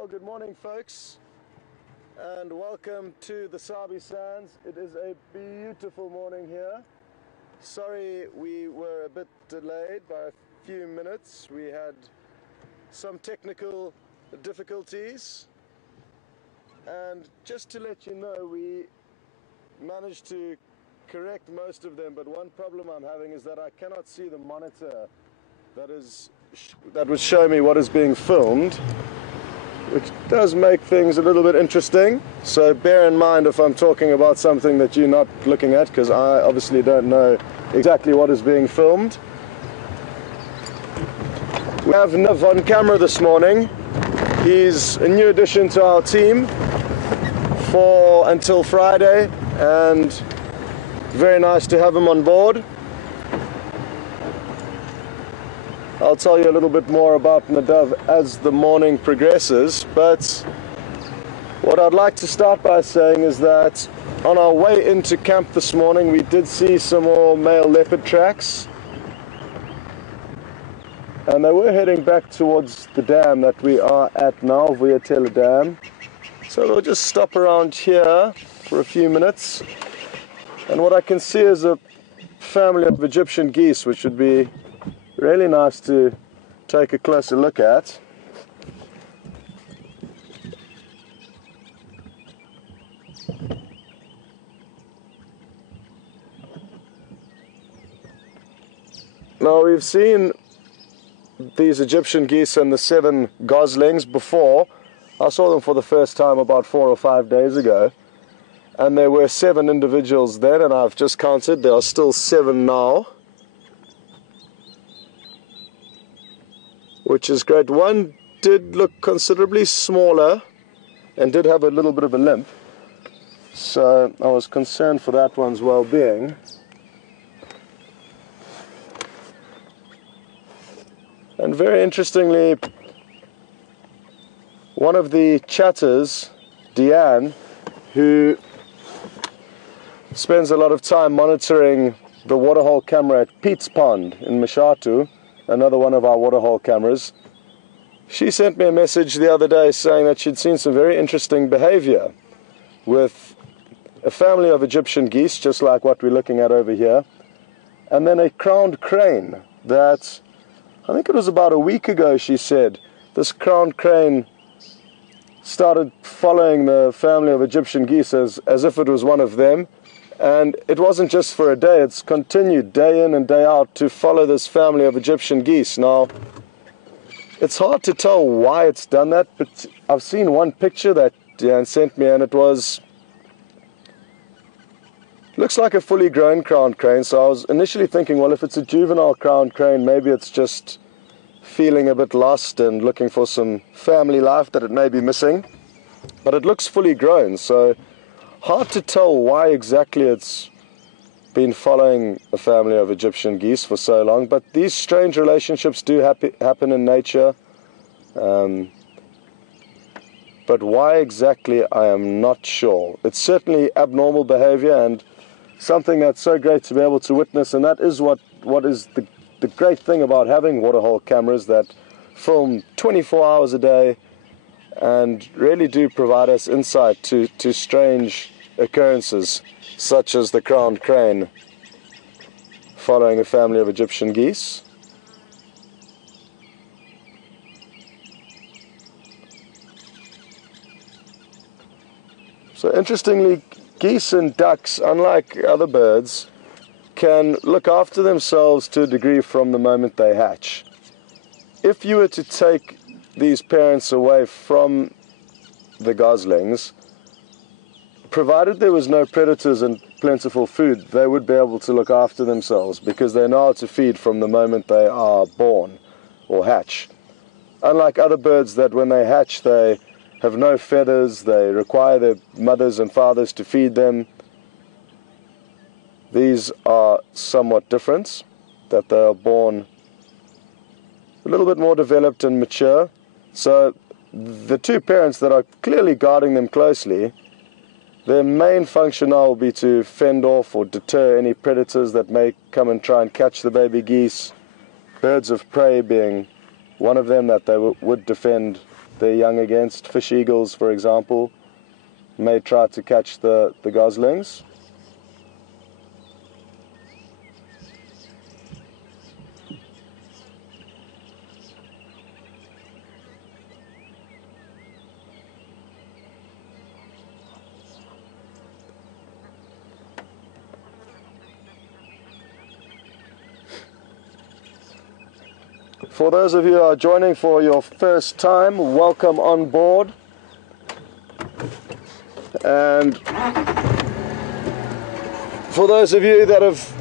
Well, good morning, folks, and welcome to the Sabi Sands. It is a beautiful morning here. Sorry we were a bit delayed by a few minutes. We had some technical difficulties, and just to let you know, we managed to correct most of them, but one problem I'm having is that I cannot see the monitor that would show me what is being filmed, which does make things a little bit interesting. So bear in mind if I'm talking about something that you're not looking at, because I obviously don't know exactly what is being filmed. We have Niv on camera this morning. He's a new addition to our team for until Friday, and very nice to have him on board. I'll tell you a little bit more about Nadav as the morning progresses, but what I'd like to start by saying is that on our way into camp this morning we did see some more male leopard tracks, and they were heading back towards the dam that we are at now, Vuyatela Dam. So we'll just stop around here for a few minutes, and what I can see is a family of Egyptian geese, which would be really nice to take a closer look at. Now, we've seen these Egyptian geese and the 7 goslings before. I saw them for the first time about 4 or 5 days ago, and there were 7 individuals then, and I've just counted, there are still 7 now, which is great. One did look considerably smaller and did have a little bit of a limp, so I was concerned for that one's well-being. And very interestingly, one of the chatters, Deanne, who spends a lot of time monitoring the waterhole camera at Pete's Pond in Mashatu, another one of our waterhole cameras, she sent me a message the other day saying that she'd seen some very interesting behavior with a family of Egyptian geese, just like what we're looking at over here, and then a crowned crane that, I think it was about a week ago, she said, this crowned crane started following the family of Egyptian geese as if it was one of them. And it wasn't just for a day, it's continued day in and day out to follow this family of Egyptian geese. Now, it's hard to tell why it's done that, but I've seen one picture that Deanne sent me, and it looks like a fully grown crowned crane. So I was initially thinking, well, if it's a juvenile crowned crane, maybe it's just feeling a bit lost and looking for some family life that it may be missing. But it looks fully grown, so hard to tell why exactly it's been following a family of Egyptian geese for so long, but these strange relationships do happen in nature. But why exactly, I am not sure. It's certainly abnormal behavior and something that's so great to be able to witness, and that is what is the great thing about having waterhole cameras that film 24 hours a day and really do provide us insight to strange occurrences, such as the crowned crane following a family of Egyptian geese. So interestingly, geese and ducks, unlike other birds, can look after themselves to a degree from the moment they hatch. If you were to take these parents away from the goslings, provided there was no predators and plentiful food, they would be able to look after themselves because they know how to feed from the moment they are born or hatch. Unlike other birds that when they hatch they have no feathers, they require their mothers and fathers to feed them, these are somewhat different, that they are born a little bit more developed and mature. So the 2 parents that are clearly guarding them closely, their main function now will be to fend off or deter any predators that may come and try and catch the baby geese, birds of prey being one of them that they would defend their young against. Fish eagles, for example, may try to catch the goslings. For those of you who are joining for your first time, welcome on board. And for those of you that have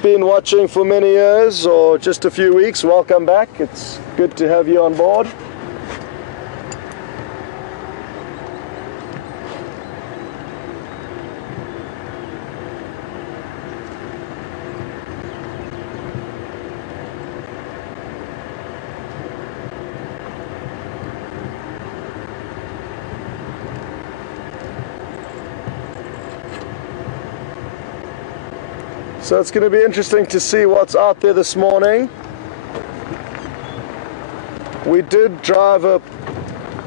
been watching for many years or just a few weeks, welcome back. It's good to have you on board. So it's going to be interesting to see what's out there this morning. We did drive a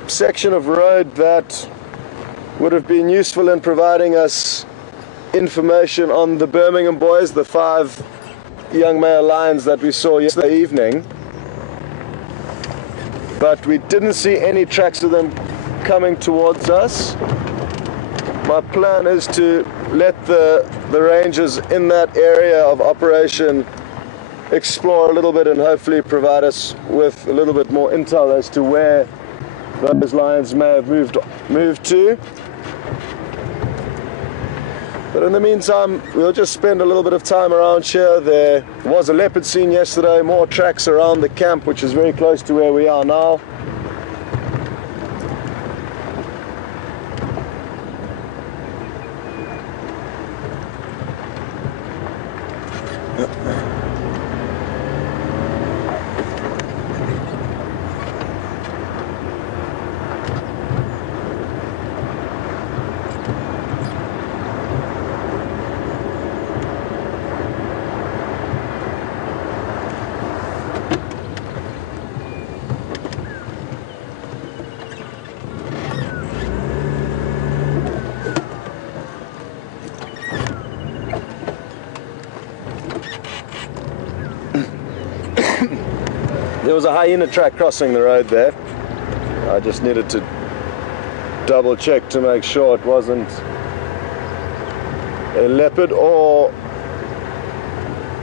section of road that would have been useful in providing us information on the Birmingham boys, the 5 young male lions that we saw yesterday evening. But we didn't see any tracks of them coming towards us. My plan is to let the rangers in that area of operation explore a little bit and hopefully provide us with a little bit more intel as to where those lions may have moved to. But in the meantime, we'll just spend a little bit of time around here. There was a leopard seen yesterday, more tracks around the camp, which is very close to where we are now. There was a hyena track crossing the road there. I just needed to double check to make sure it wasn't a leopard or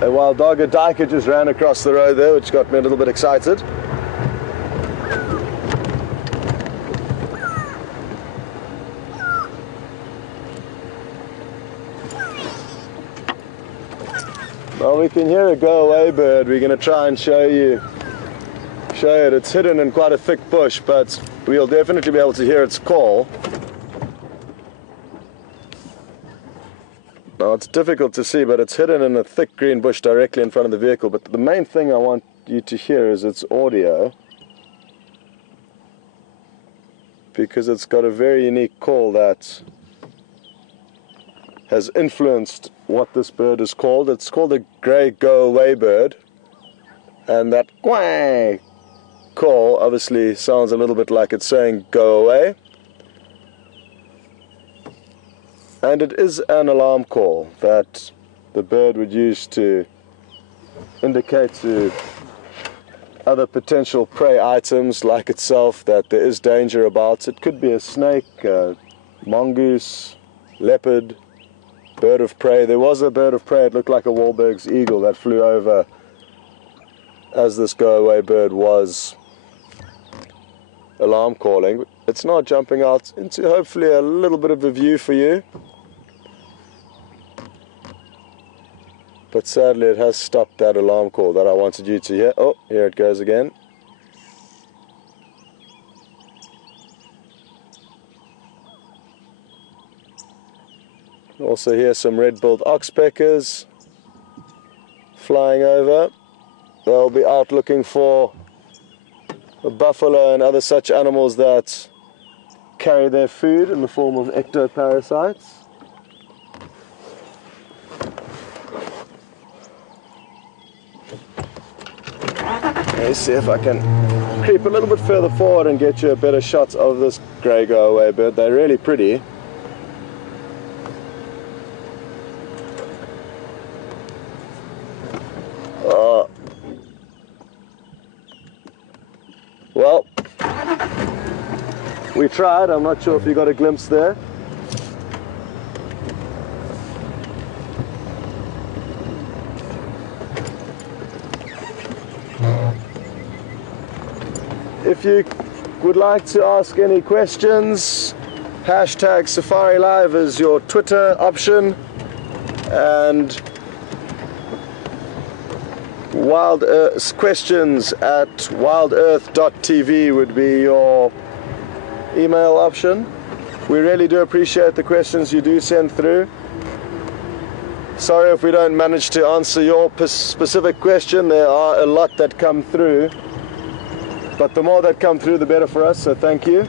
a wild dog. A dyker just ran across the road there, which got me a little bit excited. Well, we can hear a go-away bird. We're going to try and show it. It's hidden in quite a thick bush, but we'll definitely be able to hear its call. Now, it's difficult to see, but it's hidden in a thick green bush directly in front of the vehicle. But the main thing I want you to hear is its audio, because it's got a very unique call that has influenced what this bird is called. It's called a grey go-away bird, and that quang call obviously sounds a little bit like it's saying go away, and it is an alarm call that the bird would use to indicate to other potential prey items like itself that there is danger about. It could be a snake, a mongoose, leopard, bird of prey. There was a bird of prey, it looked like a Wahlberg's eagle, that flew over as this go-away bird was alarm calling. It's now jumping out into hopefully a little bit of a view for you, but sadly it has stopped that alarm call that I wanted you to hear. Oh, here it goes again. Also hear some red-billed oxpeckers flying over. They'll be out looking for a buffalo and other such animals that carry their food in the form of ectoparasites. Let me see if I can creep a little bit further forward and get you a better shot of this grey go-away bird. They're really pretty. Well, we tried. I'm not sure if you got a glimpse there. If you would like to ask any questions, hashtag Safari Live is your Twitter option, and questions at WildEarthTV would be your email option. We really do appreciate the questions you do send through. Sorry if we don't manage to answer your specific question. There are a lot that come through, but the more that come through, the better for us, so thank you.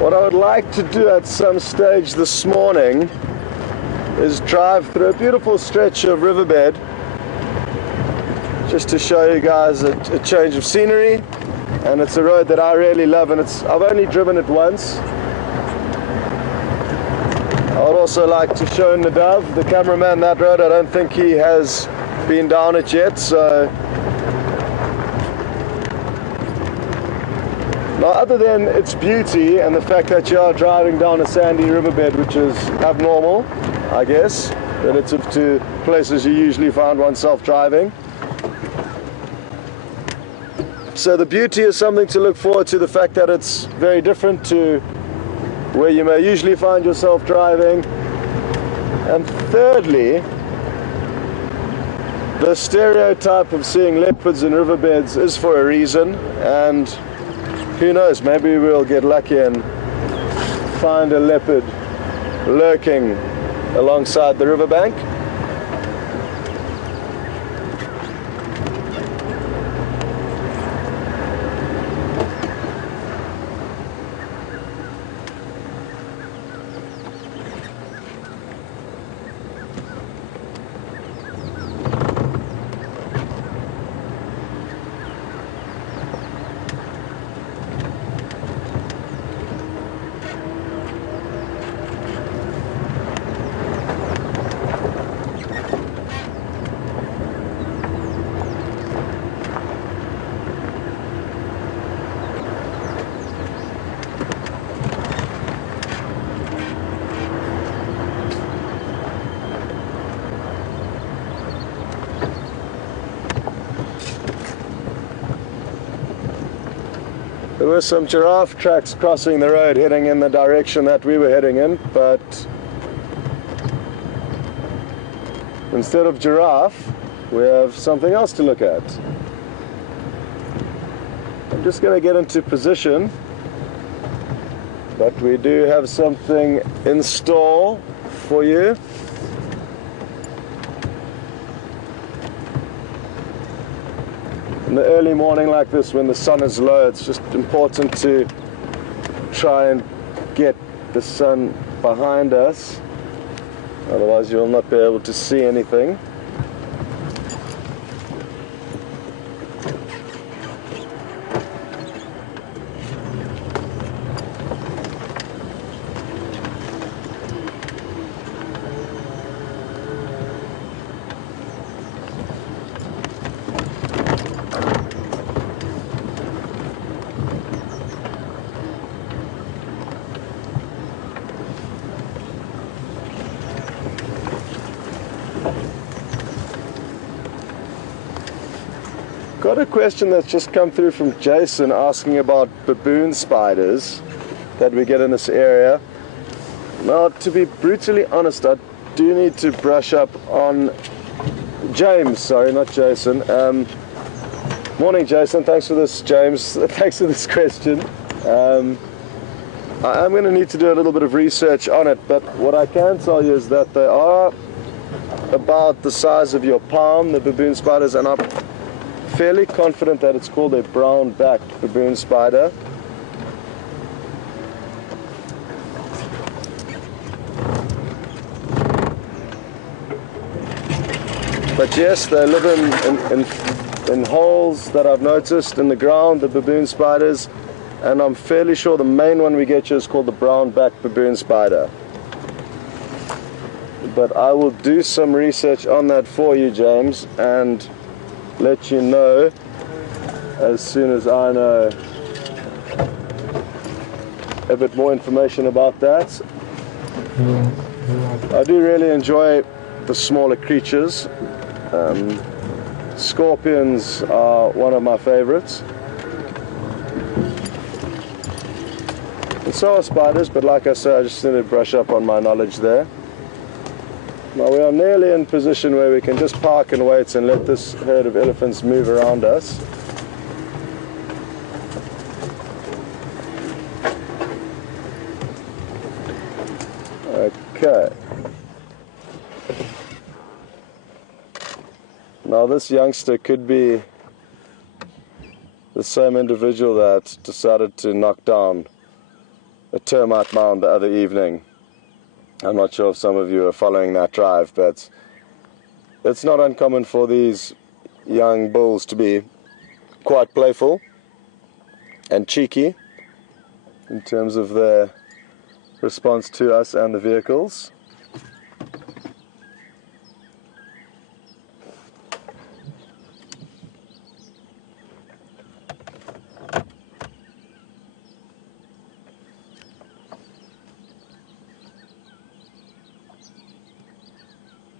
What I would like to do at some stage this morning is drive through a beautiful stretch of riverbed, just to show you guys a change of scenery. And it's a road that I really love, and I've only driven it once. I would also like to show Nadav, the cameraman, that road. I don't think he has been down it yet, so now, other than its beauty and the fact that you are driving down a sandy riverbed, which is abnormal, I guess, relative to places you usually find oneself driving. So the beauty is something to look forward to, the fact that it's very different to where you may usually find yourself driving. And thirdly, the stereotype of seeing leopards in riverbeds is for a reason, and who knows, maybe we'll get lucky and find a leopard lurking alongside the riverbank. There were some giraffe tracks crossing the road heading in the direction that we were heading in, but instead of giraffe, we have something else to look at. I'm just going to get into position, but we do have something in store for you. In the early morning like this, when the sun is low, it's just important to try and get the sun behind us, otherwise you'll not be able to see anything. Got a question that's just come through from Jason asking about baboon spiders that we get in this area. Now, to be brutally honest, I do need to brush up on James, sorry, not Jason. Morning, Jason. Thanks for this, James. Thanks for this question. I'm going to need to do a little bit of research on it, but what I can tell you is that they are about the size of your palm, the baboon spiders, and I'm fairly confident that it's called a brown-backed baboon spider. But yes, they live in holes that I've noticed in the ground, the baboon spiders, and I'm fairly sure the main one we get here is called the brown-backed baboon spider. But I will do some research on that for you, James, and let you know as soon as I know a bit more information about that. I do really enjoy the smaller creatures. Scorpions are one of my favorites. And so are spiders, but like I said, I just need to brush up on my knowledge there. Now we are nearly in position where we can just park and wait and let this herd of elephants move around us. Okay. Now this youngster could be the same individual that decided to knock down a termite mound the other evening. I'm not sure if some of you are following that drive, but it's not uncommon for these young bulls to be quite playful and cheeky in terms of their response to us and the vehicles.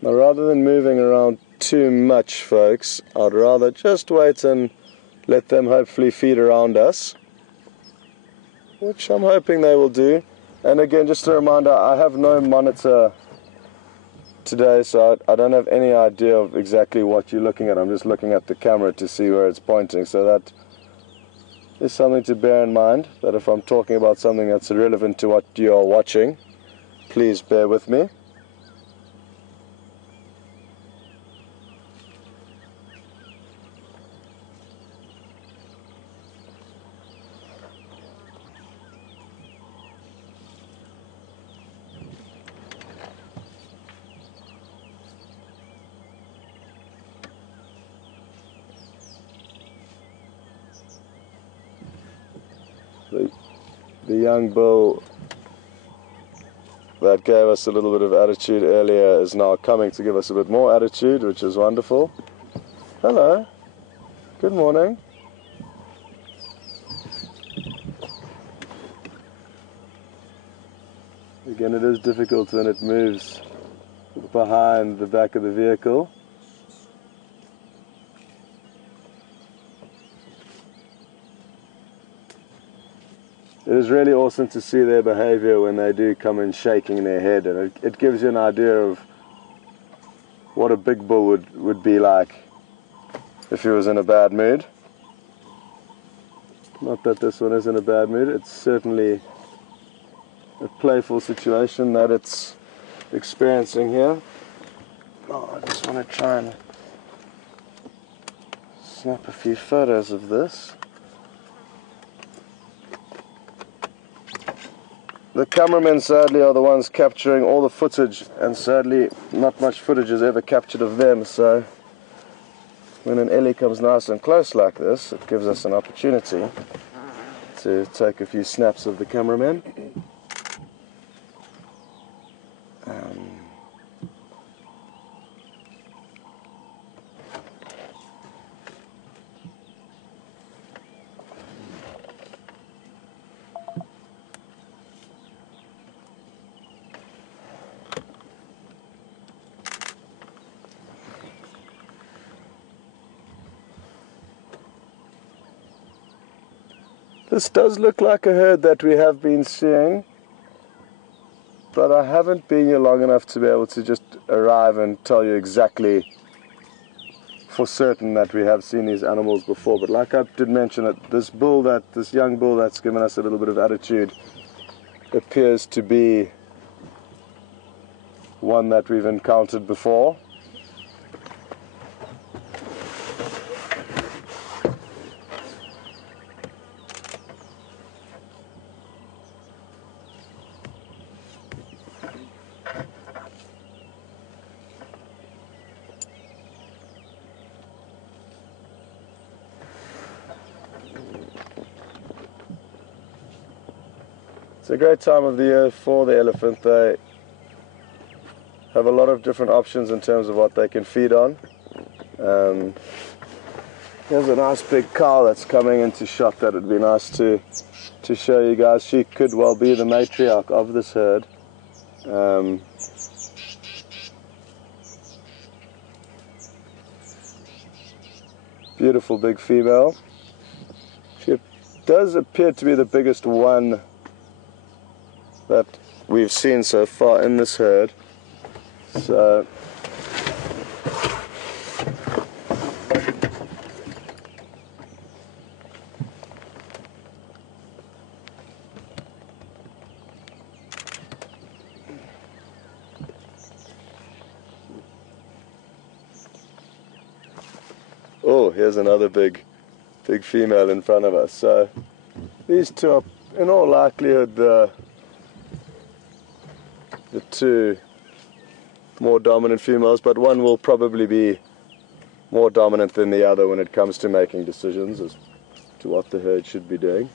Now, rather than moving around too much, folks, I'd rather just wait and let them hopefully feed around us, which I'm hoping they will do. And again, just a reminder, I have no monitor today, so I don't have any idea of exactly what you're looking at. I'm just looking at the camera to see where it's pointing, so that is something to bear in mind, that if I'm talking about something that's irrelevant to what you are watching, please bear with me. The young bull that gave us a little bit of attitude earlier is now coming to give us a bit more attitude, which is wonderful. Hello. Good morning. Again, it is difficult when it moves behind the back of the vehicle. It is really awesome to see their behavior when they do come in shaking their head, and it gives you an idea of what a big bull would be like if he was in a bad mood. Not that this one is in a bad mood, it's certainly a playful situation that it's experiencing here. Oh, I just want to try and snap a few photos of this. The cameramen sadly are the ones capturing all the footage, and sadly not much footage is ever captured of them, so when an ellie comes nice and close like this, it gives us an opportunity to take a few snaps of the cameramen. This does look like a herd that we have been seeing but I haven't been here long enough to be able to just arrive and tell you exactly for certain that we have seen these animals before. But like I did mention, that this young bull that's given us a little bit of attitude appears to be one that we've encountered before. It's a great time of the year for the elephant. They have a lot of different options in terms of what they can feed on. Here's a nice big cow that's coming into shot that would be nice to show you guys. She could well be the matriarch of this herd. Beautiful big female. She does appear to be the biggest one that we've seen so far in this herd. So oh, here's another big female in front of us. So these two are in all likelihood the two more dominant females, but one will probably be more dominant than the other when it comes to making decisions as to what the herd should be doing.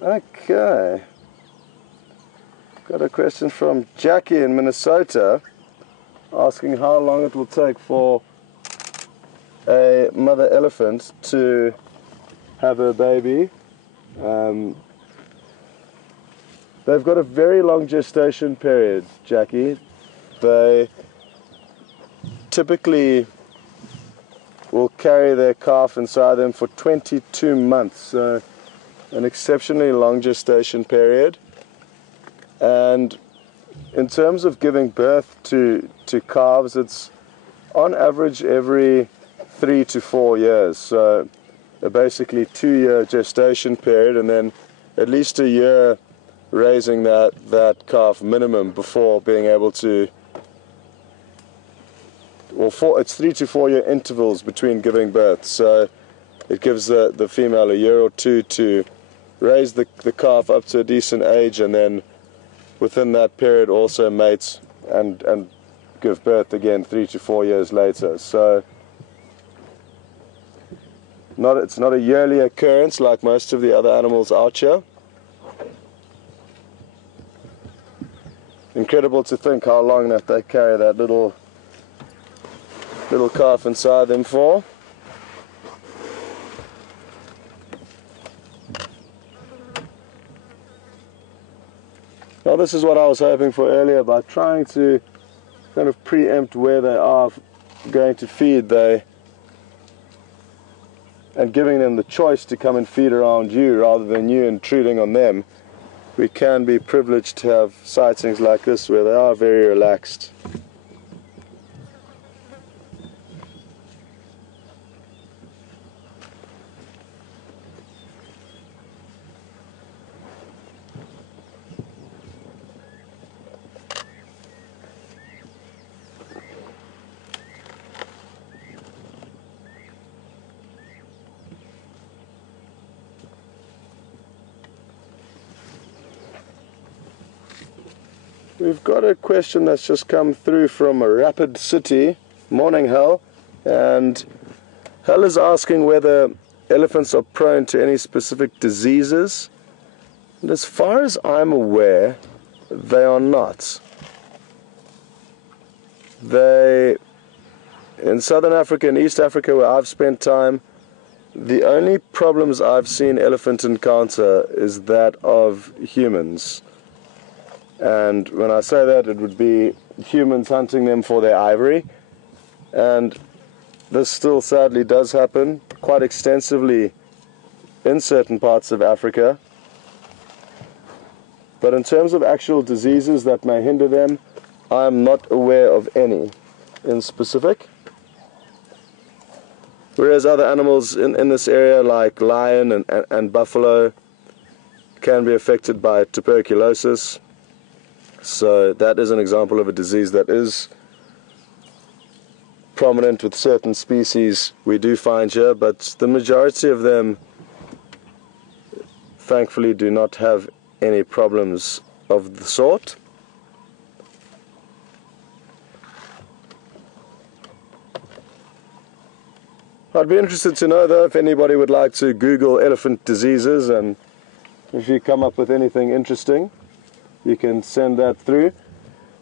Okay, got a question from Jackie in Minnesota asking how long it will take for a mother elephant to have her baby. They've got a very long gestation period, Jackie. They typically will carry their calf inside them for 22 months. So an exceptionally long gestation period. And in terms of giving birth to calves, it's on average every 3 to 4 years. So a basically 2-year gestation period, and then at least a year raising that calf minimum before being able to, it's 3 to 4 year intervals between giving birth. So it gives the female a year or two to raise the calf up to a decent age, and then within that period also mates and give birth again 3 to 4 years later. So it's not a yearly occurrence like most of the other animals out here. Incredible to think how long that they carry that little calf inside them for. Now this is what I was hoping for earlier, by trying to kind of preempt where they are going to feed, and giving them the choice to come and feed around you rather than you intruding on them. We can be privileged to have sightings like this where they are very relaxed. We've got a question that's just come through from Rapid City. Morning, Hal. And Hal is asking whether elephants are prone to any specific diseases. And as far as I'm aware, they are not. In Southern Africa and East Africa, where I've spent time, the only problems I've seen elephant encounter is that of humans. And when I say that, it would be humans hunting them for their ivory. And this still sadly does happen quite extensively in certain parts of Africa. But in terms of actual diseases that may hinder them, I'm not aware of any in specific. Whereas other animals in this area, like lion and buffalo, can be affected by tuberculosis. So that is an example of a disease that is prominent with certain species we do find here, but the majority of them thankfully do not have any problems of the sort. I'd be interested to know though if anybody would like to Google elephant diseases, and if you come up with anything interesting, you can send that through.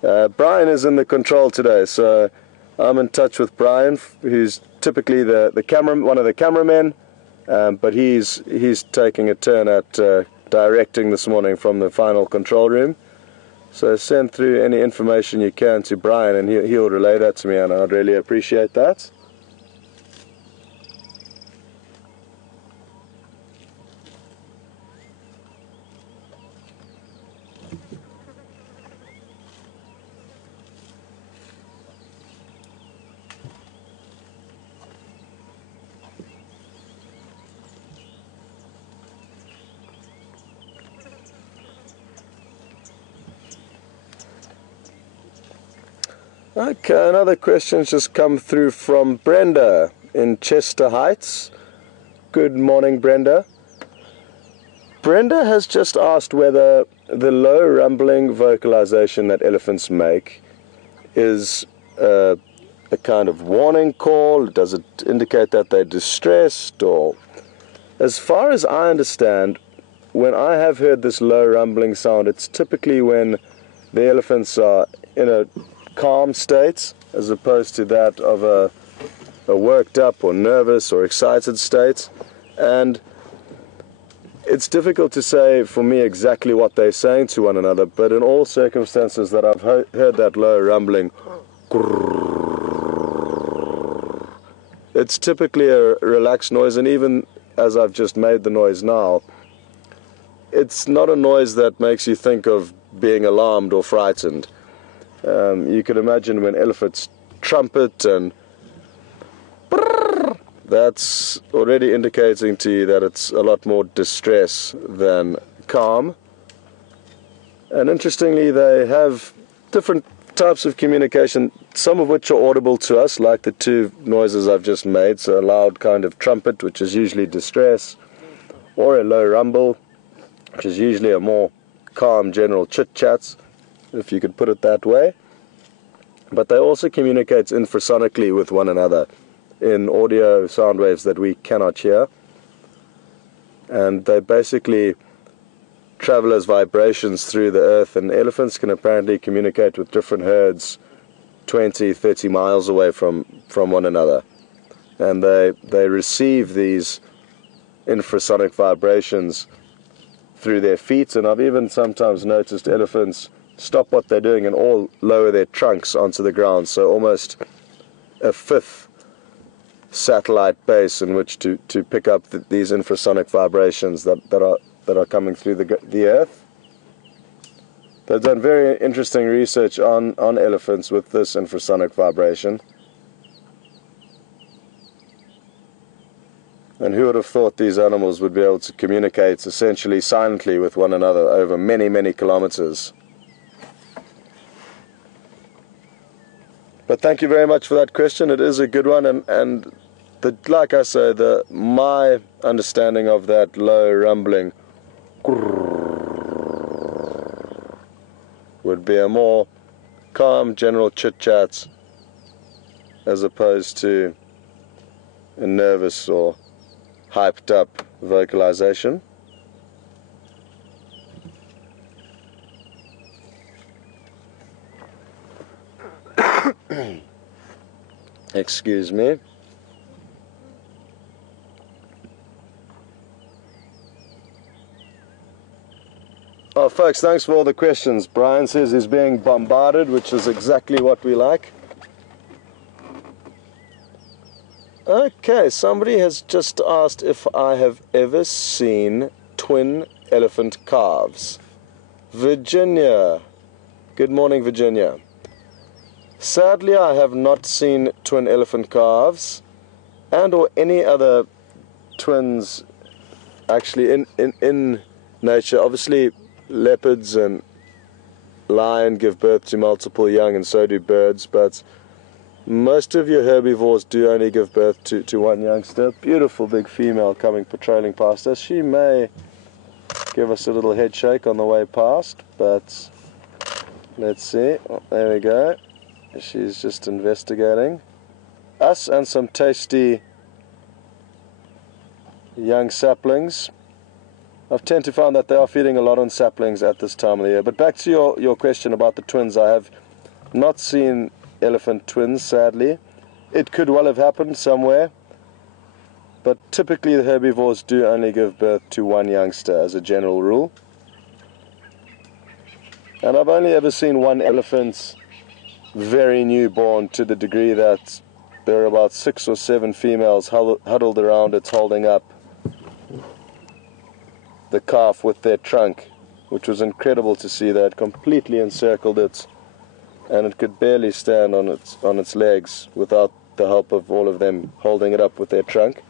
Brian is in the control today, so I'm in touch with Brian, who's typically one of the cameramen, but he's taking a turn at directing this morning from the final control room. So send through any information you can to Brian, and he'll relay that to me, and I'd really appreciate that. Okay, another question's just come through from Brenda in Chester Heights. Good morning, Brenda. Brenda has just asked whether the low rumbling vocalization that elephants make is a kind of warning call. Does it indicate that they're distressed? Or, as far as I understand, when I have heard this low rumbling sound, it's typically when the elephants are in a calm state, as opposed to that of a worked up or nervous or excited state. And it's difficult to say for me exactly what they're saying to one another, but in all circumstances that I've heard that low rumbling, it's typically a relaxed noise. And even as I've just made the noise now, it's not a noise that makes you think of being alarmed or frightened. You can imagine when elephants trumpet, and that's already indicating to you that it's a lot more distress than calm. And interestingly, they have different types of communication, some of which are audible to us, like the two noises I've just made. So a loud kind of trumpet, which is usually distress, or a low rumble, which is usually a more calm general chit-chats, if you could put it that way. But they also communicate infrasonically with one another in audio sound waves that we cannot hear. And they basically travel as vibrations through the earth, and elephants can apparently communicate with different herds 20, 30 miles away from one another. And they receive these infrasonic vibrations through their feet, and I've even sometimes noticed elephants stop what they're doing and all lower their trunks onto the ground, so almost a fifth satellite base in which to pick up these infrasonic vibrations that are coming through the earth. They've done very interesting research on elephants with this infrasonic vibration. And who would have thought these animals would be able to communicate essentially silently with one another over many, many kilometers? But thank you very much for that question. It is a good one, and like I say, my understanding of that low rumbling would be a more calm general chit-chat as opposed to a nervous or hyped up vocalization. Excuse me. Oh, folks, thanks for all the questions. Brian says he's being bombarded, which is exactly what we like. Okay, somebody has just asked if I have ever seen twin elephant calves. Virginia. Good morning, Virginia. Sadly, I have not seen twin elephant calves and or any other twins actually in nature. Obviously, leopards and lion give birth to multiple young, and so do birds, but most of your herbivores do only give birth to one youngster. Beautiful big female coming patrolling past us. She may give us a little head shake on the way past, but let's see. Oh, there we go. She's just investigating us and some tasty young saplings. I've tend to find that they are feeding a lot on saplings at this time of the year. But back to your question about the twins. I have not seen elephant twins, sadly. It could well have happened somewhere, but typically the herbivores do only give birth to one youngster as a general rule. And I've only ever seen one elephant very newborn, to the degree that there are about 6 or 7 females huddled around it, holding up the calf with their trunk, which was incredible to see. They had completely encircled it, and it could barely stand on its legs without the help of all of them holding it up with their trunk.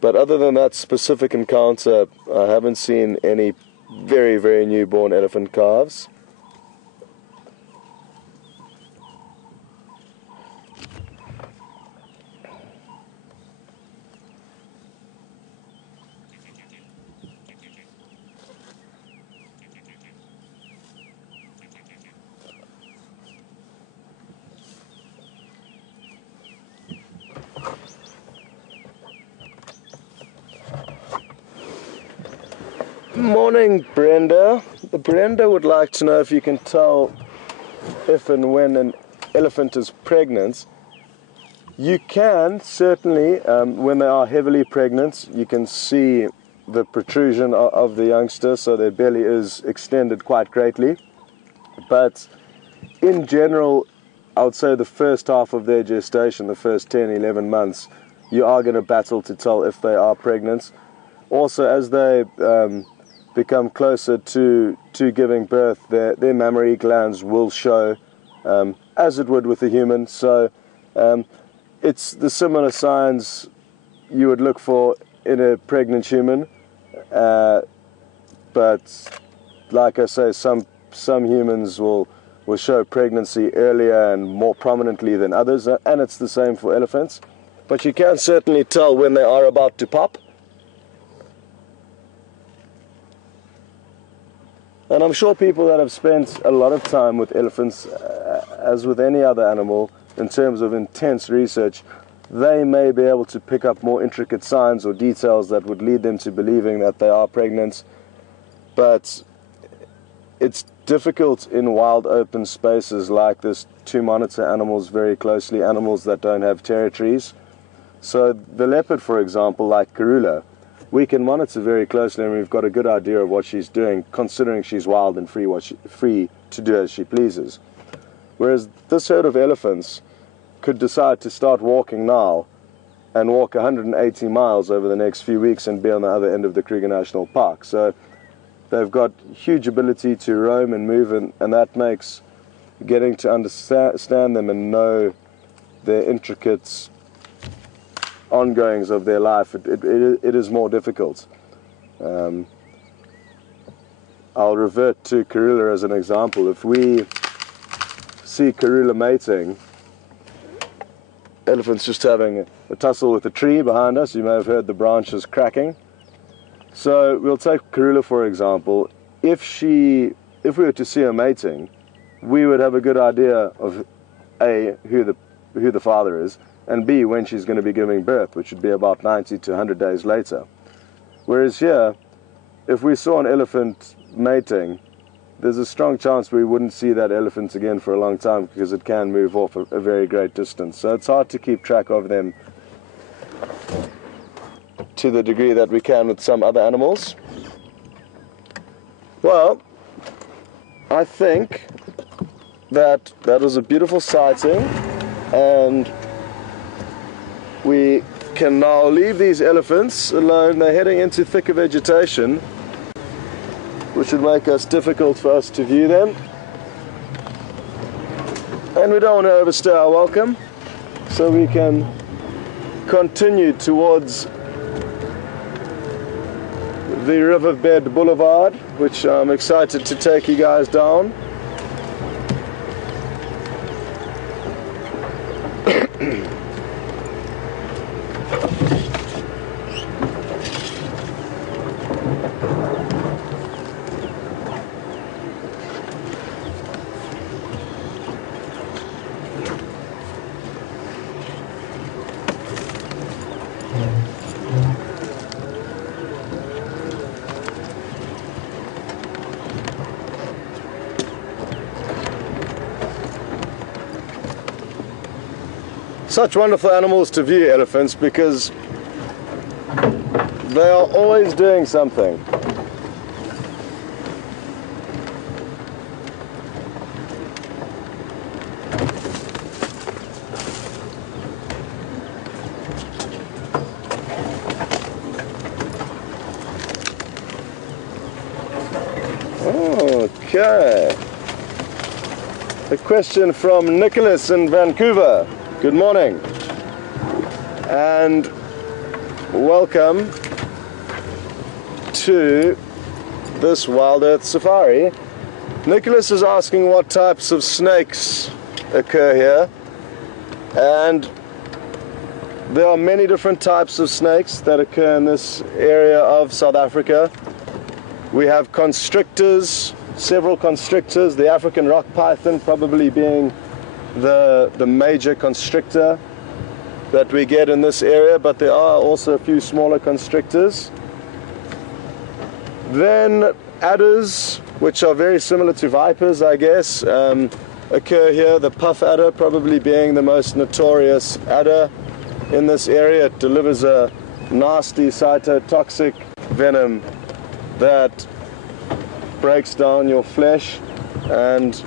But other than that specific encounter, I haven't seen any very, very newborn elephant calves. Morning, Brenda. Brenda would like to know if you can tell if and when an elephant is pregnant. You can, certainly, when they are heavily pregnant, you can see the protrusion of the youngster, so their belly is extended quite greatly. But in general, I would say the first half of their gestation, the first 10, 11 months, you are going to battle to tell if they are pregnant. Also, as they become closer to giving birth, their mammary glands will show, as it would with a human. So it's the similar signs you would look for in a pregnant human. But like I say, some humans will show pregnancy earlier and more prominently than others, and it's the same for elephants. But you can certainly tell when they are about to pop. And I'm sure people that have spent a lot of time with elephants, as with any other animal, in terms of intense research, they may be able to pick up more intricate signs or details that would lead them to believing that they are pregnant. But it's difficult in wild open spaces like this to monitor animals very closely, animals that don't have territories. So the leopard, for example, like Karula, we can monitor very closely, and we've got a good idea of what she's doing, considering she's wild and free to do as she pleases. Whereas this herd of elephants could decide to start walking now and walk 180 miles over the next few weeks and be on the other end of the Kruger National Park. So they've got huge ability to roam and move, and that makes getting to understand them and know their intricate ongoings of their life, it is more difficult. I'll revert to Karula as an example. If we see Karula mating, elephants just having a tussle with a tree behind us, you may have heard the branches cracking. So we'll take Karula for example. If we were to see her mating, we would have a good idea of A, who the father is, and B, when she's going to be giving birth, which would be about 90 to 100 days later. Whereas here, if we saw an elephant mating, there's a strong chance we wouldn't see that elephant again for a long time, because it can move off a very great distance. So it's hard to keep track of them to the degree that we can with some other animals. Well, I think that was a beautiful sighting, and we can now leave these elephants alone. They're heading into thicker vegetation, which would make us difficult for us to view them. And we don't want to overstay our welcome, so we can continue towards the Riverbed Boulevard, which I'm excited to take you guys down. Such wonderful animals to view, elephants, because they are always doing something. Okay. A question from Nicholas in Vancouver. Good morning and welcome to this Wild Earth Safari. Nicholas is asking what types of snakes occur here, and there are many different types of snakes that occur in this area of South Africa. We have constrictors, several constrictors, the African rock python probably being the major constrictor that we get in this area, but there are also a few smaller constrictors. Then adders, which are very similar to vipers, I guess, occur here. The puff adder probably being the most notorious adder in this area. It delivers a nasty cytotoxic venom that breaks down your flesh and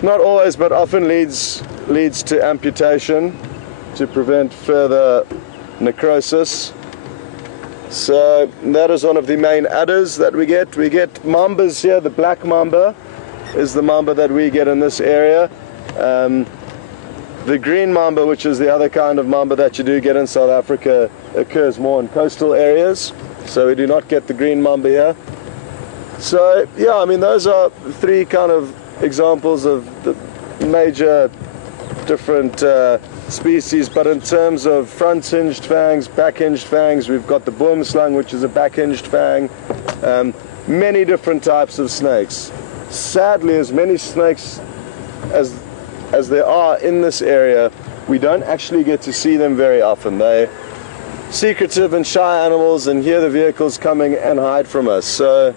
not always, but often leads to amputation to prevent further necrosis. So that is one of the main adders that we get. We get mambas here. The black mamba is the mamba that we get in this area. The green mamba, which is the other kind of mamba that you do get in South Africa, occurs more in coastal areas. So we do not get the green mamba here. So yeah, I mean, those are three kind of examples of the major different species, but in terms of front-hinged fangs, back-hinged fangs, we've got the boomslang, which is a back-hinged fang, many different types of snakes. Sadly, as many snakes as there are in this area, we don't actually get to see them very often. They're secretive and shy animals and hear the vehicles coming and hide from us. So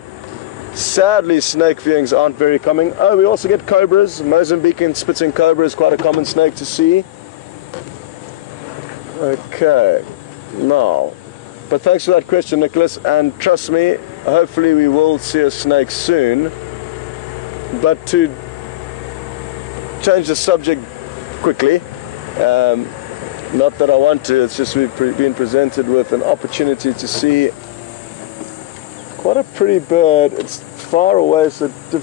sadly, snake viewings aren't very common. Oh, we also get cobras. Mozambican spitting cobra is quite a common snake to see. Okay, now, but thanks for that question, Nicholas, and trust me, hopefully we will see a snake soon. But to change the subject quickly, not that I want to, it's just we've been presented with an opportunity to see quite a pretty bird. It's far away, so it'll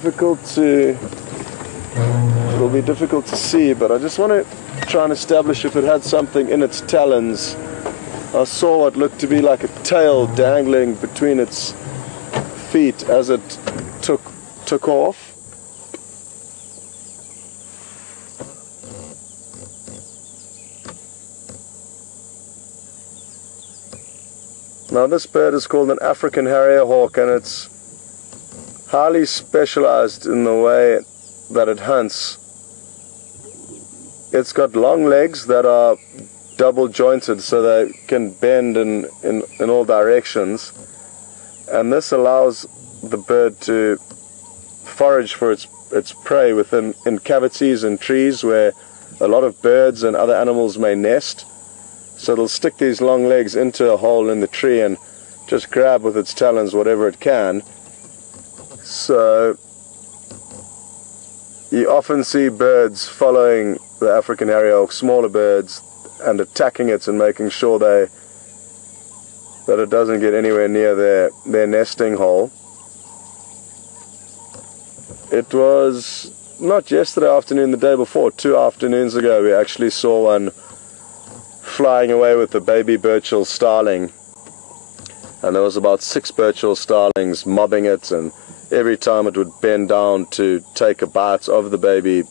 be difficult to see, but I just want to try and establish if it had something in its talons. I saw what looked to be like a tail dangling between its feet as it took off. Now this bird is called an African harrier hawk, and it's highly specialized in the way that it hunts. It's got long legs that are double jointed so they can bend in all directions, and this allows the bird to forage for its prey in cavities in trees where a lot of birds and other animals may nest. So it'll stick these long legs into a hole in the tree and just grab with its talons whatever it can. So you often see birds following the African harrier hawk, smaller birds, and attacking it and making sure that it doesn't get anywhere near their nesting hole. It was not yesterday afternoon, the day before, 2 afternoons ago, we actually saw one flying away with the baby Burchell starling. And there was about 6 Burchell starlings mobbing it, and every time it would bend down to take a bite of the baby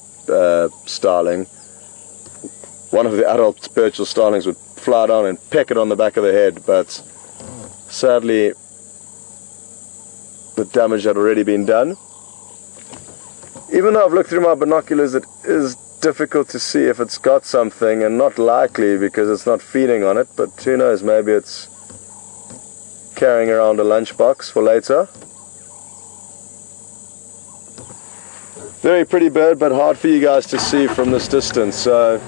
starling, one of the adult Burchell starlings would fly down and peck it on the back of the head, but sadly the damage had already been done. Even though I've looked through my binoculars, it is difficult to see if it's got something, and not likely because it's not feeding on it, but who knows, maybe it's carrying around a lunchbox for later. Very pretty bird, but hard for you guys to see from this distance, so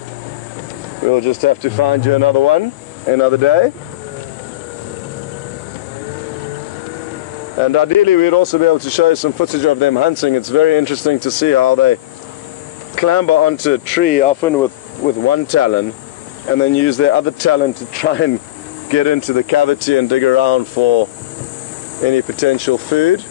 we'll just have to find you another one another day. And ideally we'd also be able to show you some footage of them hunting. It's very interesting to see how they clamber onto a tree, often with one talon, and then use their other talon to try and get into the cavity and dig around for any potential food.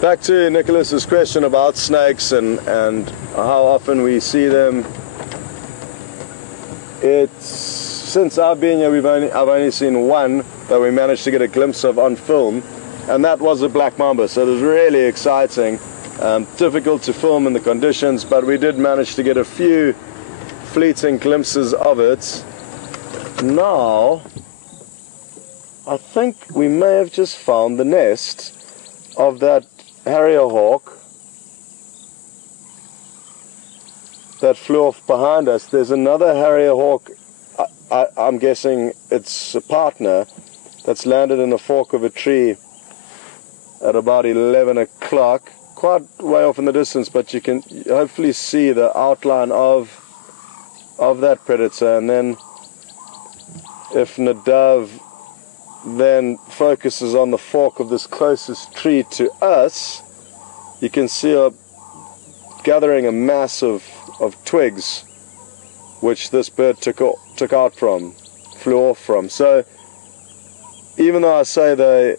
Back to Nicholas's question about snakes and how often we see them. Since I've been here, I've only seen one that we managed to get a glimpse of on film, and that was a black mamba. So it was really exciting. Difficult to film in the conditions, but we did manage to get a few fleeting glimpses of it. Now, I think we may have just found the nest of that harrier hawk that flew off behind us. There's another harrier hawk, I'm guessing it's a partner, that's landed in the fork of a tree at about 11 o'clock, quite way off in the distance, but you can hopefully see the outline of that predator. And then if Nadav then focuses on the fork of this closest tree to us, you can see her gathering a mass of twigs which this bird took out from, flew off from. So even though I say they,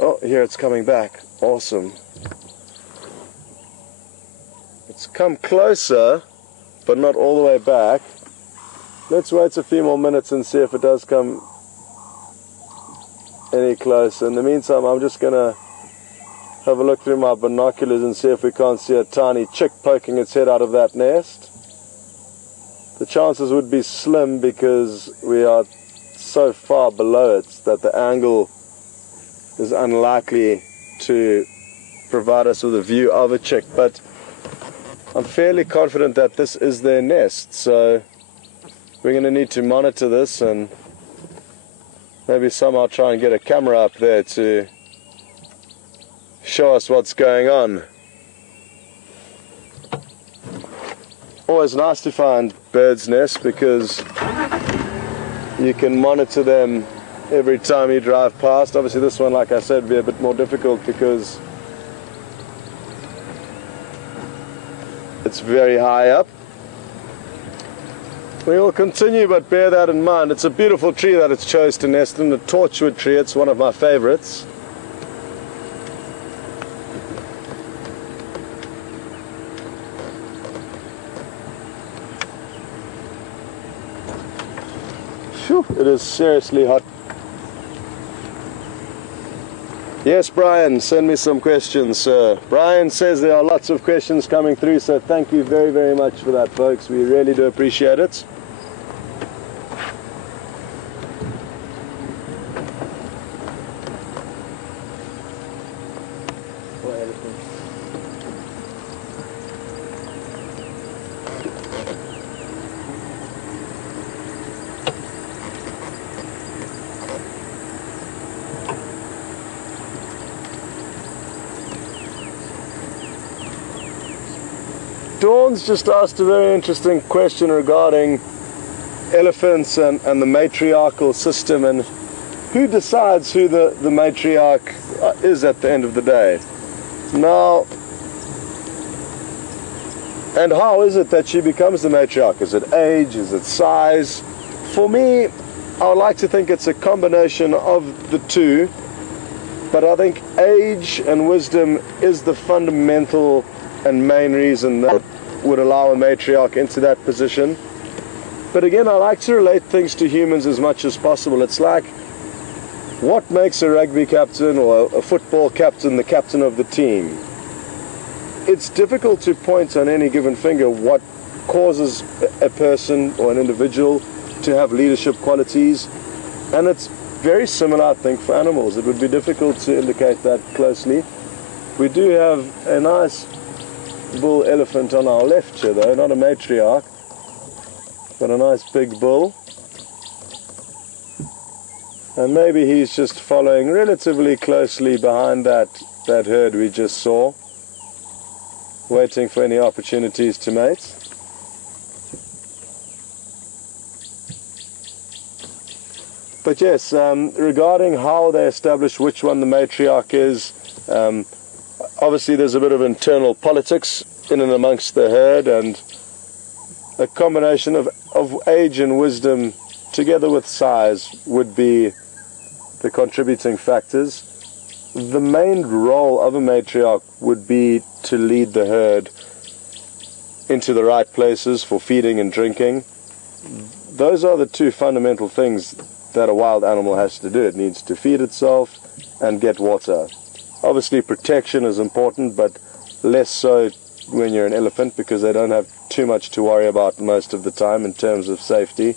oh, here it's coming back, awesome. It's come closer but not all the way back. Let's wait a few more minutes and see if it does come any closer. In the meantime, I'm just going to have a look through my binoculars and see if we can't see a tiny chick poking its head out of that nest. The chances would be slim because we are so far below it that the angle is unlikely to provide us with a view of a chick, but I'm fairly confident that this is their nest, so we're going to need to monitor this and maybe somehow try and get a camera up there to show us what's going on. Always nice to find birds' nests because you can monitor them every time you drive past. Obviously this one, like I said, would be a bit more difficult because it's very high up. We will continue, but bear that in mind. It's a beautiful tree that it's chose to nest in, a torchwood tree. It's one of my favorites. Phew, it is seriously hot. Yes, Brian, send me some questions, sir. Brian says there are lots of questions coming through, so thank you very, very much for that, folks. We really do appreciate it. Dawn's just asked a very interesting question regarding elephants and the matriarchal system, and who decides who the matriarch is at the end of the day. Now, and how is it that she becomes the matriarch? Is it age? Is it size? For me, I would like to think it's a combination of the two, but I think age and wisdom is the fundamental and main reason that would allow a matriarch into that position. But again, I like to relate things to humans as much as possible. It's like, what makes a rugby captain or a football captain the captain of the team? It's difficult to point on any given finger what causes a person or an individual to have leadership qualities, and it's very similar, I think, for animals. It would be difficult to indicate that closely. We do have a nice bull elephant on our left here, though, not a matriarch, but a nice big bull. And maybe he's just following relatively closely behind that herd we just saw, waiting for any opportunities to mate. But yes, regarding how they establish which one the matriarch is, obviously there's a bit of internal politics in and amongst the herd, and a combination of age and wisdom together with size would be the contributing factors. The main role of a matriarch would be to lead the herd into the right places for feeding and drinking. Those are the two fundamental things that a wild animal has to do. It needs to feed itself and get water. Obviously protection is important, but less so when you're an elephant, because they don't have too much to worry about most of the time in terms of safety.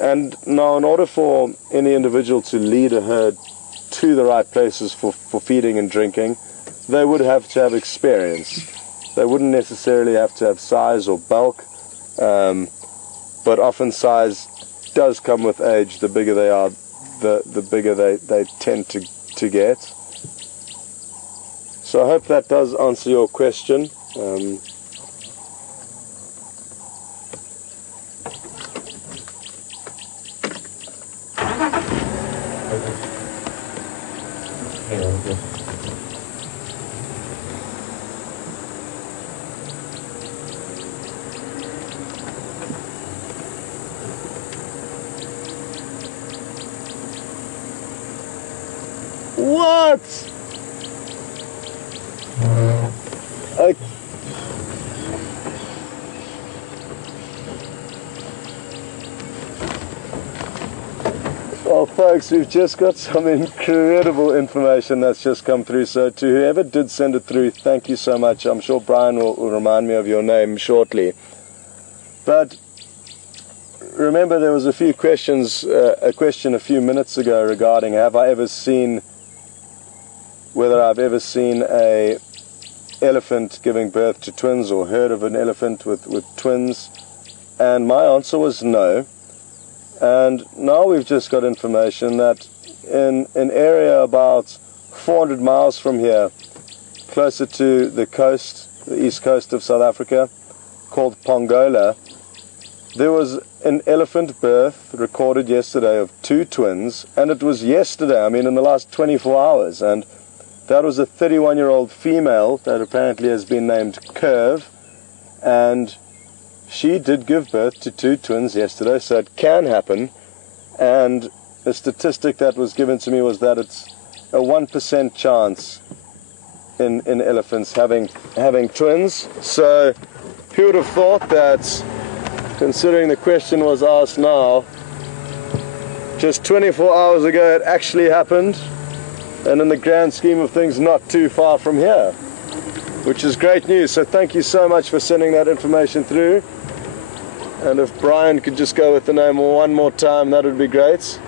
And now, in order for any individual to lead a herd to the right places for feeding and drinking, they would have to have experience. They wouldn't necessarily have to have size or bulk, but often size does come with age. The bigger they are, the bigger they tend to get. So I hope that does answer your question. What? Well, folks, we've just got some incredible information that's just come through. So to whoever did send it through, thank you so much. I'm sure Brian will remind me of your name shortly. But remember, there was a question a few minutes ago regarding whether I've ever seen a elephant giving birth to twins or heard of an elephant with twins, and my answer was no. And now we've just got information that in an area about 400 miles from here, closer to the coast, the east coast of South Africa, called Pongola, there was an elephant birth recorded yesterday of 2 twins, and it was yesterday, I mean in the last 24 hours, and that was a 31-year-old female that apparently has been named Curve, and she did give birth to 2 twins yesterday, so it can happen. And the statistic that was given to me was that it's a 1% chance in elephants having twins. So who would have thought that, considering the question was asked now, just 24 hours ago it actually happened, and in the grand scheme of things not too far from here, which is great news. So thank you so much for sending that information through. And if Brian could just go with the name one more time, that would be great.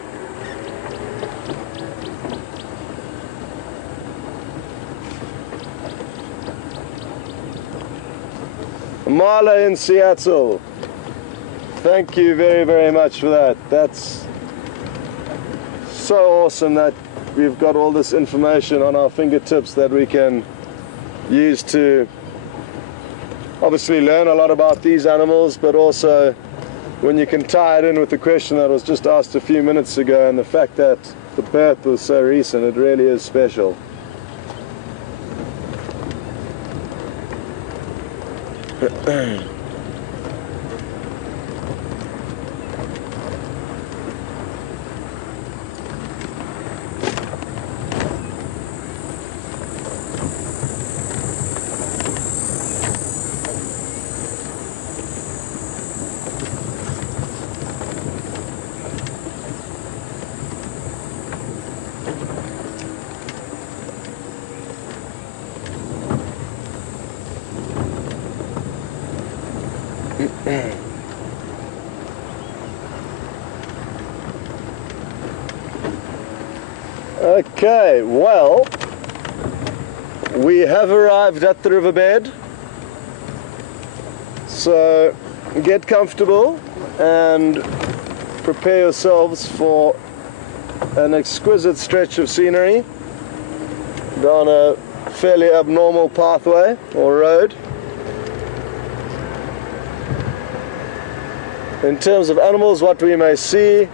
Marla in Seattle, thank you very, very much for that. That's so awesome that we've got all this information on our fingertips that we can use to obviously learn a lot about these animals, but also when you can tie it in with the question that was just asked a few minutes ago and the fact that the birth was so recent, it really is special. Okay, well, we have arrived at the riverbed, so get comfortable and prepare yourselves for an exquisite stretch of scenery down a fairly abnormal pathway or road. In terms of animals, what we may see,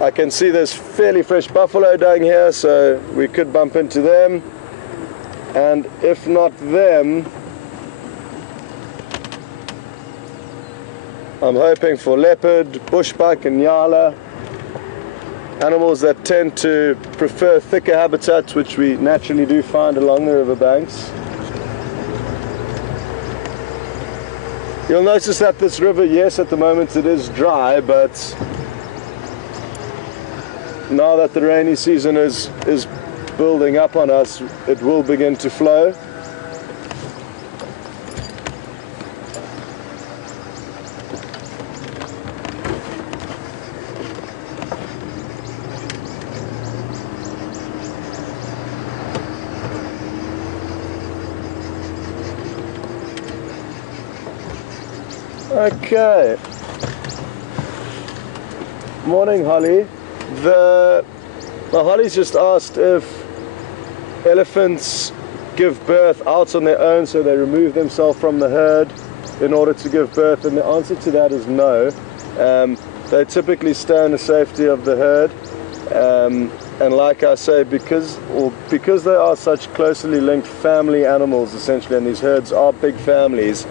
I can see there's fairly fresh buffalo down here, so we could bump into them. And if not them, I'm hoping for leopard, bushbuck and nyala, animals that tend to prefer thicker habitats, which we naturally do find along the riverbanks. You'll notice that this river, yes, at the moment it is dry, but now that the rainy season is building up on us, it will begin to flow. Okay. Morning, Holly. The Holly's just asked if elephants give birth out on their own, so they remove themselves from the herd in order to give birth, and the answer to that is no. They typically stay in the safety of the herd, and like I say, because they are such closely linked family animals essentially, and these herds are big families,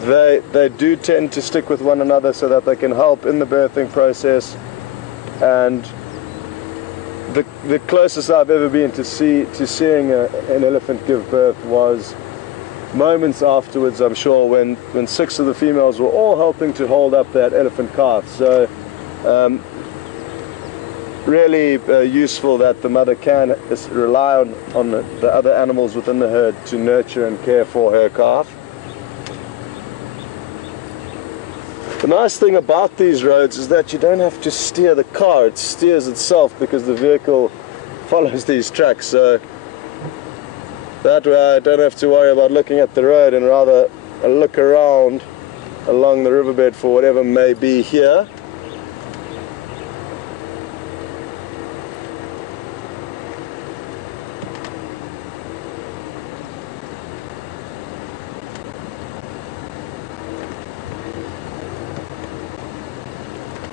they do tend to stick with one another so that they can help in the birthing process. And the closest I've ever been to seeing an elephant give birth was moments afterwards, I'm sure, when 6 of the females were all helping to hold up that elephant calf. So really useful that the mother can rely on the other animals within the herd to nurture and care for her calf. The nice thing about these roads is that you don't have to steer the car, it steers itself because the vehicle follows these tracks, so that way I don't have to worry about looking at the road and rather look around along the riverbed for whatever may be here.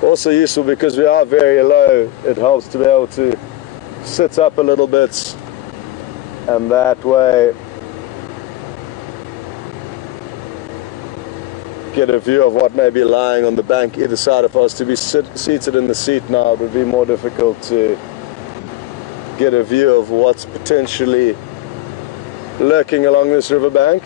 Also useful because we are very low, it helps to be able to sit up a little bit, and that way get a view of what may be lying on the bank either side. If I was to be seated in the seat now, it would be more difficult to get a view of what's potentially lurking along this riverbank.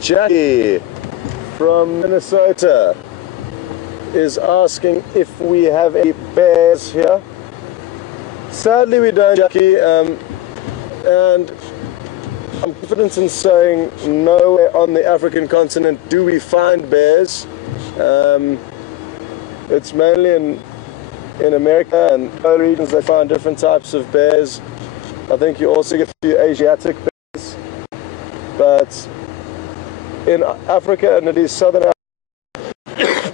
Jackie from Minnesota is asking if we have any bears here. Sadly we don't, Jackie, and I'm confident in saying nowhere on the African continent do we find bears. It's mainly in America and other regions they find different types of bears. I think you also get a few Asiatic bears, but in Africa, and it is southern Africa,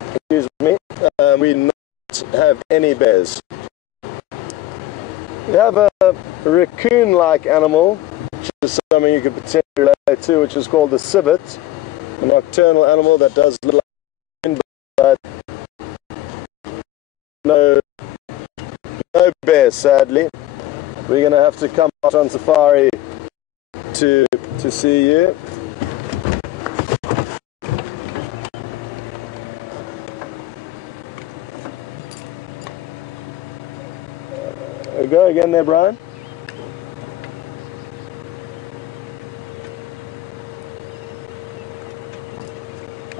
excuse me, we not have any bears. We have a raccoon-like animal, which is something you could potentially relate to, which is called the civet, a nocturnal animal that does little, but no bears, sadly. We're going to have to come out on safari to see you. Go again there, Brian.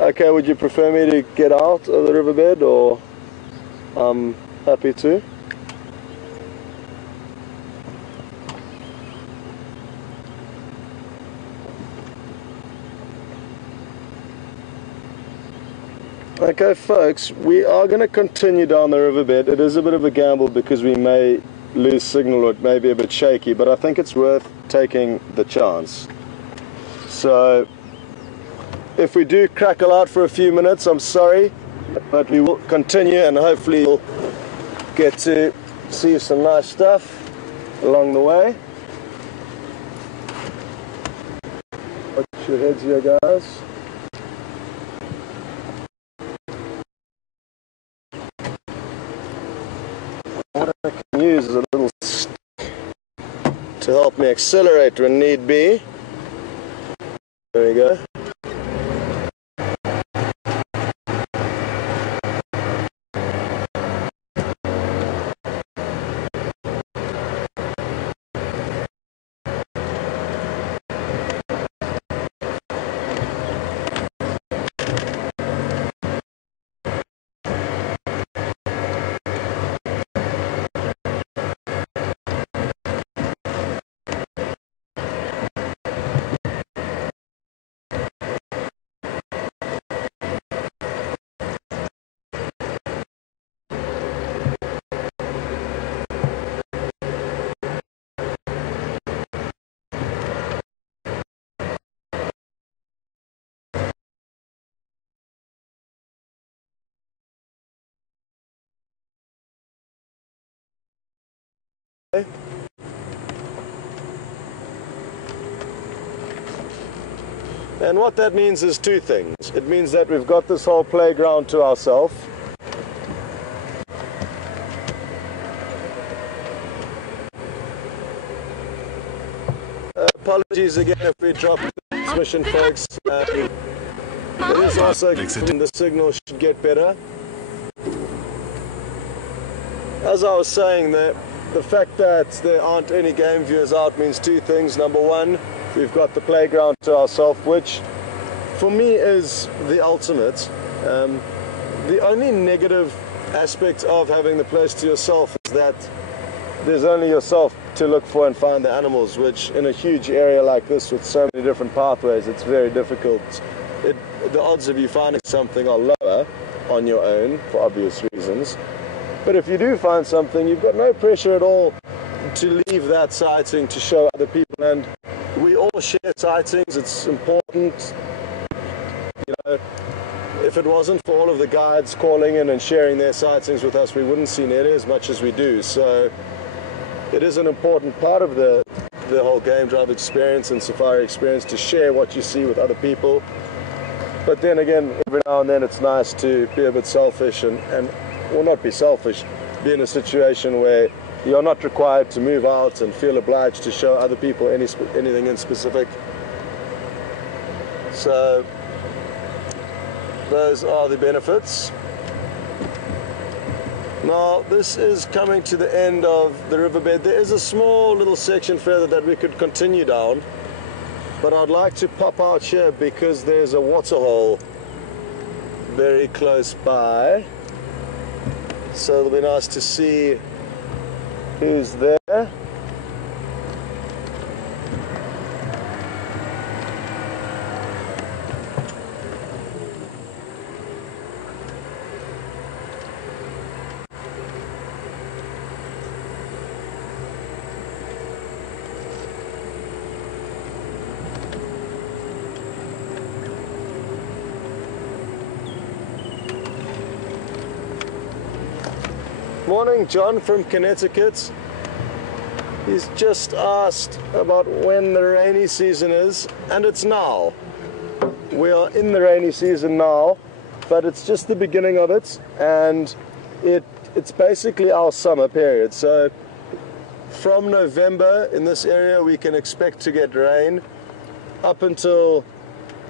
Okay, would you prefer me to get out of the riverbed, or I'm happy to? Okay folks, we are going to continue down the riverbed. It is a bit of a gamble because we may lose signal or it may be a bit shaky, but I think it's worth taking the chance. So if we do crackle out for a few minutes, I'm sorry, but we will continue and hopefully we'll get to see some nice stuff along the way. Watch your heads here, guys. What I can use is a little stick to help me accelerate when need be. There we go. And what that means is two things. It means that we've got this whole playground to ourselves. Apologies again if we drop the transmission, folks. It is also the signal should get better. As I was saying, the fact that there aren't any game viewers out means two things. Number one, we've got the playground to ourselves, which for me is the ultimate. The only negative aspect of having the place to yourself is that there's only yourself to look for and find the animals, which in a huge area like this with so many different pathways, it's very difficult. The odds of you finding something are lower on your own for obvious reasons. But if you do find something, you've got no pressure at all to leave that sighting to show other people. And we all share sightings. It's important. You know, if it wasn't for all of the guides calling in and sharing their sightings with us, we wouldn't see nearly as much as we do. So it is an important part of the whole game drive experience and safari experience to share what you see with other people. But then again, every now and then it's nice to be a bit selfish and well, not be selfish, be in a situation where you're not required to move out and feel obliged to show other people anything in specific. So those are the benefits. Now this is coming to the end of the riverbed. There is a small little section further that we could continue down, But I'd like to pop out here because there's a waterhole very close by. So it'll be nice to see who's there. Morning, John from Connecticut. He's just asked about when the rainy season is, and it's now. We are in the rainy season now, but it's just the beginning of it, and it's basically our summer period. So from November in this area we can expect to get rain up until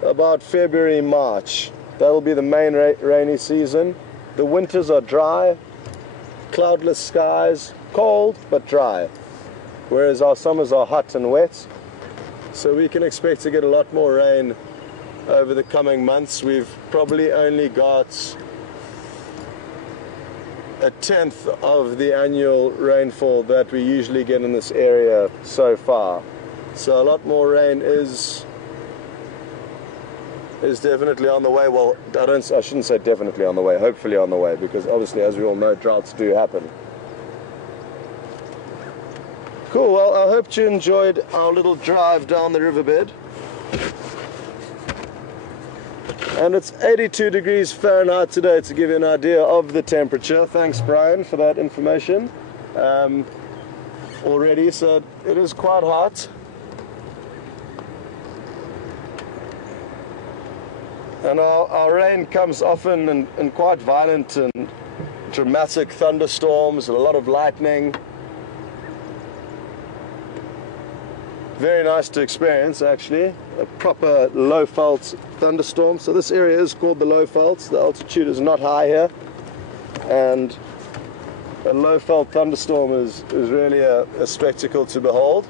about February, March. That'll be the main rainy season. The winters are dry, cloudless skies, cold but dry, whereas our summers are hot and wet. So we can expect to get a lot more rain over the coming months. We've probably only got a tenth of the annual rainfall that we usually get in this area so far. So a lot more rain is definitely on the way. Well, I shouldn't say definitely on the way, hopefully on the way, because obviously, as we all know, droughts do happen. Cool, well, I hope you enjoyed our little drive down the riverbed. And it's 82 degrees Fahrenheit today, to give you an idea of the temperature. Thanks, Brian, for that information already. So it is quite hot. And our rain comes often in quite violent and dramatic thunderstorms and a lot of lightning. Very nice to experience, actually, a proper low-fault thunderstorm. So this area is called the low-faults. The altitude is not high here, and a low-fault thunderstorm is really a spectacle to behold.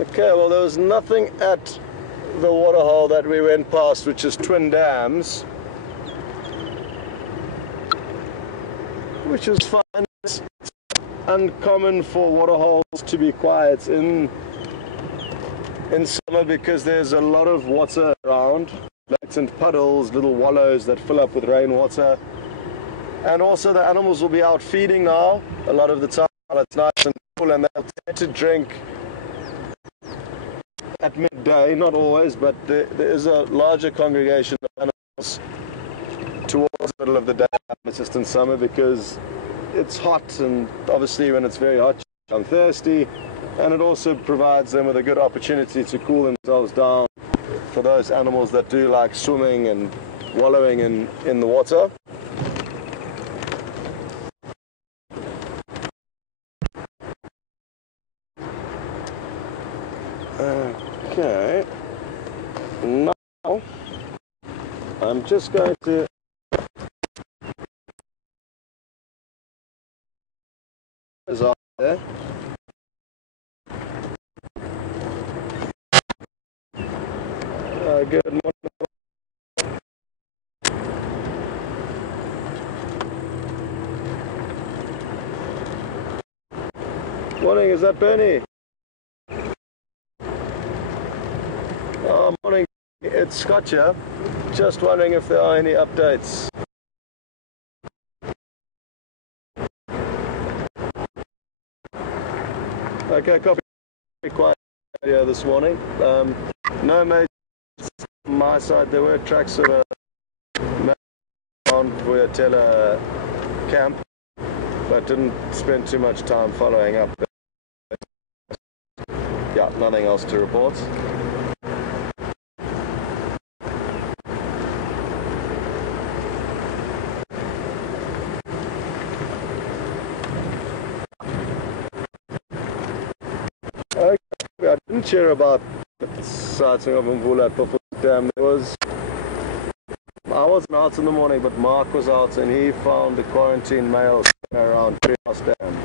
Okay, well, there was nothing at the waterhole that we went past, which is Twin Dams, which is fine. It's uncommon for waterholes to be quiet in summer because there's a lot of water around, latent puddles, little wallows that fill up with rainwater. And also the animals will be out feeding now a lot of the time while it's nice and cool, and they'll tend to drink at midday, not always, but there is a larger congregation of animals towards the middle of the day, just in summer, because it's hot, and obviously when it's very hot, I'm thirsty, and it also provides them with a good opportunity to cool themselves down for those animals that do like swimming and wallowing in the water. Okay, now I'm just going to there. Good morning. Morning, is that Bernie? Morning, it's Scott here. Just wondering if there are any updates. Okay, copy. Quiet here this morning. No major from my side. There were tracks of a Vuyatela camp, but didn't spend too much time following up. Yeah, nothing else to report. I didn't share about sighting of Mvula at Buffalo Dam. I wasn't out in the morning, but Mark was out and he found the quarantine male around Treehouse Dam.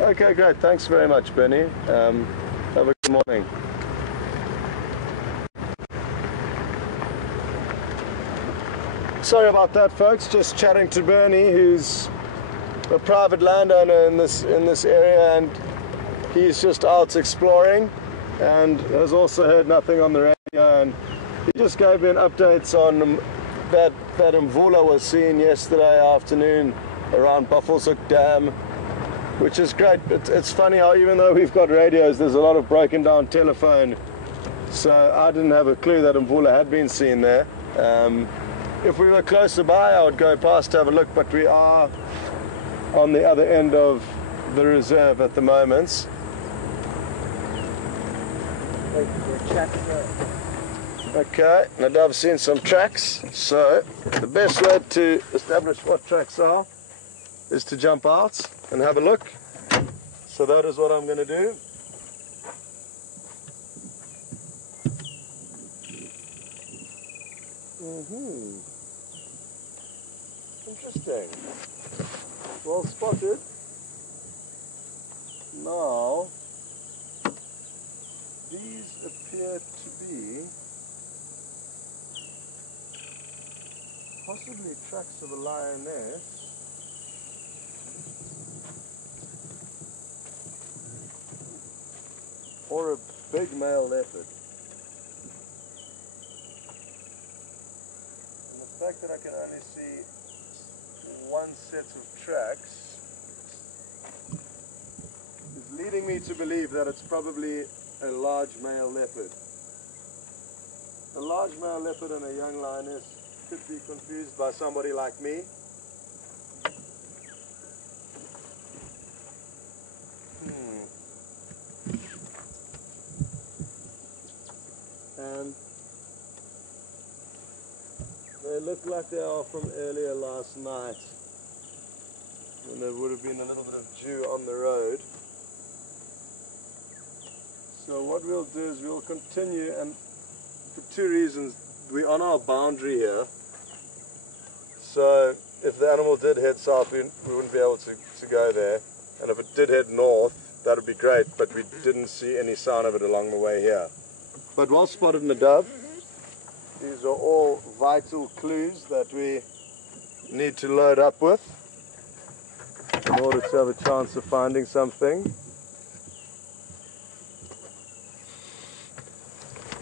Okay, great. Thanks very much, Bernie. Have a good morning. Sorry about that, folks. Just chatting to Bernie, who's a private landowner in this area, and he's just out exploring, and has also heard nothing on the radio. And he just gave me an update on that Mvula was seen yesterday afternoon around Buffalo Dam, which is great. But it's funny how even though we've got radios, there's a lot of broken down telephone. So I didn't have a clue that Mvula had been seen there. If we were closer by, I would go past to have a look, but we are on the other end of the reserve at the moment. Okay, now I've seen some tracks, so the best way to establish what tracks are is to jump out and have a look. So that is what I'm going to do. Interesting. Well spotted. Now, these appear to be possibly tracks of a lioness. Or a big male leopard. And the fact that I can only see one set of tracks is leading me to believe that it's probably a large male leopard. A large male leopard and a young lioness could be confused by somebody like me. And they look like they are from earlier last night, when there would have been a little bit of dew on the road. So what we'll do is we'll continue, and for two reasons. We're on our boundary here, so if the animal did head south, we wouldn't be able to go there, and if it did head north, that would be great, but we didn't see any sign of it along the way here. But well spotted in the dove. These are all vital clues that we need to load up with in order to have a chance of finding something.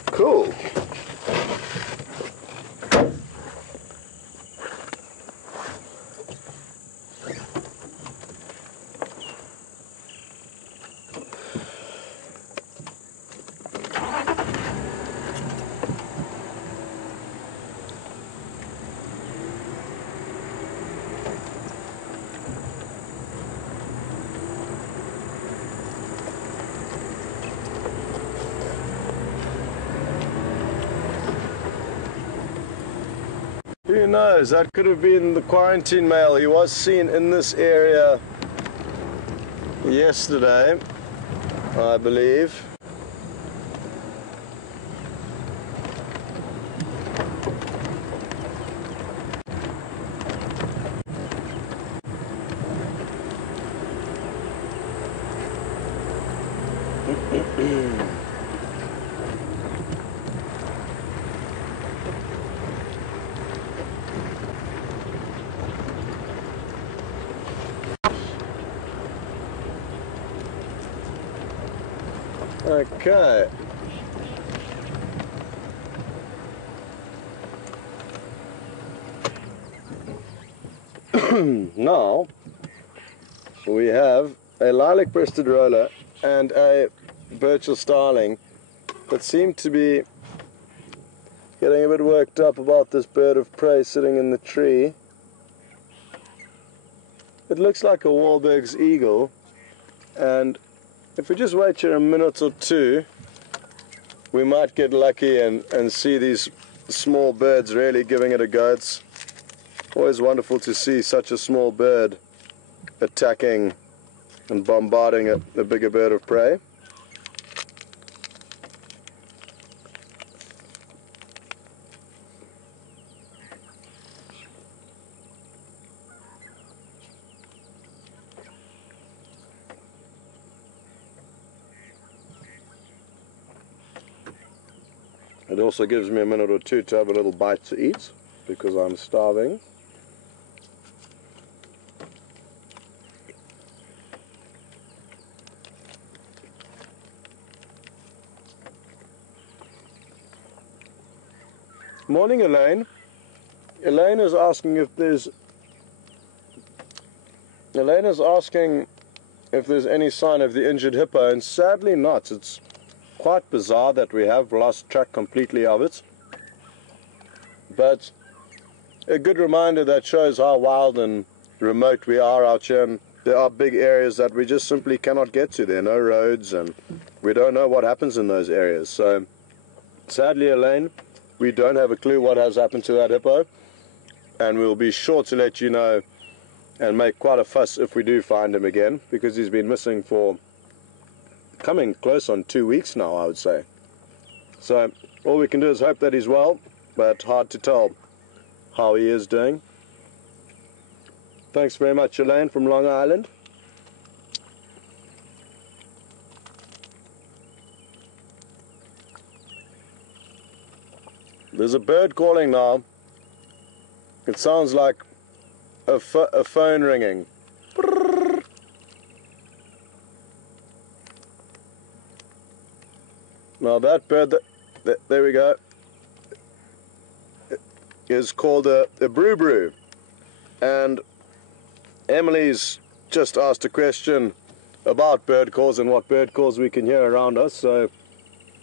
Cool. Who knows, that could have been the quarantine male. He was seen in this area yesterday, I believe. Okay. Now we have a lilac-breasted roller and a Burchell starling that seem to be getting a bit worked up about this bird of prey sitting in the tree. It looks like a Wahlberg's eagle, and if we just wait here a minute or two, we might get lucky and see these small birds really giving it a go. It's always wonderful to see such a small bird attacking and bombarding a bigger bird of prey. It also gives me a minute or two to have a little bite to eat because I'm starving. Morning, Elaine. Elaine is asking if there's any sign of the injured hippo, and sadly not. It's quite bizarre that we have lost track completely of it, but a good reminder that shows how wild and remote we are out here, and there are big areas that we just simply cannot get to. There are no roads and we don't know what happens in those areas. So sadly, Elaine, we don't have a clue what has happened to that hippo, and we'll be sure to let you know and make quite a fuss if we do find him again, because he's been missing for coming close on 2 weeks now, I would say. So all we can do is hope that he's well, but hard to tell how he is doing. Thanks very much, Elaine from Long Island. There's a bird calling now. It sounds like a phone ringing. Now that bird, there we go, is called a brew, and Emily's just asked a question about bird calls and what bird calls we can hear around us, so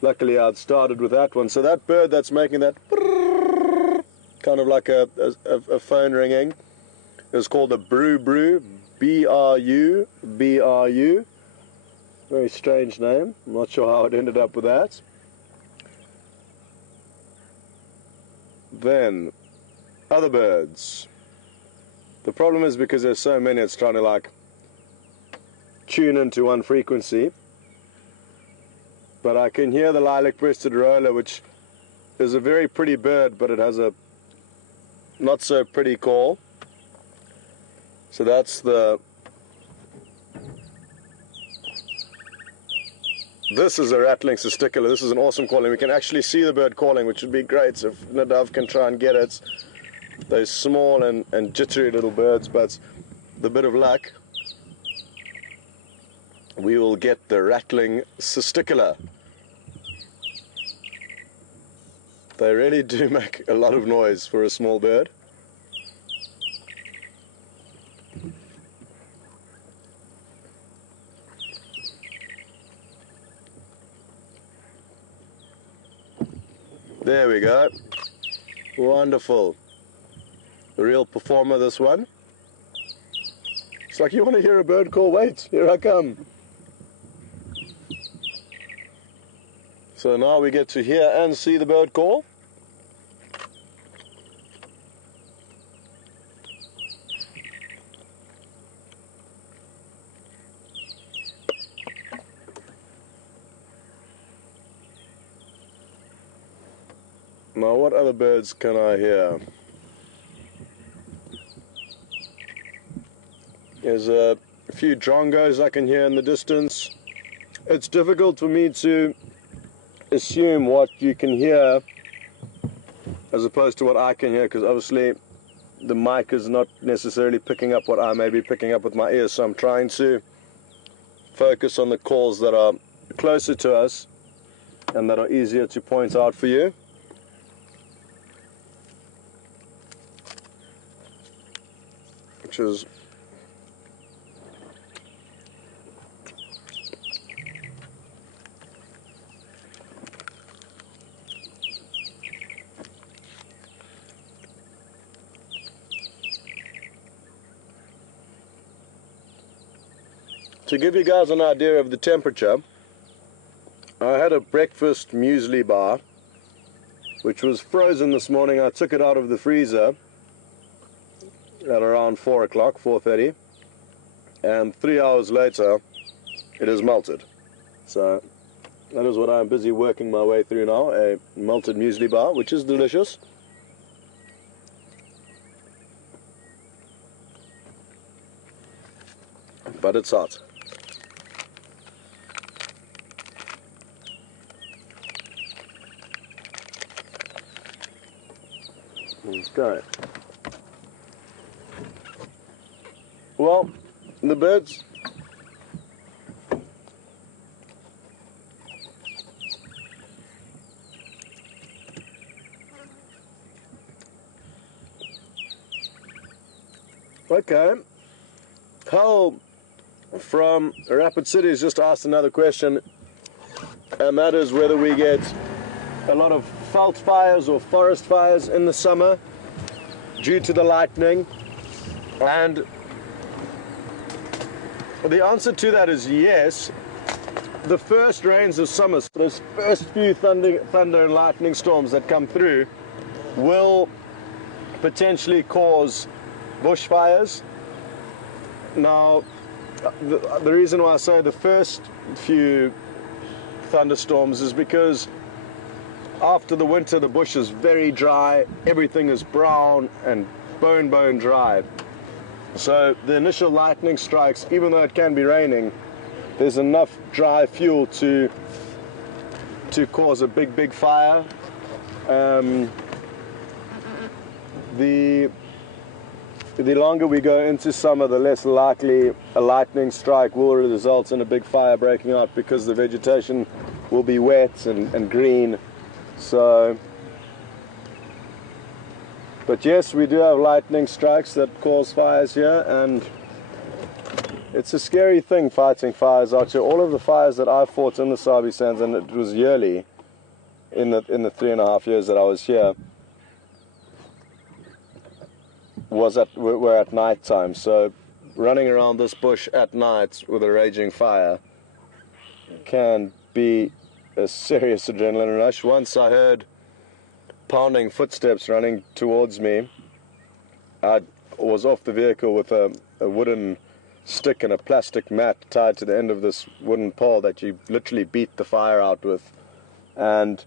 luckily I'd started with that one. So that bird that's making that kind of like a phone ringing is called a brew, B-R-U, B-R-U. Very strange name. I'm not sure how it ended up with that. Then, other birds. The problem is because there's so many, it's trying to like tune into one frequency. But I can hear the lilac-breasted roller, which is a very pretty bird, but it has a not so pretty call. So that's the... This is a rattling testicular. This is an awesome calling. We can actually see the bird calling, which would be great if Nadav can try and get it. Those small and jittery little birds, but with a bit of luck, we will get the rattling testicular. They really do make a lot of noise for a small bird. There we go. Wonderful. The real performer, this one. It's like you want to hear a bird call. Wait, here I come. So now we get to hear and see the bird call. Now what other birds can I hear? There's a few drongos I can hear in the distance. It's difficult for me to assume what you can hear as opposed to what I can hear, because obviously the mic is not necessarily picking up what I may be picking up with my ears, so I'm trying to focus on the calls that are closer to us and that are easier to point out for you. Which is to give you guys an idea of the temperature, I had a breakfast muesli bar, which was frozen this morning. I took it out of the freezer at around 4 o'clock, 4:30, and 3 hours later it is melted. So that is what I'm busy working my way through now, a melted muesli bar, which is delicious. But it's hot. Okay. Well, the birds okay. Hal from Rapid City has just asked another question, and that is whether we get a lot of veld fires or forest fires in the summer due to the lightning. And the answer to that is yes. The first rains of summer, those first few thunder and lightning storms that come through, will potentially cause bushfires. Now, the reason why I say the first few thunderstorms is because after the winter the bush is very dry, everything is brown and bone dry. So the initial lightning strikes, even though it can be raining, there's enough dry fuel to cause a big fire. The longer we go into summer, the less likely a lightning strike will result in a big fire breaking out, because the vegetation will be wet and green. So, but yes, we do have lightning strikes that cause fires here, and it's a scary thing fighting fires out here. All of the fires that I fought in the Sabi Sands, and it was yearly in the 3.5 years that I was here, were at night time. So running around this bush at night with a raging fire can be a serious adrenaline rush. Once I heard pounding footsteps running towards me. I was off the vehicle with a wooden stick and a plastic mat tied to the end of this wooden pole that you literally beat the fire out with. And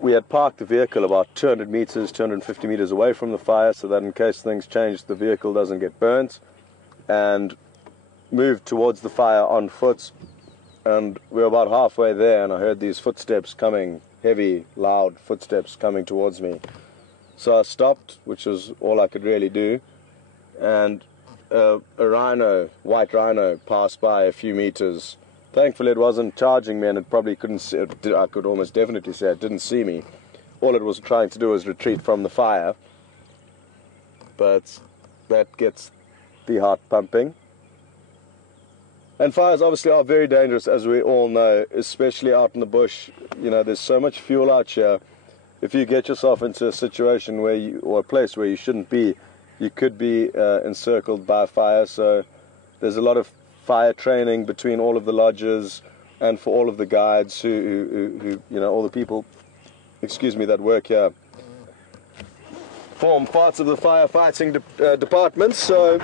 we had parked the vehicle about 200 meters, 250 meters away from the fire, so that in case things change, the vehicle doesn't get burnt, and moved towards the fire on foot. And we were about halfway there, and I heard these footsteps coming, heavy, loud footsteps coming towards me. So I stopped, which was all I could really do, and a rhino, white rhino, passed by a few meters. Thankfully it wasn't charging me, and it probably couldn't see, I could almost definitely say it didn't see me. All it was trying to do was retreat from the fire. But that gets the heart pumping. And fires obviously are very dangerous, as we all know, especially out in the bush. You know, there's so much fuel out here. If you get yourself into a situation where you, or a place where you shouldn't be, you could be encircled by fire. So there's a lot of fire training between all of the lodges and for all of the guides who you know, all the people, excuse me, that work here form parts of the firefighting departments. So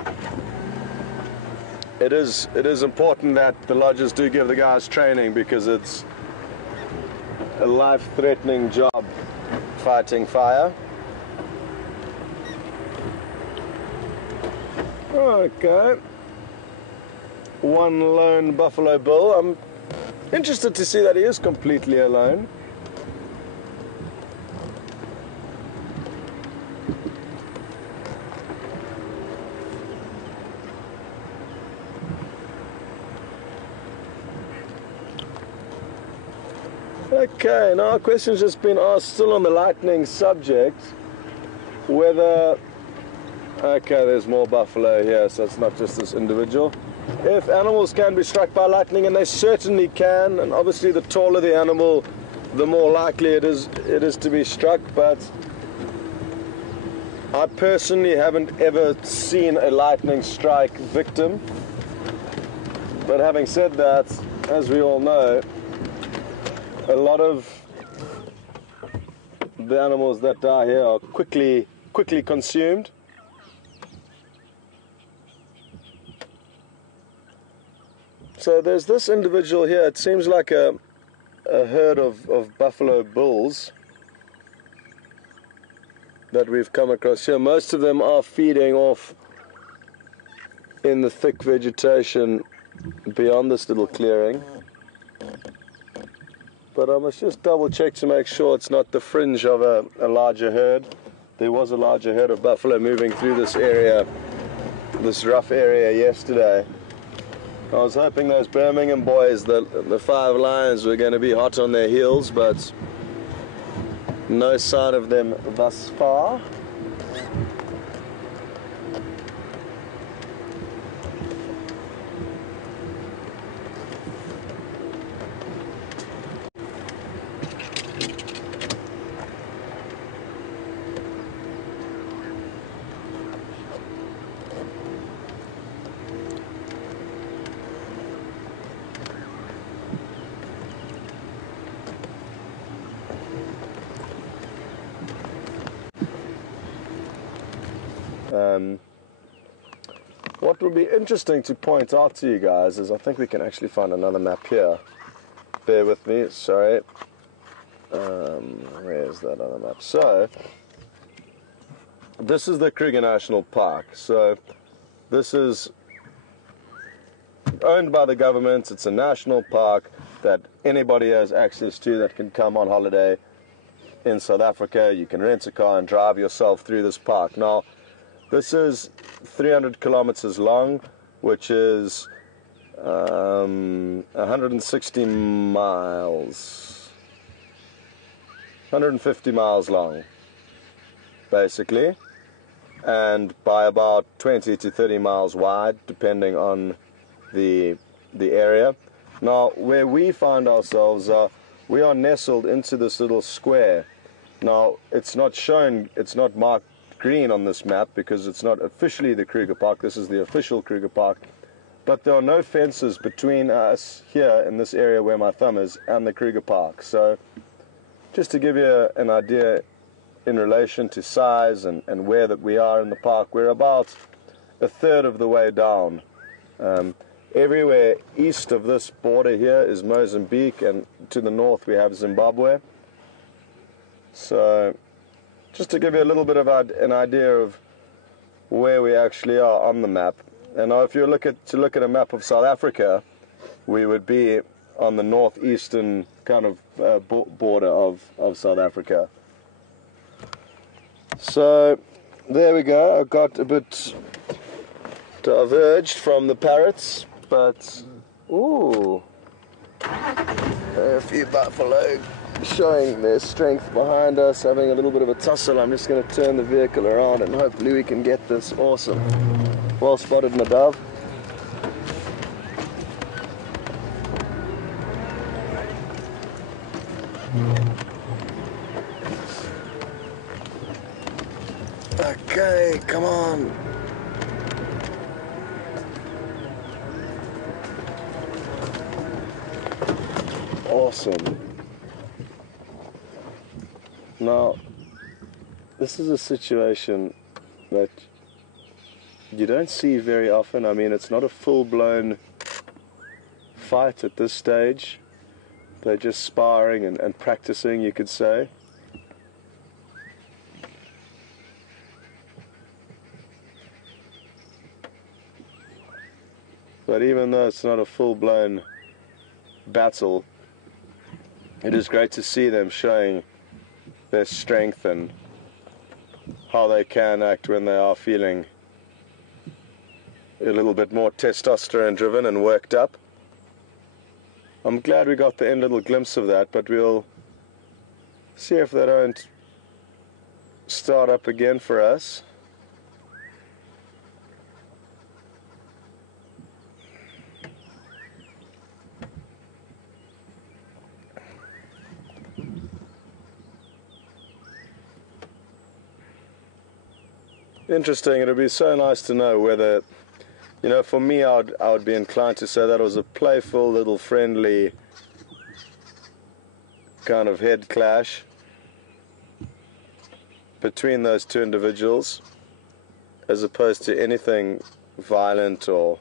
it is important that the lodges do give the guys training, because it's a life-threatening job fighting fire. Okay. One lone buffalo bull. I'm interested to see that he is completely alone. Okay, now a question's just been asked, still on the lightning subject, whether, okay, there's more buffalo here, so it's not just this individual. If animals can be struck by lightning, and they certainly can, and obviously the taller the animal, the more likely it is to be struck, but I personally haven't ever seen a lightning strike victim, but having said that, as we all know, a lot of the animals that die here are quickly consumed. So there's this individual here. It seems like a herd of buffalo bulls that we've come across here. Most of them are feeding off in the thick vegetation beyond this little clearing. But I must just double check to make sure it's not the fringe of a larger herd. There was a larger herd of buffalo moving through this area, this rough area yesterday. I was hoping those Birmingham boys, the 5 Lions, were going to be hot on their heels, but no sign of them thus far. What would be interesting to point out to you guys is I think we can actually find another map here. Bear with me, sorry. Where's that other map? So, this is the Kruger National Park. So, this is owned by the government. It's a national park that anybody has access to that can come on holiday in South Africa. You can rent a car and drive yourself through this park. Now, this is 300 kilometers long, which is 160 miles, 150 miles long, basically, and by about 20 to 30 miles wide, depending on the area. Now, where we find ourselves, we are nestled into this little square. Now, it's not shown, it's not marked green on this map because it's not officially the Kruger Park. This is the official Kruger Park, but there are no fences between us here in this area where my thumb is and the Kruger Park. So just to give you an idea in relation to size and where that we are in the park, we're about a third of the way down. Everywhere east of this border here is Mozambique, and to the north we have Zimbabwe. So just to give you a little bit of an idea of where we actually are on the map. And now if you look at a map of South Africa, we would be on the northeastern kind of border of South Africa. So there we go. I got a bit diverged from the parrots, but ooh, a few buffalo showing their strength behind us, having a little bit of a tussle. I'm just going to turn the vehicle around and hopefully we can get this. Awesome. Well spotted, my dove. Okay, come on. Awesome. Now, this is a situation that you don't see very often. I mean, it's not a full-blown fight at this stage. They're just sparring and practicing, you could say. But even though it's not a full-blown battle, it is great to see them showing their strength and how they can act when they are feeling a little bit more testosterone driven and worked up. I'm glad we got the end little glimpse of that, but we'll see if they don't start up again for us. Interesting. It would be so nice to know whether, you know, for me, I would be inclined to say that was a playful, little friendly kind of head clash between those two individuals, as opposed to anything violent or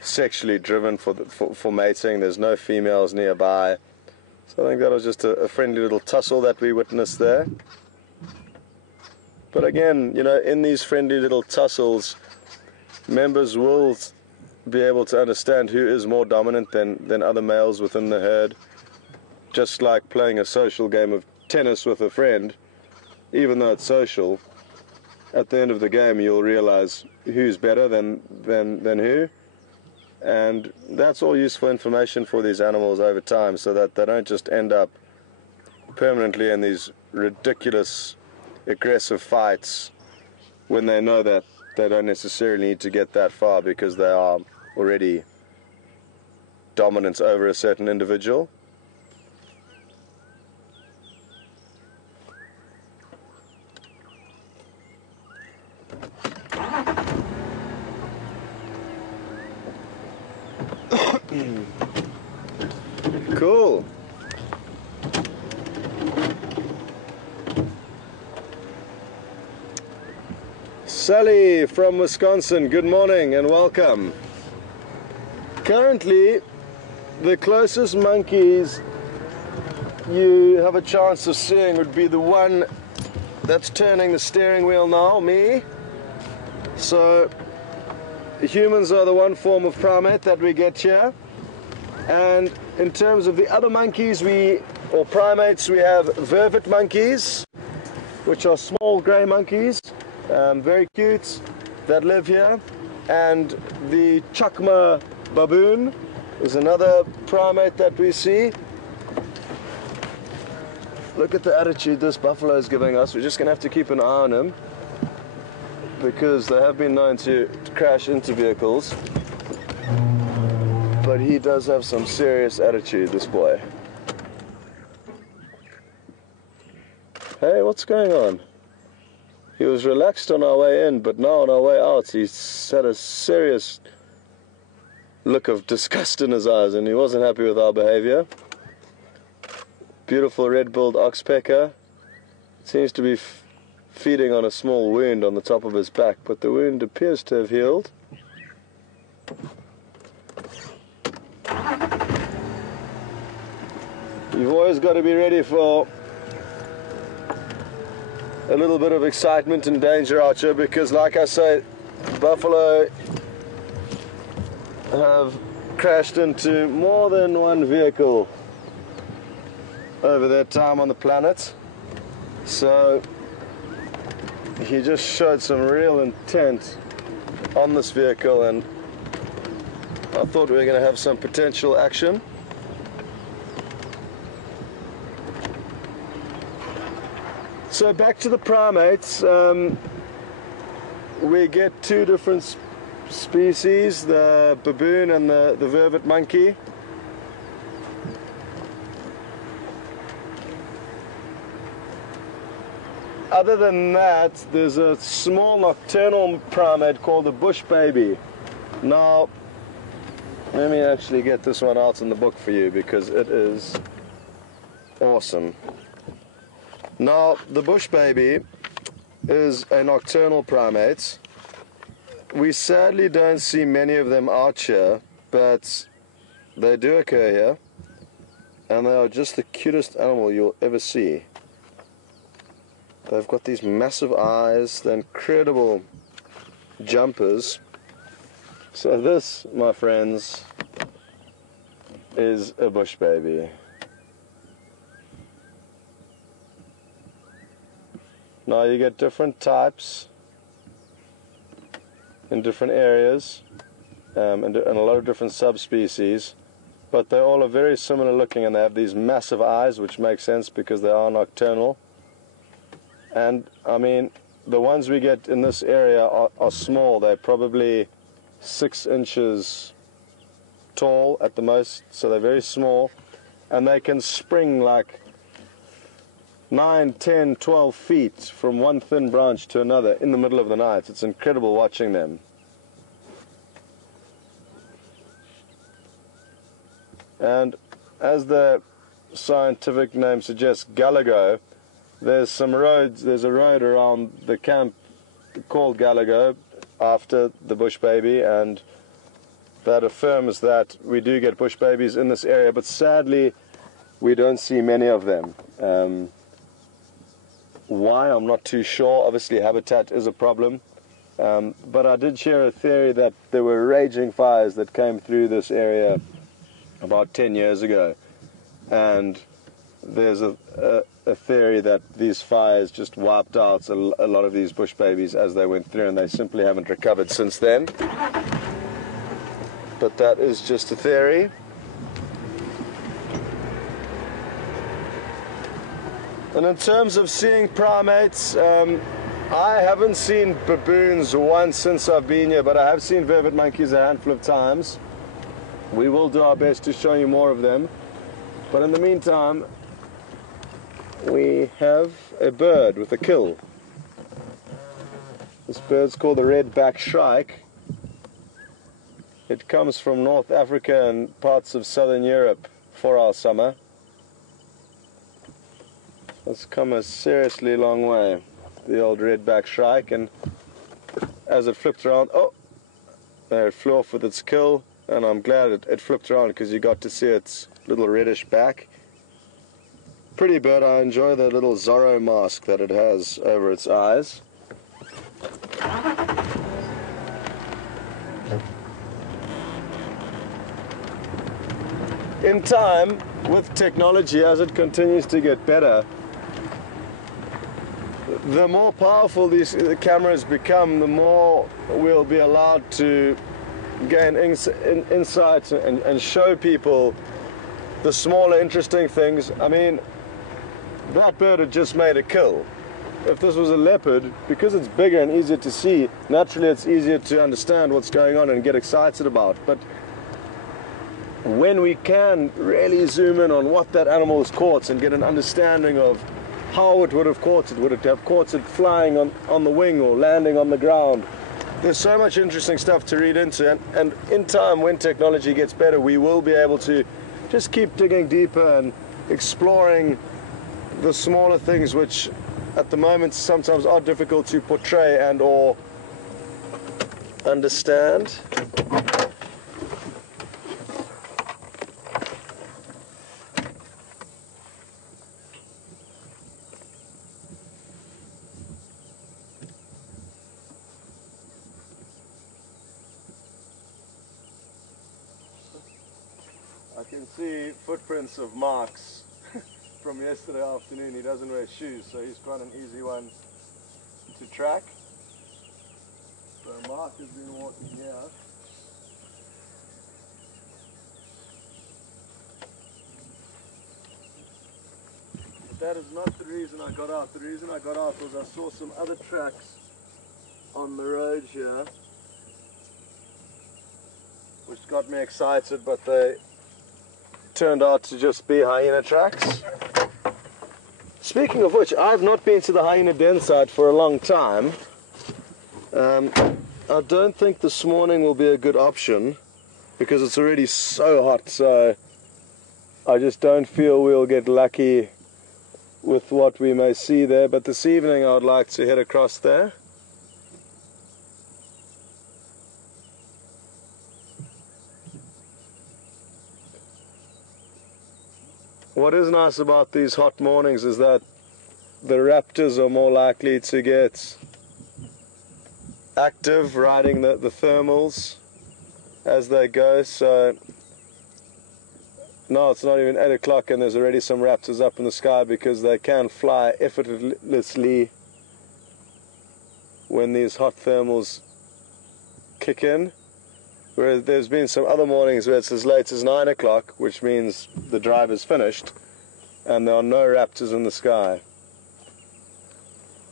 sexually driven for mating. There's no females nearby. So I think that was just a friendly little tussle that we witnessed there. But again, you know, in these friendly little tussles, members will be able to understand who is more dominant than other males within the herd. Just like playing a social game of tennis with a friend, even though it's social, at the end of the game you'll realize who's better than who. And that's all useful information for these animals over time, so that they don't just end up permanently in these ridiculous aggressive fights when they know that they don't necessarily need to get that far because they are already dominant over a certain individual. Cool. Sally from Wisconsin, good morning and welcome. Currently, the closest monkeys you have a chance of seeing would be the one that's turning the steering wheel now, me. So, humans are the one form of primate that we get here. And in terms of the other monkeys, or primates, we have vervet monkeys, which are small grey monkeys, very cute, that live here. And the chukma baboon is another primate that we see. Look at the attitude this buffalo is giving us. We're just going to have to keep an eye on him, because they have been known to crash into vehicles. But he does have some serious attitude, this boy. Hey, what's going on? He was relaxed on our way in, but now on our way out, he's had a serious look of disgust in his eyes, and he wasn't happy with our behavior. Beautiful red-billed oxpecker. Seems to be feeding on a small wound on the top of his back, but the wound appears to have healed. You've always got to be ready for a little bit of excitement and danger out here, because like I say, buffalo have crashed into more than one vehicle over their time on the planet. So he just showed some real intent on this vehicle, and I thought we were going to have some potential action. So back to the primates, we get two different species, the baboon and the vervet monkey. Other than that, there's a small nocturnal primate called the bush baby. Now, let me actually get this one out in the book for you, because it is awesome. Now, the bush baby is a nocturnal primate. We sadly don't see many of them out here, but they do occur here, and they are just the cutest animal you'll ever see. They've got these massive eyes, they're incredible jumpers. So this, my friends, is a bush baby. Now you get different types in different areas, and a lot of different subspecies, but they all are very similar looking, and they have these massive eyes, which makes sense because they are nocturnal. And I mean, the ones we get in this area are small. They're probably 6 inches tall at the most, so they're very small, and they can spring like 9, 10, 12 feet from one thin branch to another in the middle of the night. It's incredible watching them. And as the scientific name suggests, Galago, there's a road around the camp called Galago after the bush baby, and that affirms that we do get bush babies in this area, but sadly we don't see many of them. Why, I'm not too sure. Obviously habitat is a problem, but I did share a theory that there were raging fires that came through this area about 10 years ago, and there's a theory that these fires just wiped out a lot of these bush babies as they went through, and they simply haven't recovered since then. But that is just a theory. And in terms of seeing primates, I haven't seen baboons once since I've been here, but I have seen vervet monkeys a handful of times. We will do our best to show you more of them. But in the meantime, we have a bird with a kill. This bird's called the red-backed shrike. It comes from North Africa and parts of southern Europe for our summer. It's come a seriously long way, the old red-backed shrike, and as it flipped around, oh, there it flew off with its kill, and I'm glad it flipped around because you got to see its little reddish back. Pretty bird. I enjoy the little Zorro mask that it has over its eyes. In time, with technology, as it continues to get better, the more powerful these cameras become, the more we'll be allowed to gain insights and show people the smaller interesting things. I mean, that bird had just made a kill. If this was a leopard, because it's bigger and easier to see, naturally it's easier to understand what's going on and get excited about. But when we can really zoom in on what that animal has caught and get an understanding of how it would have caught it, would it have caught it flying on the wing or landing on the ground? There's so much interesting stuff to read into, and in time, when technology gets better, we will be able to just keep digging deeper and exploring the smaller things which at the moment sometimes are difficult to portray and or understand. I can see footprints of Mark's from yesterday afternoon. He doesn't wear shoes, so he's quite an easy one to track. So Mark has been walking here. But that is not the reason I got out. The reason I got out was I saw some other tracks on the road here, which got me excited, but they turned out to just be hyena tracks. Speaking of which, I've not been to the hyena den site for a long time. I don't think this morning will be a good option because it's already so hot, so I just don't feel we'll get lucky with what we may see there. But this evening I would like to head across there. What is nice about these hot mornings is that the raptors are more likely to get active, riding the thermals as they go. So no, it's not even 8 o'clock and there's already some raptors up in the sky because they can fly effortlessly when these hot thermals kick in. Whereas there's been some other mornings where it's as late as 9 o'clock, which means the drive is finished, and there are no raptors in the sky.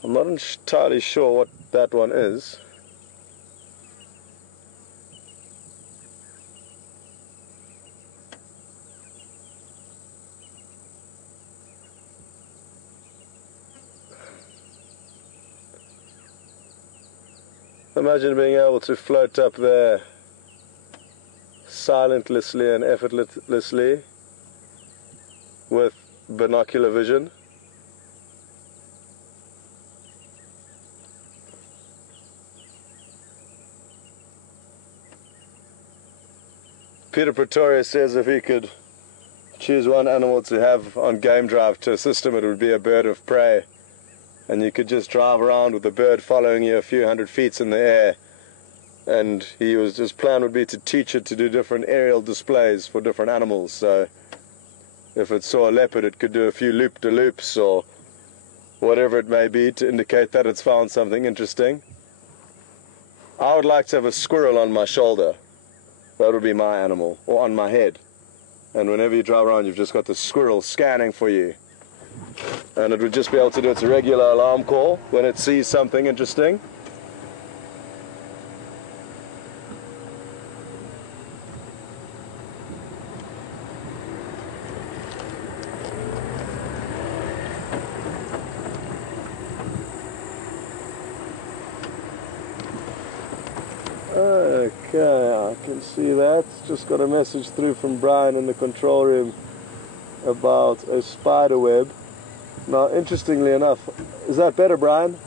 I'm not entirely sure what that one is. Imagine being able to float up there silently and effortlessly with binocular vision. Peter Pretoria says if he could choose one animal to have on game drive to assist him, it would be a bird of prey. And you could just drive around with the bird following you a few hundred feet in the air. And his plan would be to teach it to do different aerial displays for different animals. So if it saw a leopard, it could do a few loop-de-loops or whatever it may be to indicate that it's found something interesting. I would like to have a squirrel on my shoulder. That would be my animal, or on my head. And whenever you drive around, you've just got the squirrel scanning for you. And it would just be able to do its regular alarm call when it sees something interesting. Okay, I can see that. Just got a message through from Brian in the control room about a spider web. Now, interestingly enough, is that better, Brian?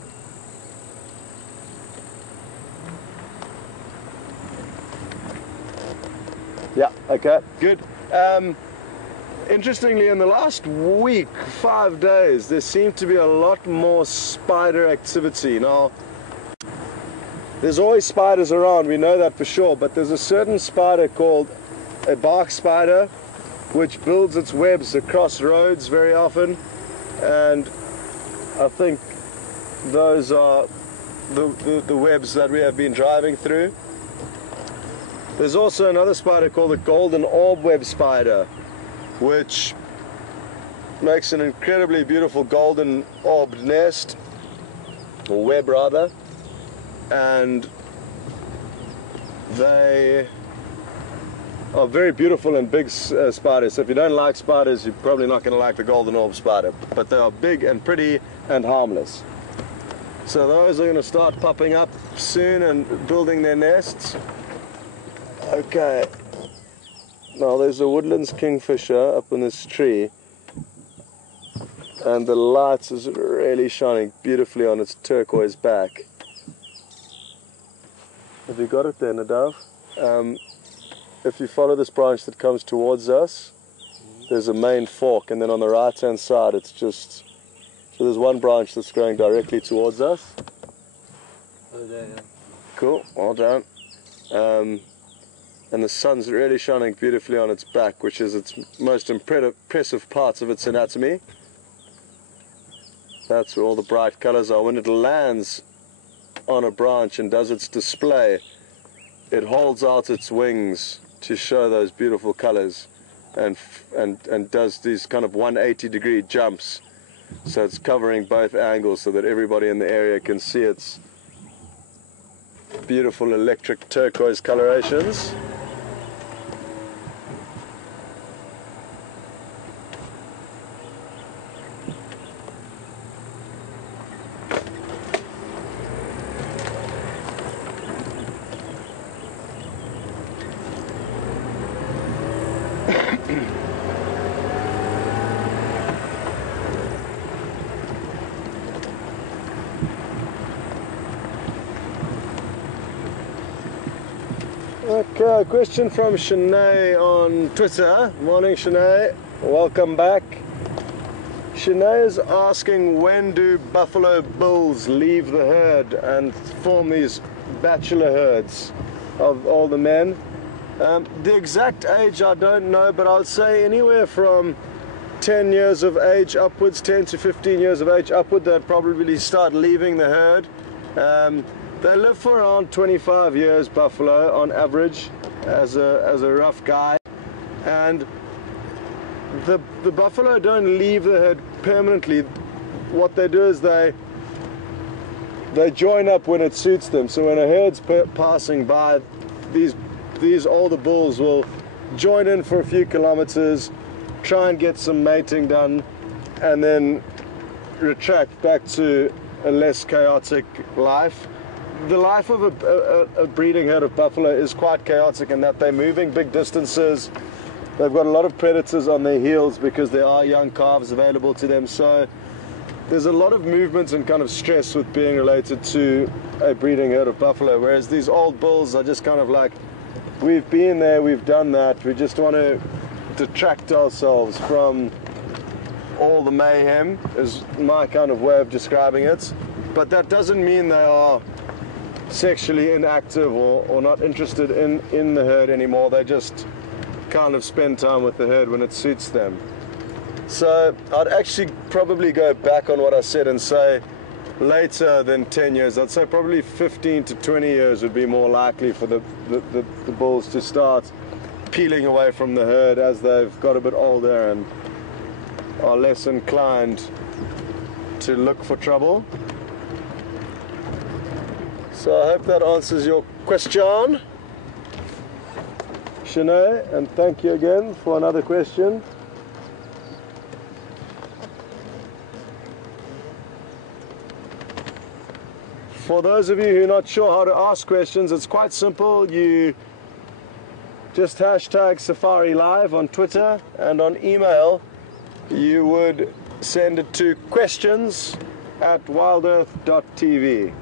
Yeah, okay, good. Interestingly, in the last week, 5 days, there seemed to be a lot more spider activity. Now, there's always spiders around, we know that for sure, but there's a certain spider called a bark spider which builds its webs across roads very often, and I think those are the webs that we have been driving through. There's also another spider called the golden orb web spider, which makes an incredibly beautiful golden orbed nest, or web rather. And they are very beautiful and big spiders. So if you don't like spiders, you're probably not going to like the golden orb spider. But they are big and pretty and harmless. So those are going to start popping up soon and building their nests. Okay. Now there's a woodlands kingfisher up in this tree. And the light is really shining beautifully on its turquoise back. Have you got it there, Nadav? If you follow this branch that comes towards us, there's a main fork, and then on the right hand side it's just, so there's one branch that's going directly towards us. Oh, there, yeah. Cool, well done. And the sun's really shining beautifully on its back, which is its most impressive parts of its anatomy. That's where all the bright colors are. When it lands on a branch and does its display, it holds out its wings to show those beautiful colors, and does these kind of 180-degree jumps, so it's covering both angles so that everybody in the area can see its beautiful electric turquoise colorations. Okay, a question from Shanae on Twitter. Morning, Shanae. Welcome back. Shanae is asking, when do buffalo bulls leave the herd and form these bachelor herds of all the men? The exact age I don't know, but I would say anywhere from 10 years of age upwards, 10 to 15 years of age upward, they'll probably start leaving the herd. They live for around 25 years, buffalo, on average, as a rough guide. And the buffalo don't leave the herd permanently. What they do is they join up when it suits them. So when a herd's passing by, these older bulls will join in for a few kilometers, try and get some mating done, and then retract back to a less chaotic life. the life of a breeding herd of buffalo is quite chaotic in that they're moving big distances. They've got a lot of predators on their heels because there are young calves available to them. So there's a lot of movement and kind of stress with being related to a breeding herd of buffalo. Whereas these old bulls are just kind of like, we've been there, we've done that. We just want to detract ourselves from all the mayhem, is my kind of way of describing it. But that doesn't mean they are sexually inactive or not interested in the herd anymore. They just kind of spend time with the herd when it suits them. So I'd actually probably go back on what I said and say later than 10 years. I'd say probably 15 to 20 years would be more likely for the bulls to start peeling away from the herd as they've got a bit older and are less inclined to look for trouble. So I hope that answers your question, Shanae, and thank you again for another question. For those of you who are not sure how to ask questions, it's quite simple. You just hashtag Safari Live on Twitter, and on email you would send it to questions@wildearth.tv.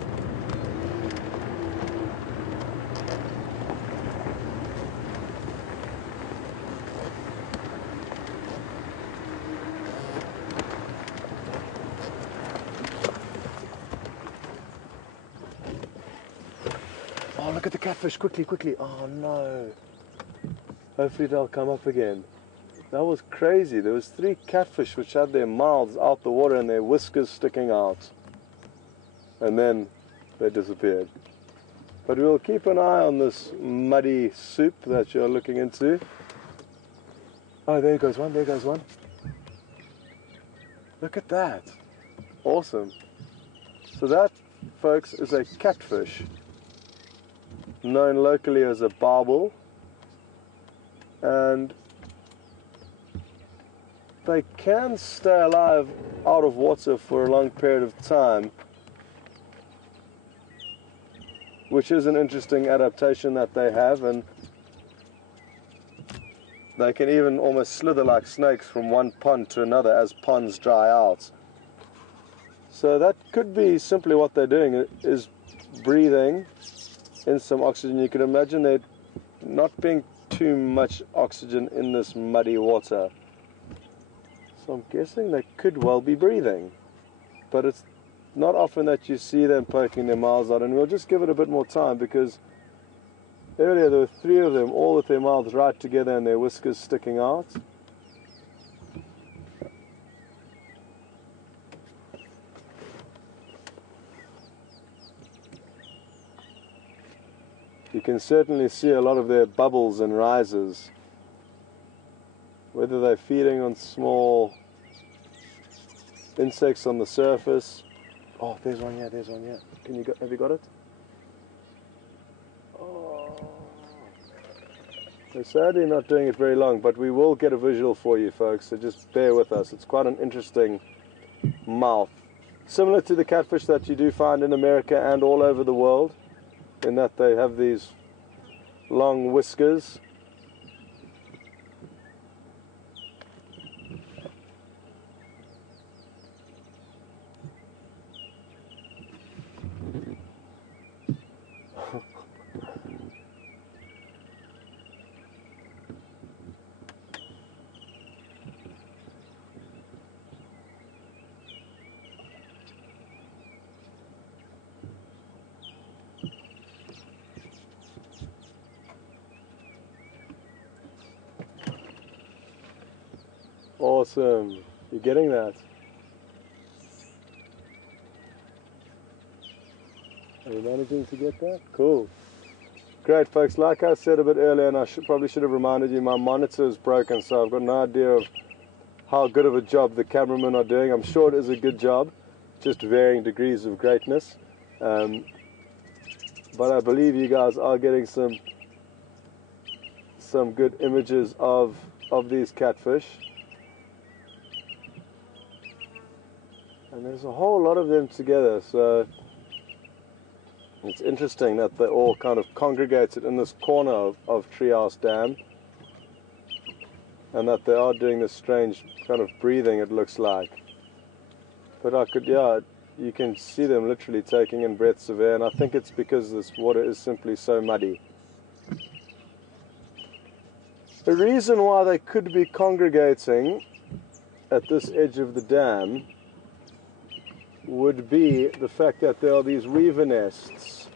Oh, look at the catfish, quickly, quickly. Oh no. Hopefully they'll come up again. That was crazy. There was 3 catfish which had their mouths out the water and their whiskers sticking out. And then they disappeared. But we'll keep an eye on this muddy soup that you're looking into. Oh, there goes one, there goes one. Look at that. Awesome. So that, folks, is a catfish, known locally as a barbel, and they can stay alive out of water for a long period of time, which is an interesting adaptation that they have, and they can even almost slither like snakes from one pond to another as ponds dry out. So that could be simply what they're doing, is breathing in some oxygen. You can imagine there not being too much oxygen in this muddy water. So I'm guessing they could well be breathing. But it's not often that you see them poking their mouths out, and we'll just give it a bit more time because earlier there were 3 of them, all with their mouths right together and their whiskers sticking out. You can certainly see a lot of their bubbles and rises, whether they're feeding on small insects on the surface. Oh, there's one here, there's one here. Have you got it? Oh. They're sadly not doing it very long, but we will get a visual for you folks, so just bear with us. It's quite an interesting mouth. Similar to the catfish that you do find in America and all over the world, in that they have these long whiskers. Awesome. You're getting that? Are you managing to get that? Cool. Great, folks. Like I said a bit earlier, and I probably should have reminded you, my monitor is broken, so I've got no idea of how good of a job the cameramen are doing. I'm sure it is a good job, just varying degrees of greatness. But I believe you guys are getting some good images of these catfish. And there's a whole lot of them together, so It's interesting that they all kind of congregated in this corner of Treehouse Dam, and that they are doing this strange kind of breathing, it looks like. But you can see them literally taking in breaths of air, and I think it's because this water is simply so muddy. The reason why they could be congregating at this edge of the dam would be the fact that there are these weaver nests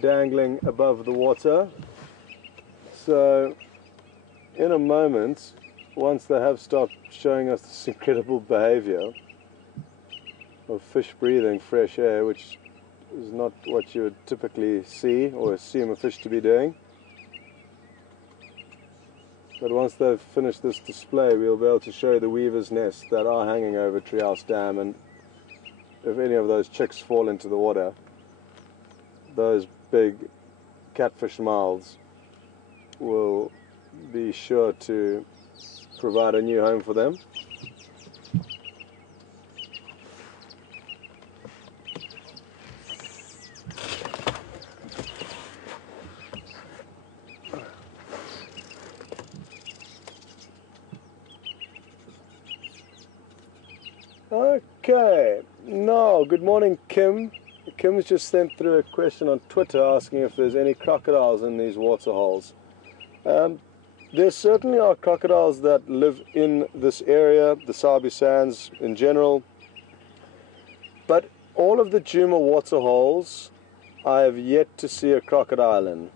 dangling above the water. So in a moment, once they have stopped showing us this incredible behavior of fish breathing fresh air, which is not what you would typically see or assume a fish to be doing, but once they've finished this display, we'll be able to show the weaver's nests that are hanging over Treehouse Dam, and if any of those chicks fall into the water, those big catfish mouths will be sure to provide a new home for them. Okay, now good morning, Kim. Kim's just sent through a question on Twitter asking if there's any crocodiles in these water holes. There certainly are crocodiles that live in this area, the Sabi Sands in general, but all of the Djuma water holes I have yet to see a crocodile in.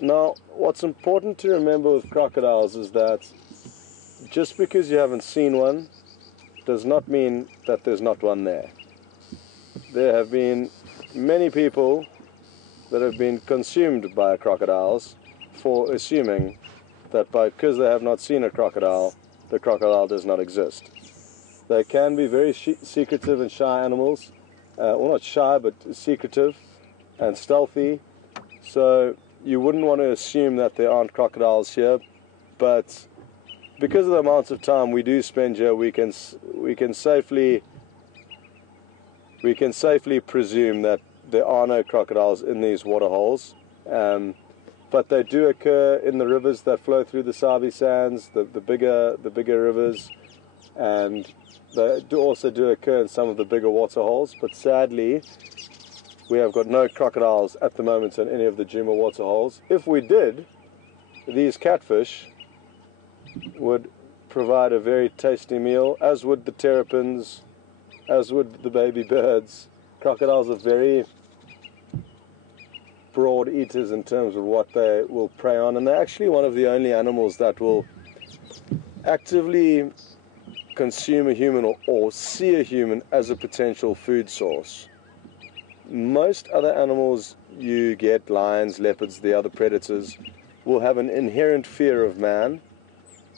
Now, what's important to remember with crocodiles is that just because you haven't seen one does not mean that there's not one there. There have been many people that have been consumed by crocodiles for assuming that because they have not seen a crocodile, the crocodile does not exist. They can be very secretive and shy animals, well, not shy, but secretive and stealthy, so you wouldn't want to assume that there aren't crocodiles here, but because of the amounts of time we do spend here, we can safely presume that there are no crocodiles in these water holes. But they do occur in the rivers that flow through the Sabi Sands, the bigger rivers, and they also do occur in some of the bigger water holes. But sadly, we have got no crocodiles at the moment in any of the Djuma water holes. If we did, these catfish would provide a very tasty meal, as would the terrapins, as would the baby birds. Crocodiles are very broad eaters in terms of what they will prey on, and they're actually one of the only animals that will actively consume a human or see a human as a potential food source. Most other animals you get, lions, leopards, the other predators, will have an inherent fear of man,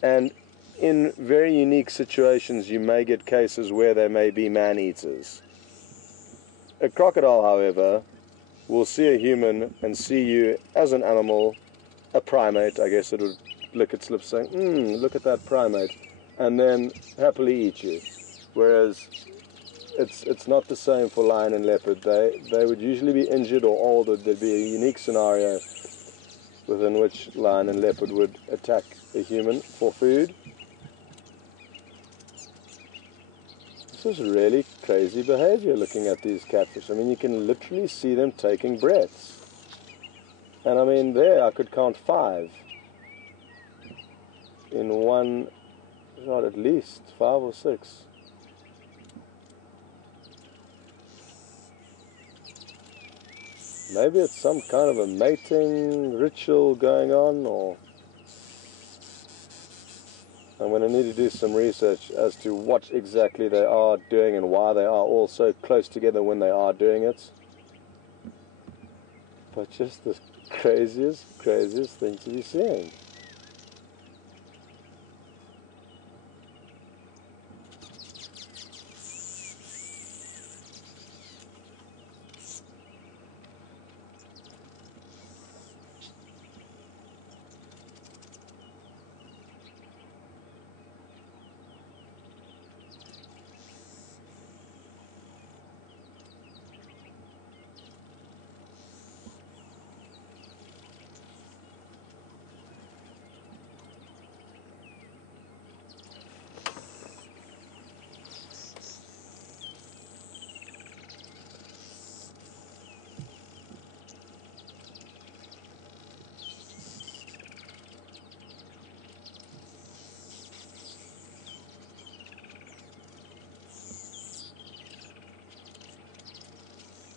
and in very unique situations you may get cases where they may be man-eaters. A crocodile, however, will see a human and see you as an animal, a primate, I guess it would lick its lips saying, look at that primate, and then happily eat you. Whereas it's not the same for lion and leopard. They would usually be injured or old, or there'd be a unique scenario within which lion and leopard would attack a human for food. This is really crazy behavior looking at these catfish. I mean, you can literally see them taking breaths. And I mean, there I could count 5 in one shot, at least 5 or 6. Maybe it's some kind of a mating ritual going on, or I'm going to need to do some research as to what exactly they are doing and why they are all so close together when they are doing it. But just the craziest thing to be seeing.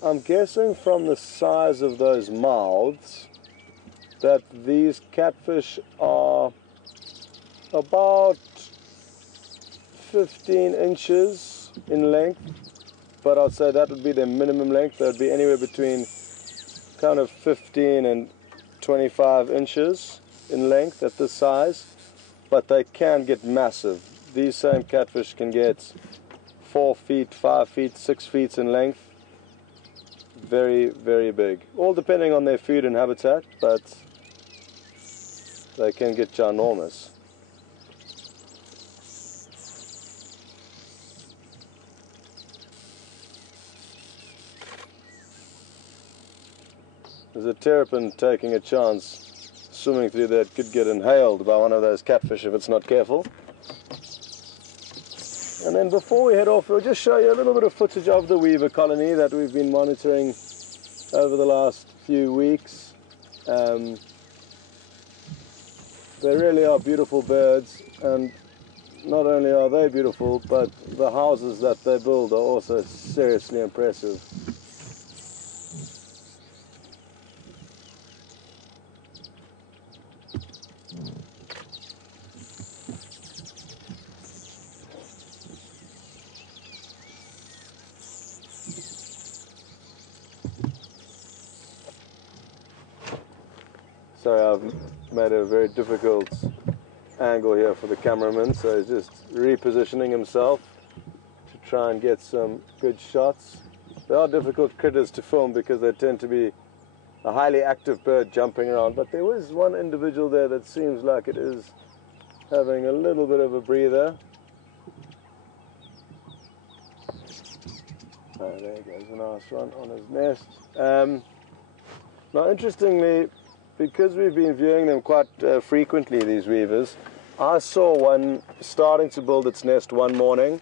I'm guessing from the size of those mouths that these catfish are about 15 inches in length, but I'd say that would be their minimum length. That would be anywhere between kind of 15 and 25 inches in length at this size, but they can get massive. These same catfish can get 4 feet, 5 feet, 6 feet in length. Very, very big. All depending on their food and habitat, but they can get ginormous. There's a terrapin taking a chance, swimming through that, could get inhaled by one of those catfish if it's not careful. And then before we head off, we'll just show you a little bit of footage of the weaver colony that we've been monitoring over the last few weeks. They really are beautiful birds, and not only are they beautiful, but the houses that they build are also seriously impressive. Sorry, I've made a very difficult angle here for the cameraman, so he's just repositioning himself to try and get some good shots. They are difficult critters to film because they tend to be a highly active bird jumping around, but there was one individual there that seems like it is having a little bit of a breather. Oh, there goes a nice one on his nest. Now, interestingly, because we've been viewing them quite frequently, these weavers, I saw one starting to build its nest one morning,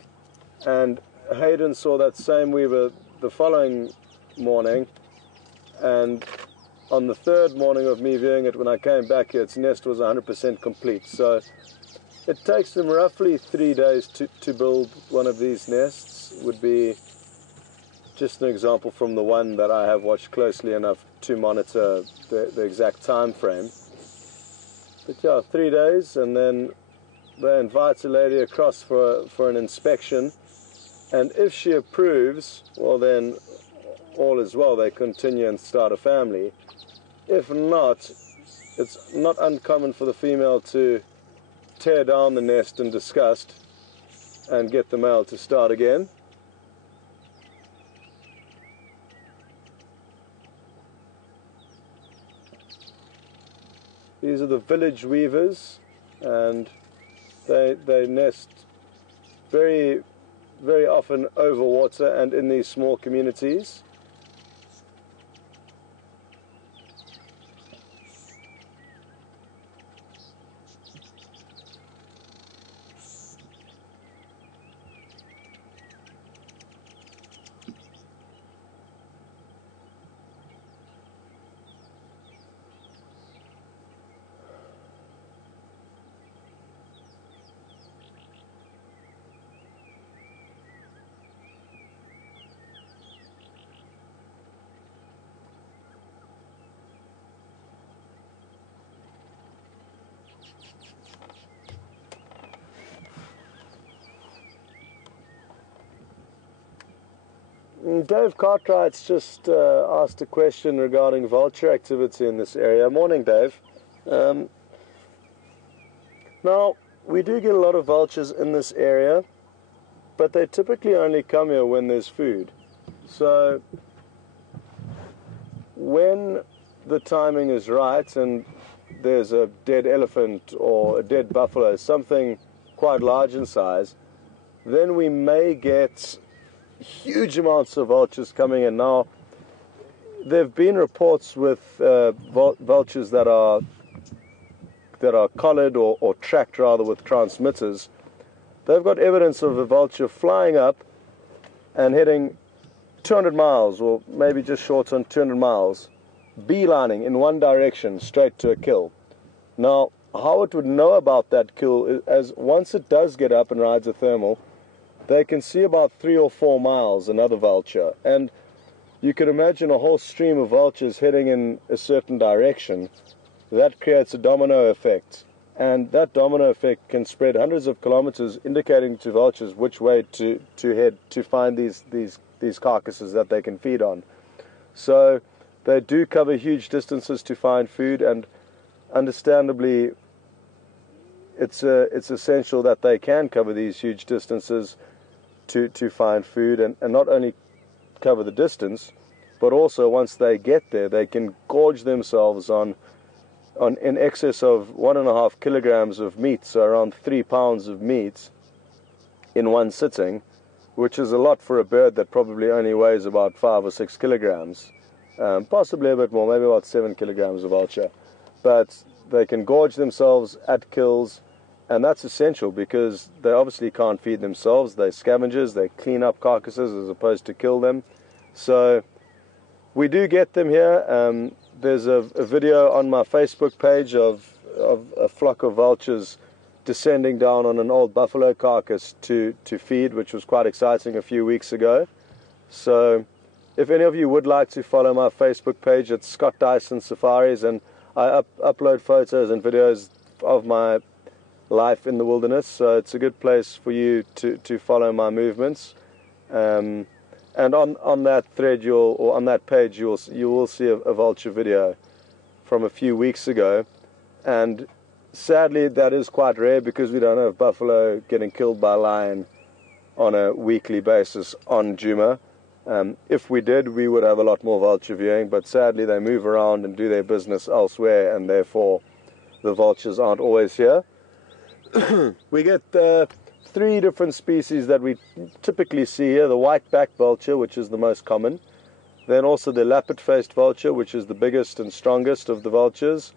and Hayden saw that same weaver the following morning, and on the third morning of me viewing it, when I came back here, its nest was 100% complete. So it takes them roughly 3 days to build one of these nests. Would be just an example from the one that I have watched closely enough to monitor the exact time frame. But yeah, 3 days, and then they invite a lady across for an inspection, and if she approves, well then all is well, they continue and start a family. If not, it's not uncommon for the female to tear down the nest in disgust and get the male to start again. These are the village weavers, and they nest very, very often over water and in these small communities. Dave Cartwright's just asked a question regarding vulture activity in this area. Morning, Dave. Now, we do get a lot of vultures in this area, but they typically only come here when there's food. So, when the timing is right and there's a dead elephant or a dead buffalo, something quite large in size, then we may get huge amounts of vultures coming in. Now, there have been reports with vultures that are collared or tracked rather with transmitters. They've got evidence of a vulture flying up and heading 200 miles, or maybe just short on 200 miles, beelining in one direction straight to a kill. Now, how it would know about that kill is, as once it does get up and rides a thermal, they can see about 3 or 4 miles another vulture, and you can imagine a whole stream of vultures heading in a certain direction. That creates a domino effect, and that domino effect can spread hundreds of kilometers, indicating to vultures which way to head to find these carcasses that they can feed on. So they do cover huge distances to find food, and understandably it's essential that they can cover these huge distances to find food, and not only cover the distance, but also once they get there, they can gorge themselves on in excess of 1.5 kilograms of meat, so around 3 pounds of meat in one sitting, which is a lot for a bird that probably only weighs about 5 or 6 kilograms, possibly a bit more, maybe about 7 kilograms of vulture. But they can gorge themselves at kills, and that's essential because they obviously can't feed themselves. They're scavengers, they clean up carcasses as opposed to kill them. So we do get them here. There's a video on my Facebook page of a flock of vultures descending down on an old buffalo carcass to feed, which was quite exciting a few weeks ago. So if any of you would like to follow my Facebook page, it's Scott Dyson Safaris, and I upload photos and videos of my life in the wilderness, so it's a good place for you to follow my movements. And on that thread, on that page, you will see a vulture video from a few weeks ago, and sadly that is quite rare because we don't have buffalo getting killed by lion on a weekly basis on Djuma. If we did, we would have a lot more vulture viewing, but sadly they move around and do their business elsewhere, and therefore the vultures aren't always here. We get 3 different species that we typically see here: the white-backed vulture, which is the most common, then also the lappet-faced vulture, which is the biggest and strongest of the vultures,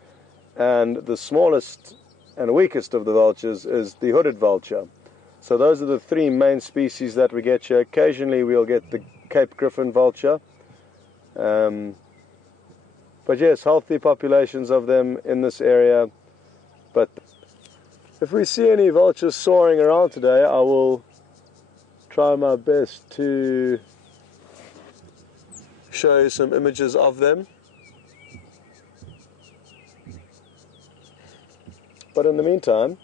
and the smallest and weakest of the vultures is the hooded vulture. So those are the 3 main species that we get here. Occasionally we'll get the Cape Griffin vulture, but yes, healthy populations of them in this area. But if we see any vultures soaring around today, I will try my best to show you some images of them. But in the meantime,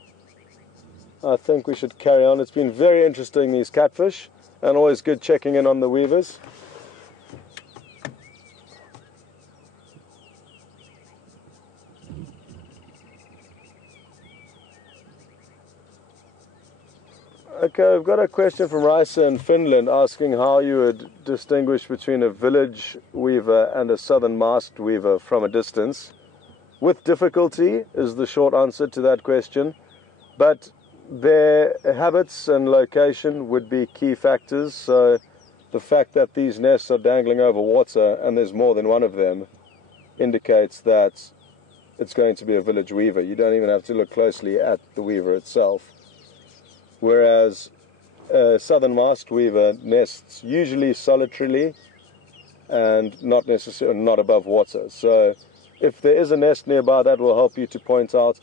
I think we should carry on. It's been very interesting, these catfish, and always good checking in on the weavers. Okay, we've got a question from Raisa in Finland asking how you would distinguish between a village weaver and a southern masked weaver from a distance. With difficulty is the short answer to that question, but their habits and location would be key factors. So the fact that these nests are dangling over water and there's more than one of them indicates that it's going to be a village weaver. You don't even have to look closely at the weaver itself. Whereas a southern masked weaver nests usually solitarily and not necessarily not above water. So if there is a nest nearby, that will help you to point out.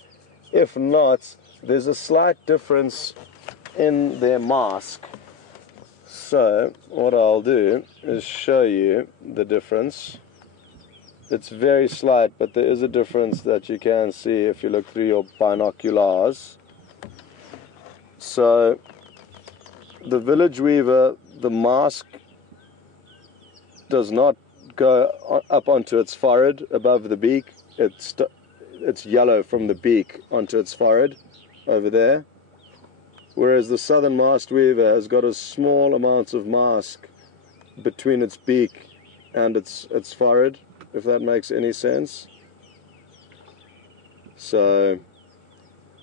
If not, there's a slight difference in their mask. So what I'll do is show you the difference. It's very slight, but there is a difference that you can see if you look through your binoculars. So the village weaver, the mask does not go up onto its forehead above the beak. It's yellow from the beak onto its forehead over there. Whereas the southern masked weaver has got a small amount of mask between its beak and its forehead, if that makes any sense. So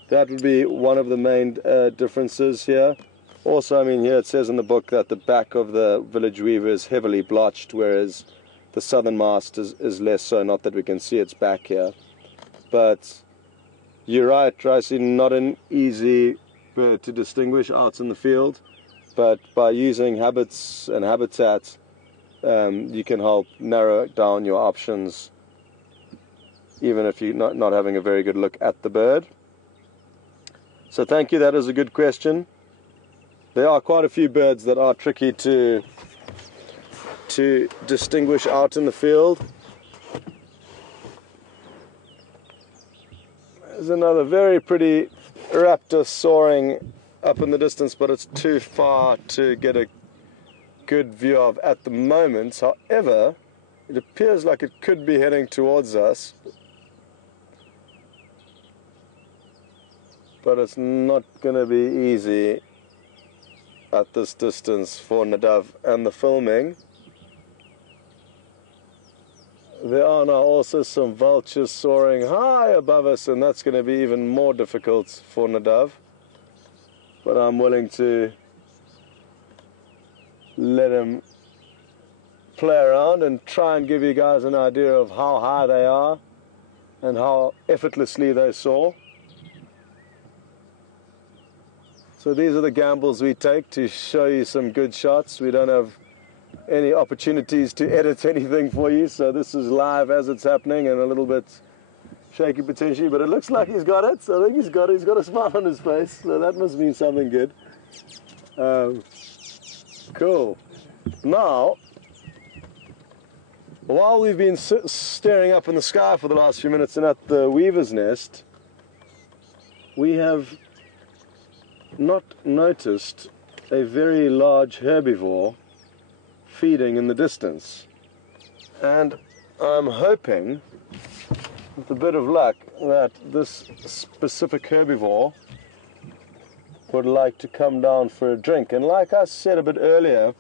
that would be one of the main differences here. Also, I mean, here it says in the book that the back of the village weaver is heavily blotched, whereas the southern masked is less so. Not that we can see its back here. But you're right, Tracy, not an easy bird to distinguish out in the field. But by using habits and habitat, you can help narrow down your options, even if you're not having a very good look at the bird. So thank you, that is a good question. There are quite a few birds that are tricky to to distinguish out in the field. There's another very pretty raptor soaring up in the distance, but it's too far to get a good view of at the moment. However, it appears like it could be heading towards us, but it's not going to be easy at this distance for Nadav and the filming. There are now also some vultures soaring high above us, and that's going to be even more difficult for Nadav. But I'm willing to let him play around and try and give you guys an idea of how high they are and how effortlessly they soar. So these are the gambles we take to show you some good shots. We don't have any opportunities to edit anything for you, so this is live as it's happening and a little bit shaky potentially, but it looks like he's got it. So I think he's got a smile on his face, so that must mean something good. Cool. Now, while we've been staring up in the sky for the last few minutes and at the weaver's nest, we have not noticed a very large herbivore feeding in the distance. And I'm hoping, with a bit of luck, that this specific herbivore would like to come down for a drink. And like I said a bit earlier,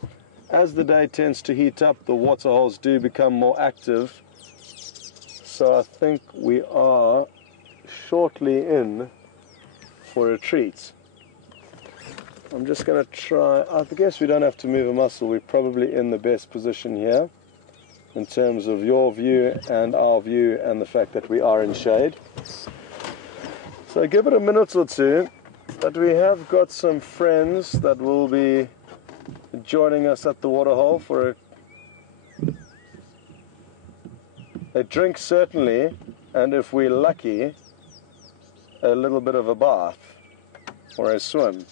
as the day tends to heat up, the waterholes do become more active. So I think we are shortly in for a treat. I'm just going to try, I guess we don't have to move a muscle, we're probably in the best position here in terms of your view and our view and the fact that we are in shade. So give it a minute or two, but we have got some friends that will be joining us at the waterhole for a drink certainly, and if we're lucky, a little bit of a bath or a swim.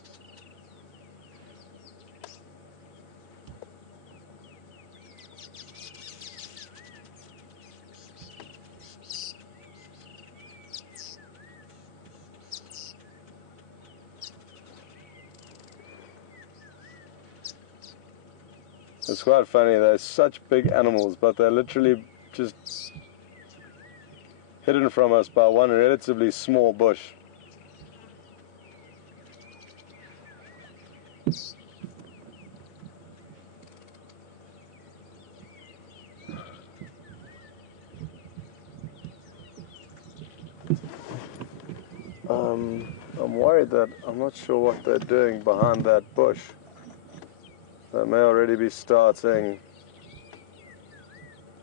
It's quite funny, they're such big animals, but they're literally just hidden from us by one relatively small bush. I'm worried that I'm not sure what they're doing behind that bush. They may already be starting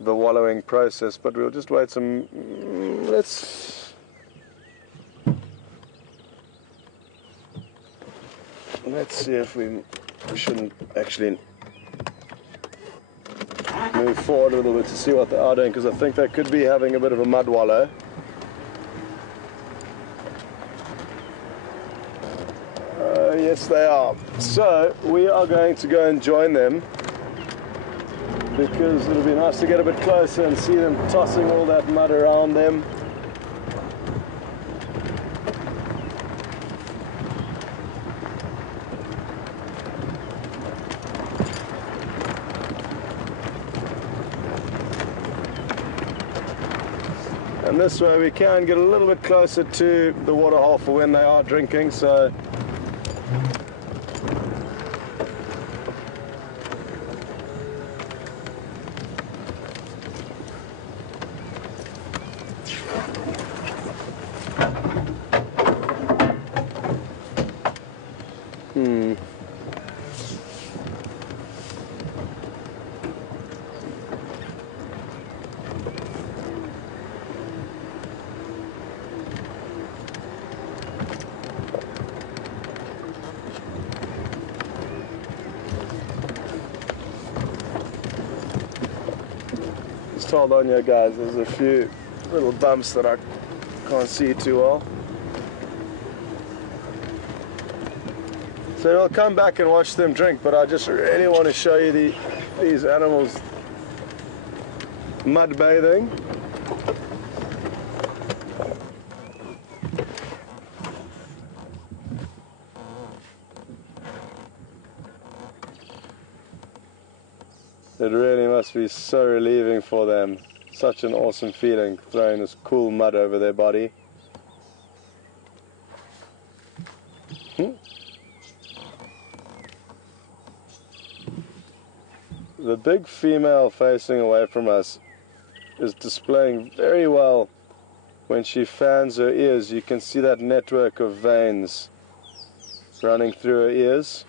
the wallowing process, but we'll just wait some. Let's see if we shouldn't actually move forward a little bit to see what they are doing, because I think they could be having a bit of a mud wallow. Yes, they are. So we are going to go and join them, because it'll be nice to get a bit closer and see them tossing all that mud around them. And this way we can get a little bit closer to the waterhole for when they are drinking. So just hold on here, guys, there's a few little bumps that I can't see too well. So we'll come back and watch them drink, but I just really want to show you these animals mud bathing. It really must be so relieving for them. Such an awesome feeling, throwing this cool mud over their body. The big female facing away from us is displaying very well when she fans her ears. You can see that network of veins running through her ears.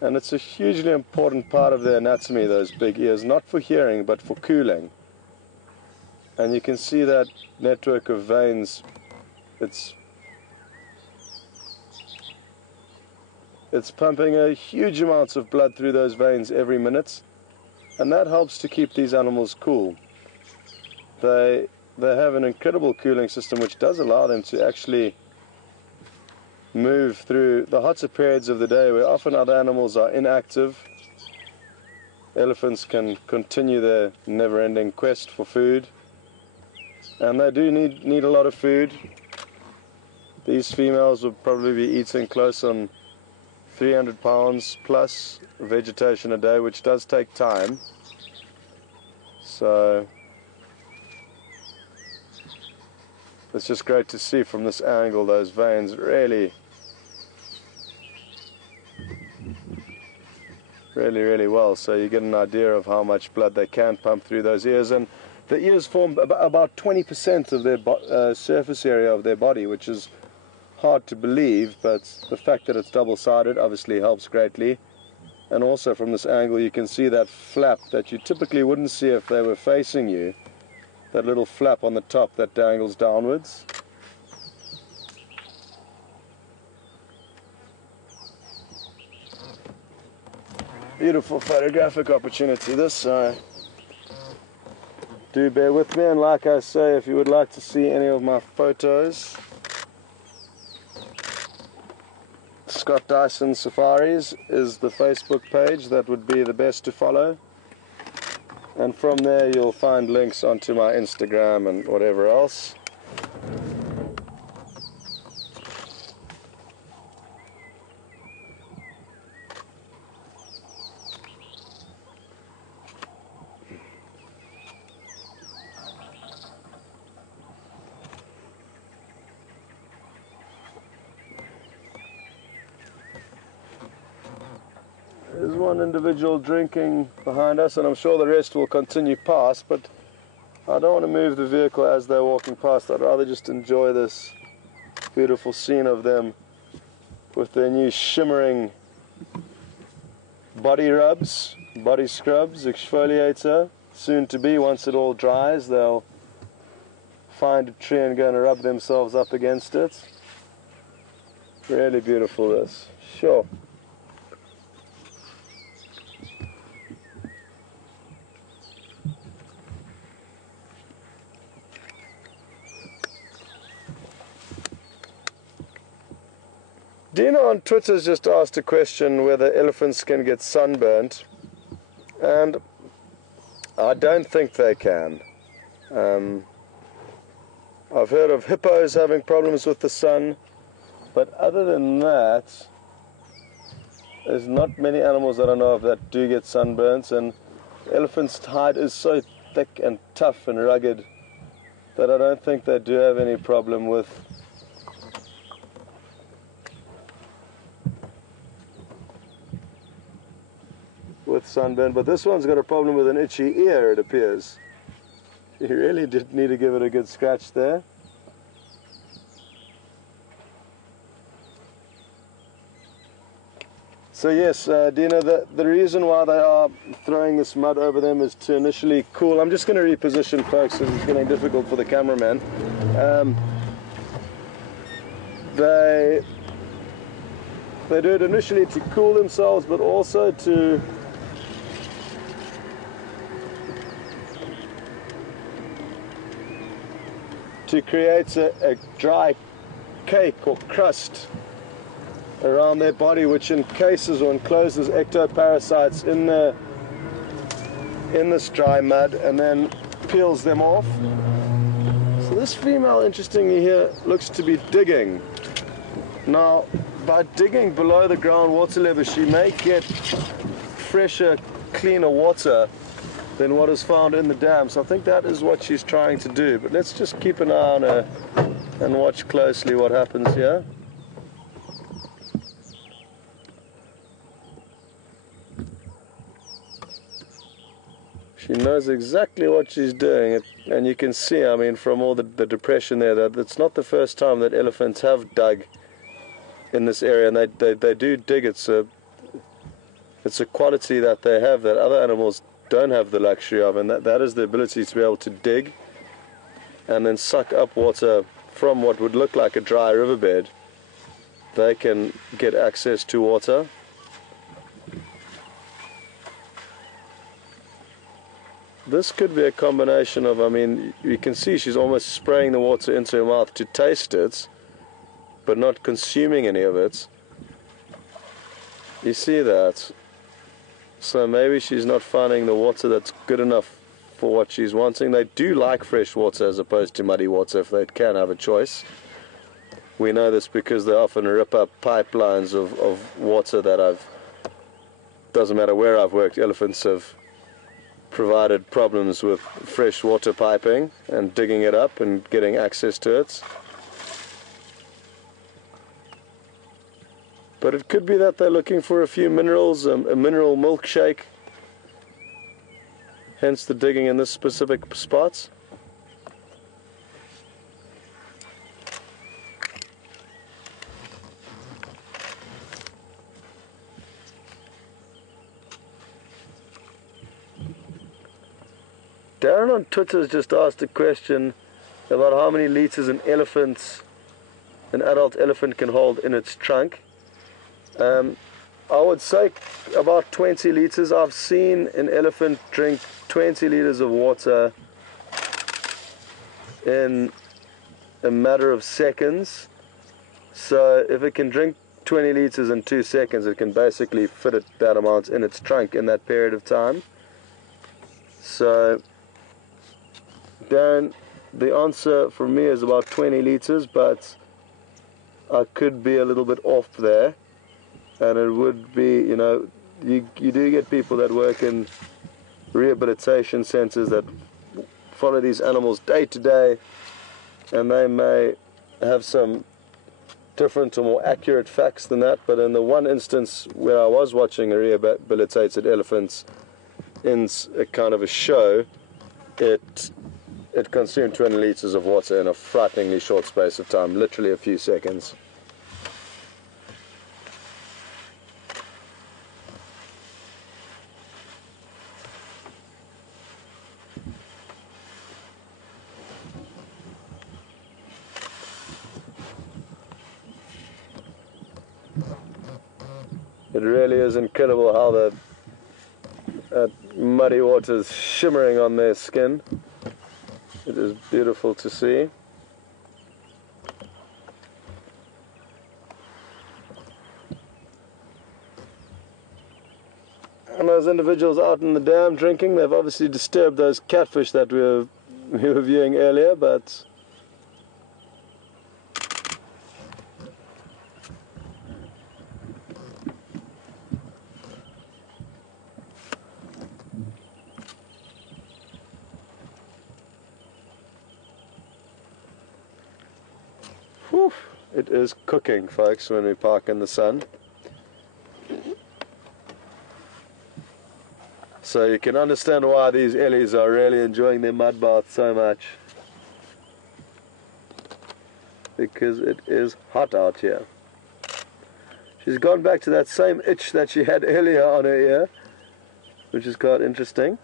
And it's a hugely important part of their anatomy, those big ears, not for hearing, but for cooling. And you can see that network of veins. It's pumping a huge amounts of blood through those veins every minute, and that helps to keep these animals cool. They have an incredible cooling system which does allow them to actually move through the hotter periods of the day where often other animals are inactive. Elephants can continue their never-ending quest for food, and they do need a lot of food. These females will probably be eating close on 300 pounds plus vegetation a day, which does take time. So it's just great to see from this angle those veins really well, so you get an idea of how much blood they can pump through those ears. And the ears form about 20% of their surface area of their body, which is hard to believe, but the fact that it's double-sided obviously helps greatly. And also from this angle you can see that flap that you typically wouldn't see if they were facing you, that little flap on the top that dangles downwards. Beautiful photographic opportunity this. Do bear with me, and like I say, if you would like to see any of my photos, Scott Dyson Safaris is the Facebook page. That would be the best to follow, and from there you'll find links onto my Instagram and whatever else. There's one individual drinking behind us, and I'm sure the rest will continue past, but I don't want to move the vehicle as they're walking past. I'd rather just enjoy this beautiful scene of them with their new shimmering body rubs, body scrubs, exfoliator. Soon to be, once it all dries, they'll find a tree and go and rub themselves up against it. Really beautiful, this. Sure. Dina on Twitter has just asked a question whether elephants can get sunburnt, and I don't think they can. I've heard of hippos having problems with the sun, but other than that, there's not many animals that I know of that do get sunburns, and elephant's hide is so thick and tough and rugged that I don't think they do have any problem with sunburn. But this one's got a problem with an itchy ear, it appears. You really did need to give it a good scratch there. So yes, Dina, the reason why they are throwing this mud over them is to initially cool. I'm just going to reposition, folks, because it's getting difficult for the cameraman. They do it initially to cool themselves, but also to create a dry cake or crust around their body, which encases or encloses ectoparasites in in this dry mud and then peels them off. So this female, interestingly here, looks to be digging. Now, by digging below the ground water level, she may get fresher, cleaner water than what is found in the dam. So I think that is what she's trying to do. But let's just keep an eye on her and watch closely what happens here. She knows exactly what she's doing, and you can see, I mean, from all the depression there, that it's not the first time that elephants have dug in this area, and they do dig. It's a quality that they have that other animals don't have the luxury of, and that is the ability to be able to dig and then suck up water from what would look like a dry riverbed. They can get access to water. This could be a combination of, I mean, you can see she's almost spraying the water into her mouth to taste it, but not consuming any of it. You see that? So maybe she's not finding the water that's good enough for what she's wanting. They do like fresh water as opposed to muddy water if they can have a choice. We know this because they often rip up pipelines of water that doesn't matter where I've worked, elephants have provided problems with fresh water piping and digging it up and getting access to it. But it could be that they're looking for a few minerals, a mineral milkshake, hence the digging in this specific spot. Darren on Twitter has just asked a question about how many liters an adult elephant can hold in its trunk. I would say about 20 liters. I've seen an elephant drink 20 liters of water in a matter of seconds. So if it can drink 20 liters in 2 seconds, it can basically fit it that amount in its trunk in that period of time. So Darren, the answer for me is about 20 liters, but I could be a little bit off there. And it would be, you know, you do get people that work in rehabilitation centers that follow these animals day to day, and they may have some different or more accurate facts than that. But in the one instance where I was watching a rehabilitated elephant in a kind of a show, it consumed 20 liters of water in a frighteningly short space of time, literally a few seconds. It really is incredible how the muddy water is shimmering on their skin. It is beautiful to see. And those individuals out in the dam drinking, they've obviously disturbed those catfish that we were viewing earlier, but whew, it is cooking, folks, when we park in the sun. So you can understand why these ellies are really enjoying their mud bath so much, because it is hot out here. She's gone back to that same itch that she had earlier on her ear, which is quite interesting.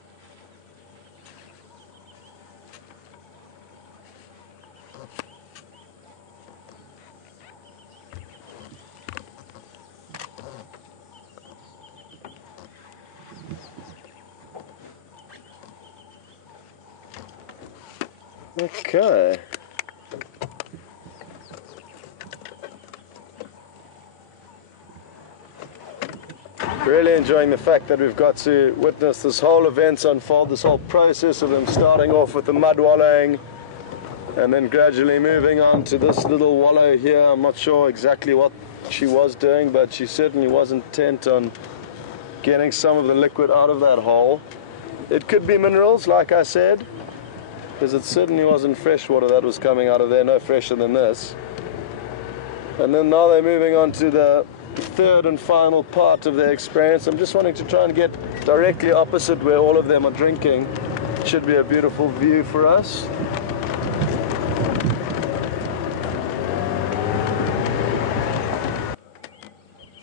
Okay. Really enjoying the fact that we've got to witness this whole event unfold, this whole process of them starting off with the mud wallowing and then gradually moving on to this little wallow here. I'm not sure exactly what she was doing, but she certainly was intent on getting some of the liquid out of that hole. It could be minerals, like I said, because it certainly wasn't fresh water that was coming out of there, no fresher than this. And then now they're moving on to the third and final part of their experience. I'm just wanting to try and get directly opposite where all of them are drinking. It should be a beautiful view for us.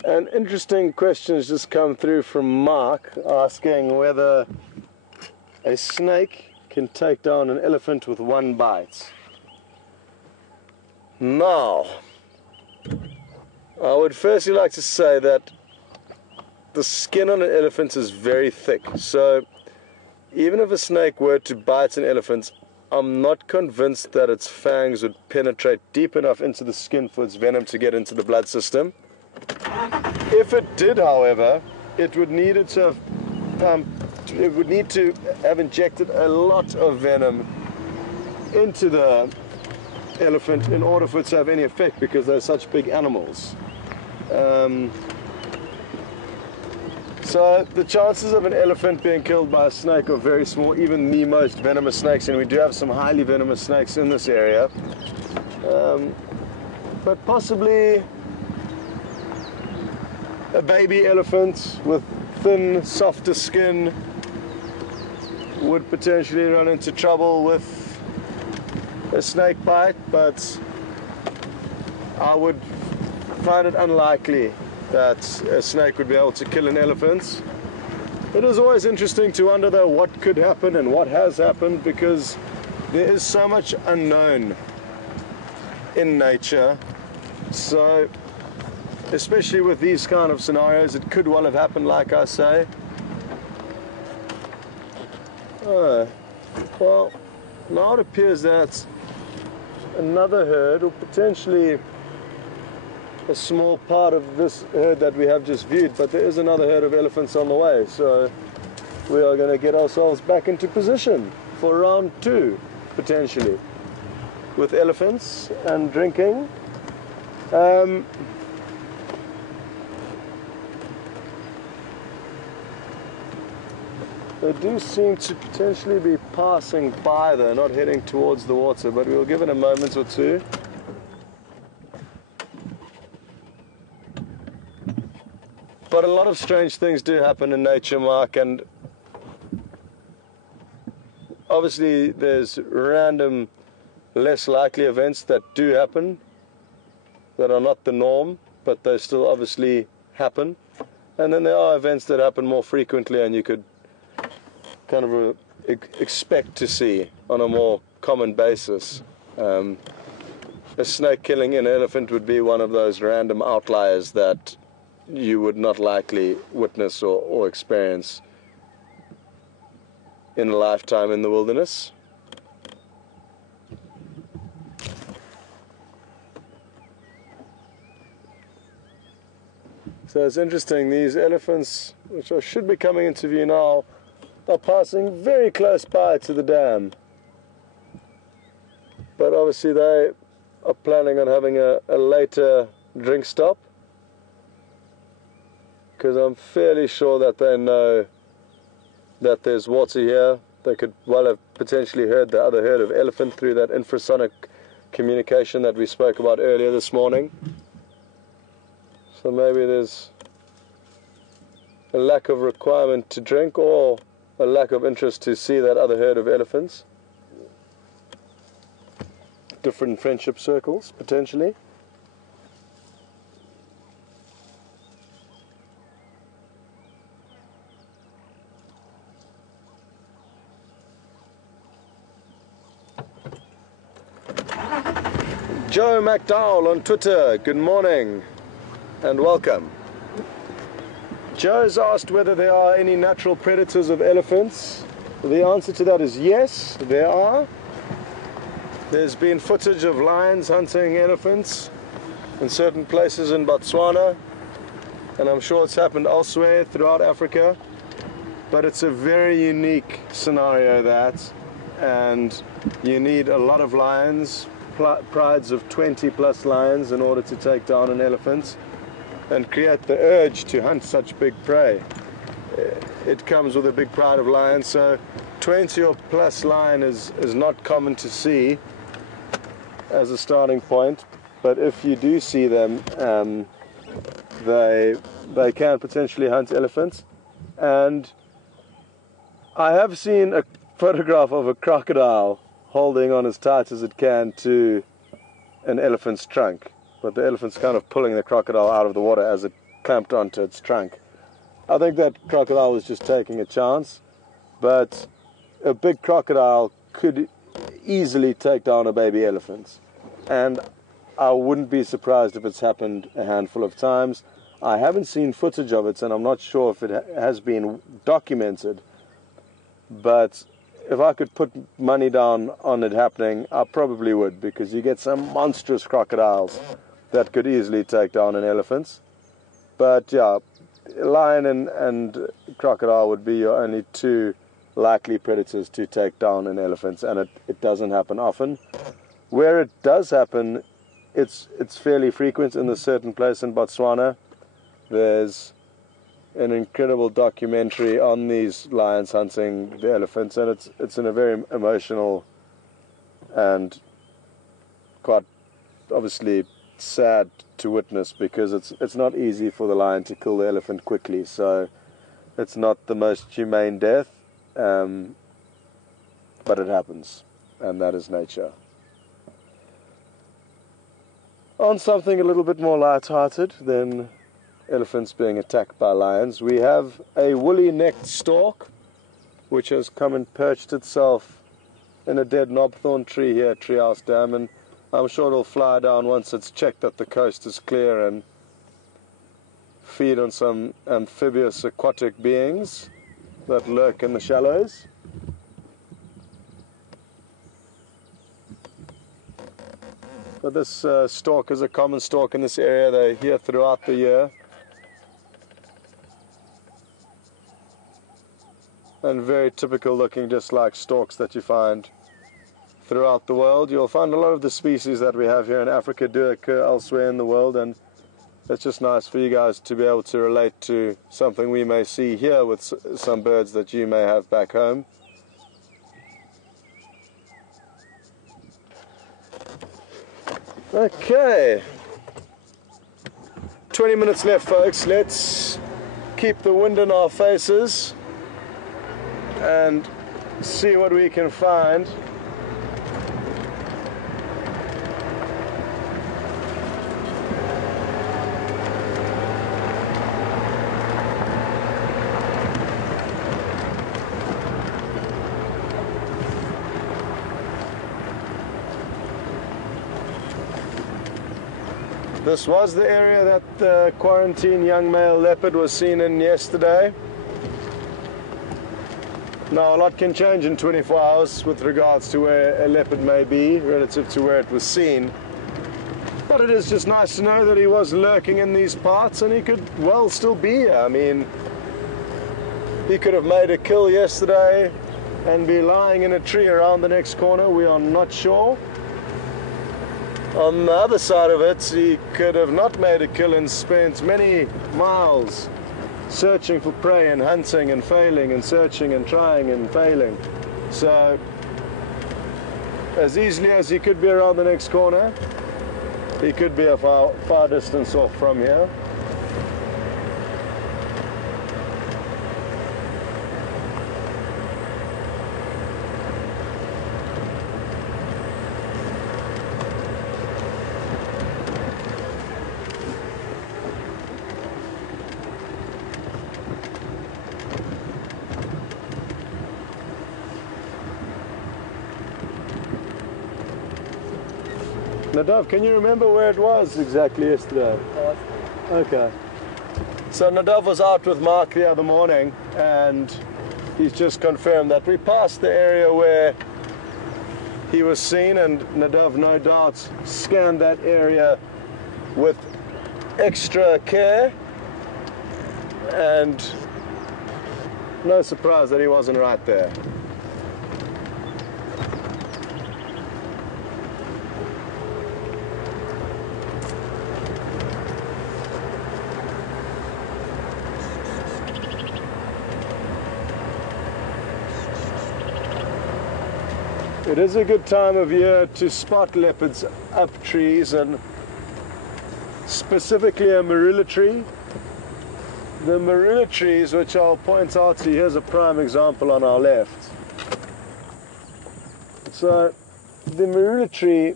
An interesting question has just come through from Mark asking whether a snake can take down an elephant with one bite. Now, I would firstly like to say that the skin on an elephant is very thick, so even if a snake were to bite an elephant, I'm not convinced that its fangs would penetrate deep enough into the skin for its venom to get into the blood system. If it did, however, it would need to have injected a lot of venom into the elephant in order for it to have any effect, because they're such big animals. So the chances of an elephant being killed by a snake are very small, even the most venomous snakes, and we do have some highly venomous snakes in this area. But possibly a baby elephant with thin, softer skin would potentially run into trouble with a snake bite, but I would find it unlikely that a snake would be able to kill an elephant. It is always interesting to wonder though what could happen and what has happened, because there is so much unknown in nature. So especially with these kind of scenarios, it could well have happened, like I say. Well, now it appears that another herd, or potentially a small part of this herd that we have just viewed, but there is another herd of elephants on the way, so we are going to get ourselves back into position for round 2, potentially, with elephants and drinking. They do seem to potentially be passing by though, not heading towards the water, but we'll give it a moment or two. But a lot of strange things do happen in nature, Mark, and obviously there's random, less likely events that do happen that are not the norm, but they still obviously happen. And then there are events that happen more frequently and you could kind of expect to see on a more common basis. A snake killing an elephant would be one of those random outliers that you would not likely witness or experience in a lifetime in the wilderness. So it's interesting, these elephants, which I should be coming into view now, are passing very close by to the dam. But obviously they are planning on having a later drink stop, because I'm fairly sure that they know that there's water here. They could well have potentially heard the other herd of elephant through that infrasonic communication that we spoke about earlier this morning. So maybe there's a lack of requirement to drink, or a lack of interest to see that other herd of elephants. Different friendship circles, potentially. Joe McDowell on Twitter, good morning and welcome. Joe's asked whether there are any natural predators of elephants. The answer to that is yes, there are. There's been footage of lions hunting elephants in certain places in Botswana. and I'm sure it's happened elsewhere throughout Africa, but it's a very unique scenario, that, and you need a lot of lions, prides of 20 plus lions, in order to take down an elephant and create the urge to hunt such big prey. It comes with a big pride of lions, so 20 or plus lion is not common to see as a starting point, but if you do see them, they can potentially hunt elephants. And I have seen a photograph of a crocodile holding on as tight as it can to an elephant's trunk, but the elephant's kind of pulling the crocodile out of the water as it clamped onto its trunk. I think that crocodile was just taking a chance, but a big crocodile could easily take down a baby elephant, and I wouldn't be surprised if it's happened a handful of times. I haven't seen footage of it, and I'm not sure if it has been documented, but if I could put money down on it happening, I probably would, because you get some monstrous crocodiles that could easily take down an elephant. But yeah, lion and crocodile would be your only two likely predators to take down an elephant, and it doesn't happen often. Where it does happen, it's fairly frequent in a certain place in Botswana. There's an incredible documentary on these lions hunting the elephants, and it's in a very emotional and quite obviously sad to witness, because it's not easy for the lion to kill the elephant quickly, so it's not the most humane death, but it happens, and that is nature. On something a little bit more light-hearted than elephants being attacked by lions, we have a woolly-necked stork which has come and perched itself in a dead knobthorn tree here at Treehouse Dam, and I'm sure it'll fly down once it's checked that the coast is clear and feed on some amphibious aquatic beings that lurk in the shallows. But this stork is a common stork in this area. They're here throughout the year, and very typical looking, just like storks that you find throughout the world. You'll find a lot of the species that we have here in Africa do occur elsewhere in the world, and it's just nice for you guys to be able to relate to something we may see here with some birds that you may have back home. Okay, 20 minutes left, folks. Let's keep the wind in our faces and see what we can find. This was the area that the quarantine young male leopard was seen in yesterday. Now, a lot can change in 24 hours with regards to where a leopard may be relative to where it was seen. But it is just nice to know that he was lurking in these parts, and he could well still be here. I mean, he could have made a kill yesterday and be lying in a tree around the next corner. We are not sure. On the other side of it, he could have not made a kill and spent many miles searching for prey and hunting and failing and searching and trying and failing. So, as easily as he could be around the next corner, he could be a far distance off from here. Nadav, can you remember where it was exactly yesterday? Okay. So Nadav was out with Mark the other morning, and he's just confirmed that we passed the area where he was seen, and Nadav no doubt scanned that area with extra care and no surprise that he wasn't right there. It is a good time of year to spot leopards up trees, and specifically a marula tree. The marula trees, which I'll point out to you, here's a prime example on our left. So the marula tree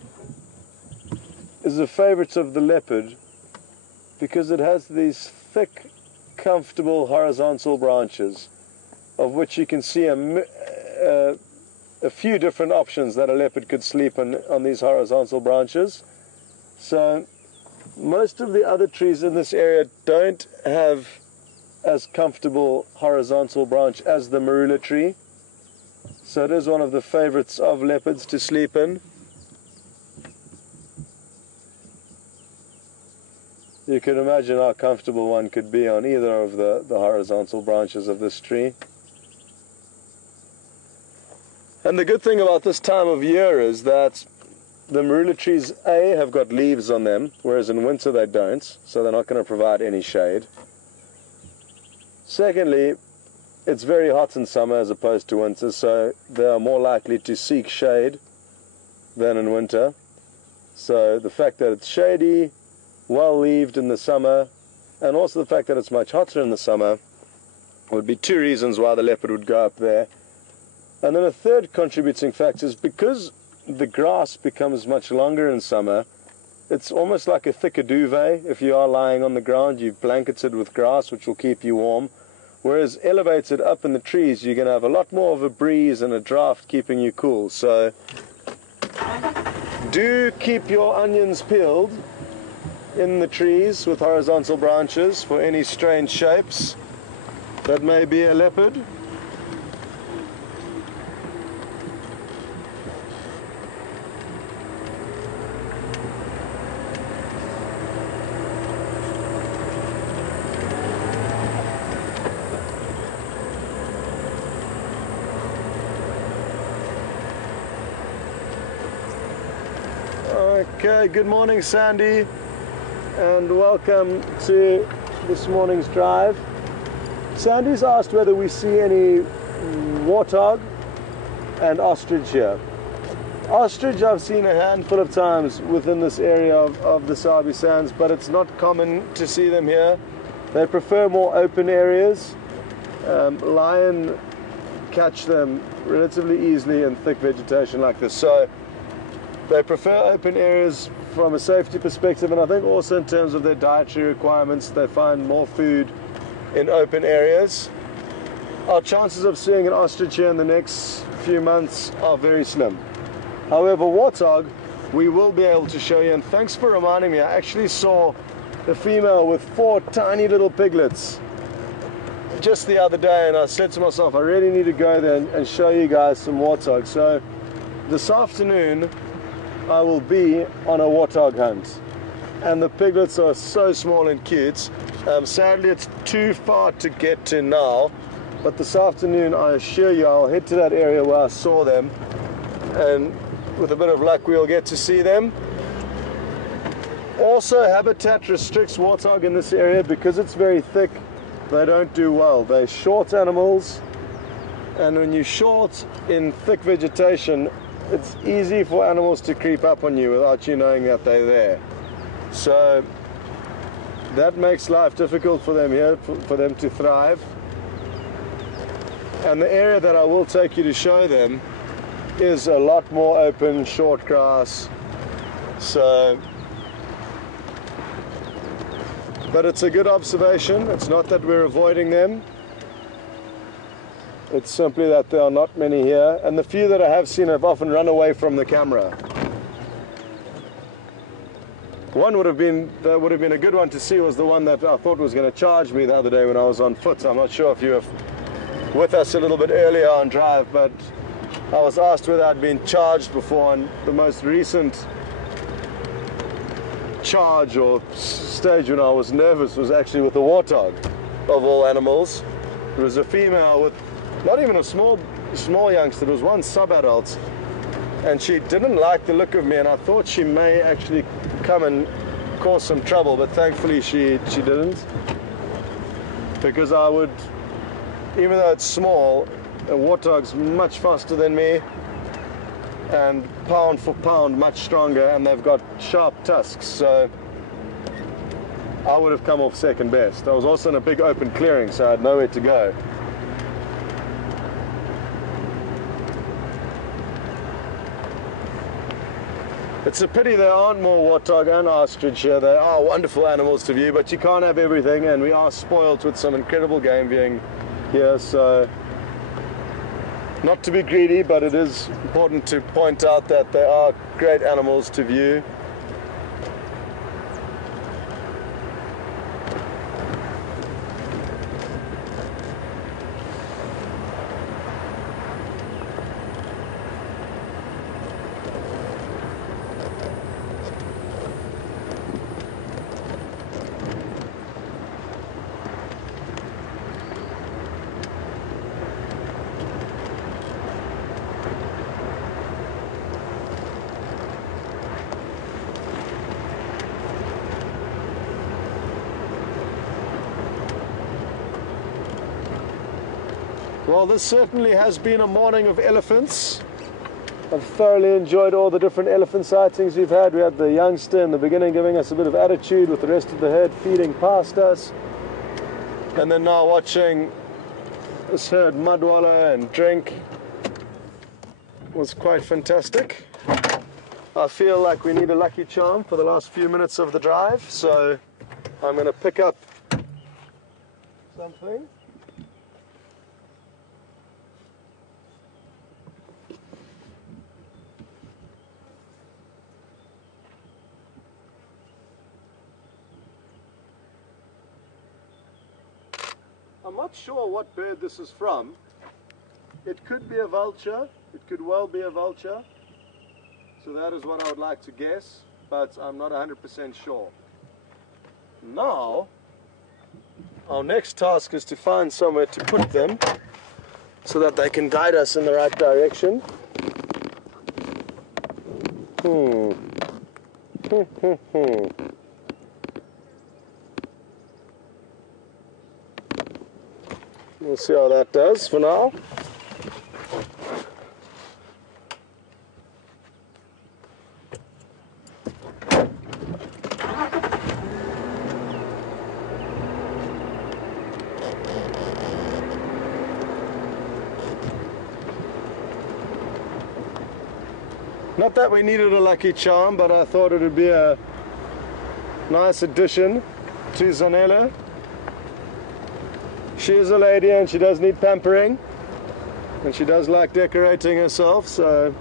is a favorite of the leopard because it has these thick, comfortable horizontal branches, of which you can see a few different options that a leopard could sleep on these horizontal branches. So most of the other trees in this area don't have as comfortable horizontal branch as the marula tree. So it is one of the favorites of leopards to sleep in. You can imagine how comfortable one could be on either of the horizontal branches of this tree. And the good thing about this time of year is that the marula trees, A, have got leaves on them, whereas in winter they don't, so they're not going to provide any shade. Secondly, it's very hot in summer as opposed to winter, so they are more likely to seek shade than in winter. So the fact that it's shady, well-leaved in the summer, and also the fact that it's much hotter in the summer would be two reasons why the leopard would go up there. And then a third contributing factor is because the grass becomes much longer in summer, it's almost like a thicker duvet. If you are lying on the ground, you've blanketed with grass, which will keep you warm. Whereas elevated up in the trees, you're going to have a lot more of a breeze and a draft keeping you cool. So do keep your onions peeled in the trees with horizontal branches for any strange shapes that may be a leopard. Okay, good morning Sandy, and welcome to this morning's drive. Sandy's asked whether we see any warthog and ostrich here. Ostrich I've seen a handful of times within this area of the Sabi Sands, but it's not common to see them here. They prefer more open areas. Lion catch them relatively easily in thick vegetation like this. So they prefer open areas from a safety perspective, and I think also in terms of their dietary requirements, they find more food in open areas. Our chances of seeing an ostrich here in the next few months are very slim. However, warthog, we will be able to show you, and thanks for reminding me. I actually saw a female with 4 tiny little piglets just the other day, and I said to myself, I really need to go there and show you guys some warthog. So this afternoon, I will be on a warthog hunt, and the piglets are so small and cute. Sadly, it's too far to get to now, but this afternoon, I assure you, I'll head to that area where I saw them, and with a bit of luck, we'll get to see them. Also, habitat restricts warthog in this area because it's very thick. They don't do well. They're short animals, and when you're short in thick vegetation, it's easy for animals to creep up on you without you knowing that they're there. So that makes life difficult for them here, for them to thrive. And the area that I will take you to show them is a lot more open, short grass. So, but it's a good observation. It's not that we're avoiding them. It's simply that there are not many here, and the few that I have seen have often run away from the camera. One that would have been a good one to see was the one that I thought was going to charge me the other day when I was on foot. I'm not sure if you were with us a little bit earlier on drive, but I was asked whether I'd been charged before, and the most recent charge or stage when I was nervous was actually with a warthog. of all animals. It was a female with not even a small youngster, it was one sub-adult, and she didn't like the look of me, and I thought she may actually come and cause some trouble, but thankfully she didn't, because I would, even though it's small, a warthog's much faster than me and pound for pound much stronger, and they've got sharp tusks, so I would have come off second best. I was also in a big open clearing, so I had nowhere to go. It's a pity there aren't more warthog and ostrich here. They are wonderful animals to view, but you can't have everything, and we are spoiled with some incredible game viewing here, so not to be greedy, but it is important to point out that they are great animals to view. Well, this certainly has been a morning of elephants. I've thoroughly enjoyed all the different elephant sightings we've had. We had the youngster in the beginning giving us a bit of attitude with the rest of the herd feeding past us. And then now watching this herd mud wallow and drink was quite fantastic. I feel like we need a lucky charm for the last few minutes of the drive, so I'm going to pick up something. I'm not sure what bird this is from. It could be a vulture. It could well be a vulture. So that is what I would like to guess, but I'm not 100% sure. Now, our next task is to find somewhere to put them so that they can guide us in the right direction. We'll see how that does for now. Not that we needed a lucky charm, but I thought it would be a nice addition to Zanella. She is a lady and she does need pampering, and she does like decorating herself, so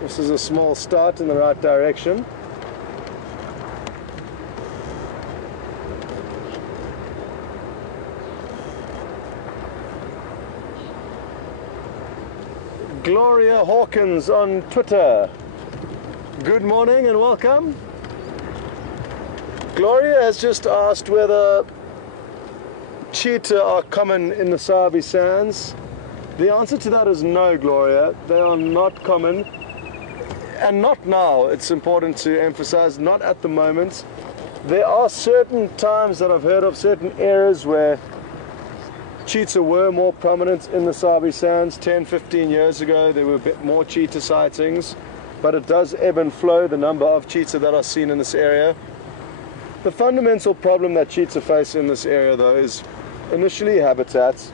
this is a small start in the right direction. Gloria Hawkins on Twitter. Good morning and welcome. Gloria has just asked whether cheetah are common in the Sabi Sands. The answer to that is no, Gloria. They are not common, and not now. It's important to emphasize, not at the moment. There are certain times that I've heard of, certain eras where cheetah were more prominent in the Sabi Sands. 10-15 years ago there were a bit more cheetah sightings, but it does ebb and flow, the number of cheetah that are seen in this area. The fundamental problem that cheetah face in this area though is initially habitats.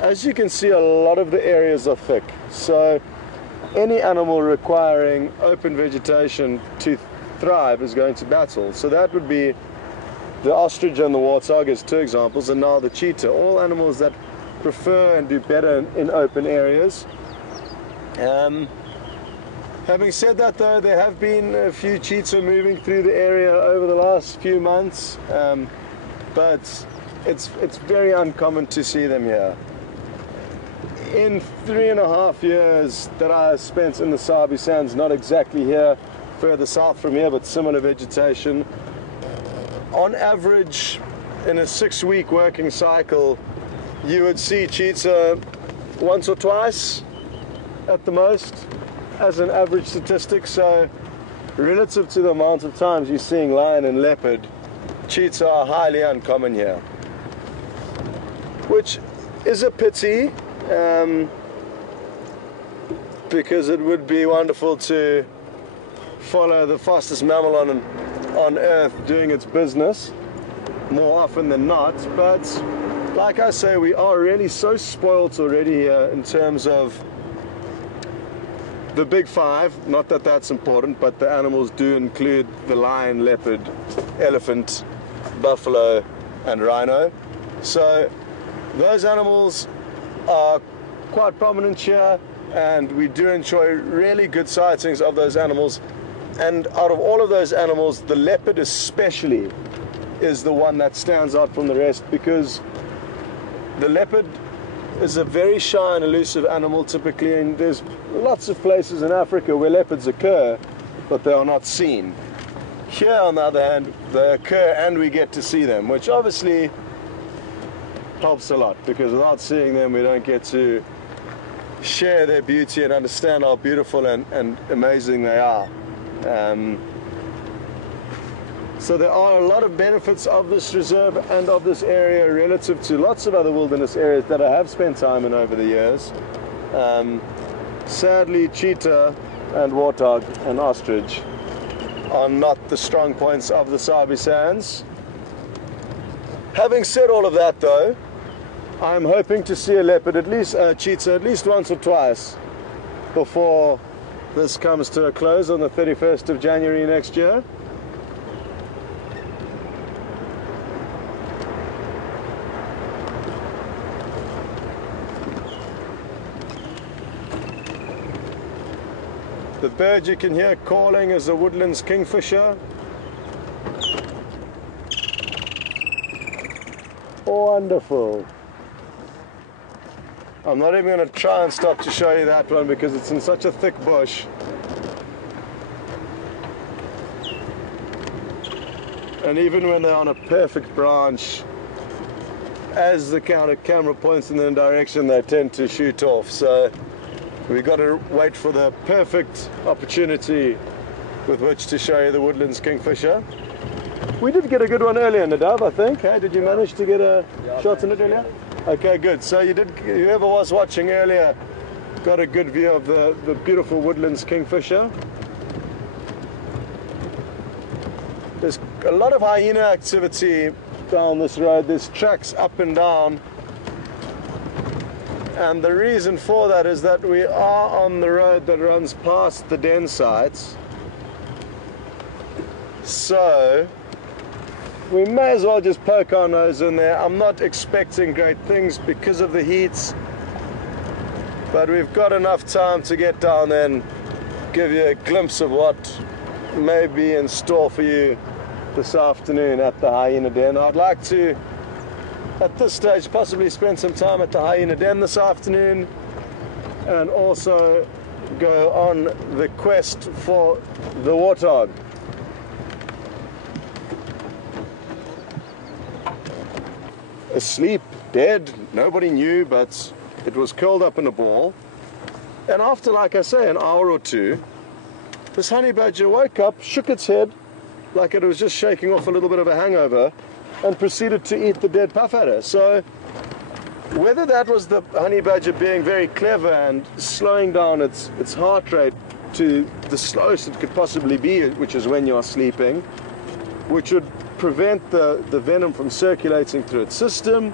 As you can see, a lot of the areas are thick, so any animal requiring open vegetation to thrive is going to battle. So that would be the ostrich and the warthog as two examples, and now the cheetah, all animals that prefer and do better in open areas. Having said that though, there have been a few cheetah moving through the area over the last few months, but it's very uncommon to see them here. In 3.5 years that I spent in the Sabi Sands, not exactly here, further south from here, but similar vegetation, on average in a 6-week working cycle, you would see cheetah once or twice at the most as an average statistic. So relative to the amount of times you're seeing lion and leopard, cheetah are highly uncommon here, which is a pity, because it would be wonderful to follow the fastest mammal on earth doing its business more often than not. But like I say, we are really so spoilt already here in terms of the big five. Not that that's important, but the animals do include the lion, leopard, elephant, buffalo and rhino. So those animals are quite prominent here, and we do enjoy really good sightings of those animals. And out of all of those animals, the leopard especially is the one that stands out from the rest, because the leopard is a very shy and elusive animal typically, and there's lots of places in Africa where leopards occur, but they are not seen. Here, on the other hand, they occur and we get to see them, which obviously helps a lot, because without seeing them we don't get to share their beauty and understand how beautiful and amazing they are. So there are a lot of benefits of this reserve and of this area relative to lots of other wilderness areas that I have spent time in over the years. Sadly, cheetah and warthog and ostrich are not the strong points of the Sabi Sands. Having said all of that though, I'm hoping to see a leopard, at least a cheetah, at least once or twice before this comes to a close on the 31st of January next year. The bird you can hear calling is the woodlands kingfisher. Wonderful. I'm not even going to try and stop to show you that one because it's in such a thick bush. And even when they're on a perfect branch, as the camera points in their direction, they tend to shoot off. So we've got to wait for the perfect opportunity with which to show you the woodlands kingfisher. We did get a good one earlier, Nadav, I think. Hey, did you manage to get a shot in it earlier? Okay, good. So whoever was watching earlier got a good view of the beautiful woodlands kingfisher. There's a lot of hyena activity down this road. There's tracks up and down. And the reason for that is that we are on the road that runs past the den sites. So we may as well just poke our nose in there. I'm not expecting great things because of the heat, but we've got enough time to get down there and give you a glimpse of what may be in store for you this afternoon at the hyena den. I'd like to, at this stage, possibly spend some time at the hyena den this afternoon and also go on the quest for the warthog. Asleep, dead, nobody knew, but it was curled up in a ball. And after, like I say, an hour or two, this honey badger woke up, shook its head like it was just shaking off a little bit of a hangover, and proceeded to eat the dead puff adder. So whether that was the honey badger being very clever and slowing down its heart rate to the slowest it could possibly be, which is when you are sleeping, which would prevent the venom from circulating through its system,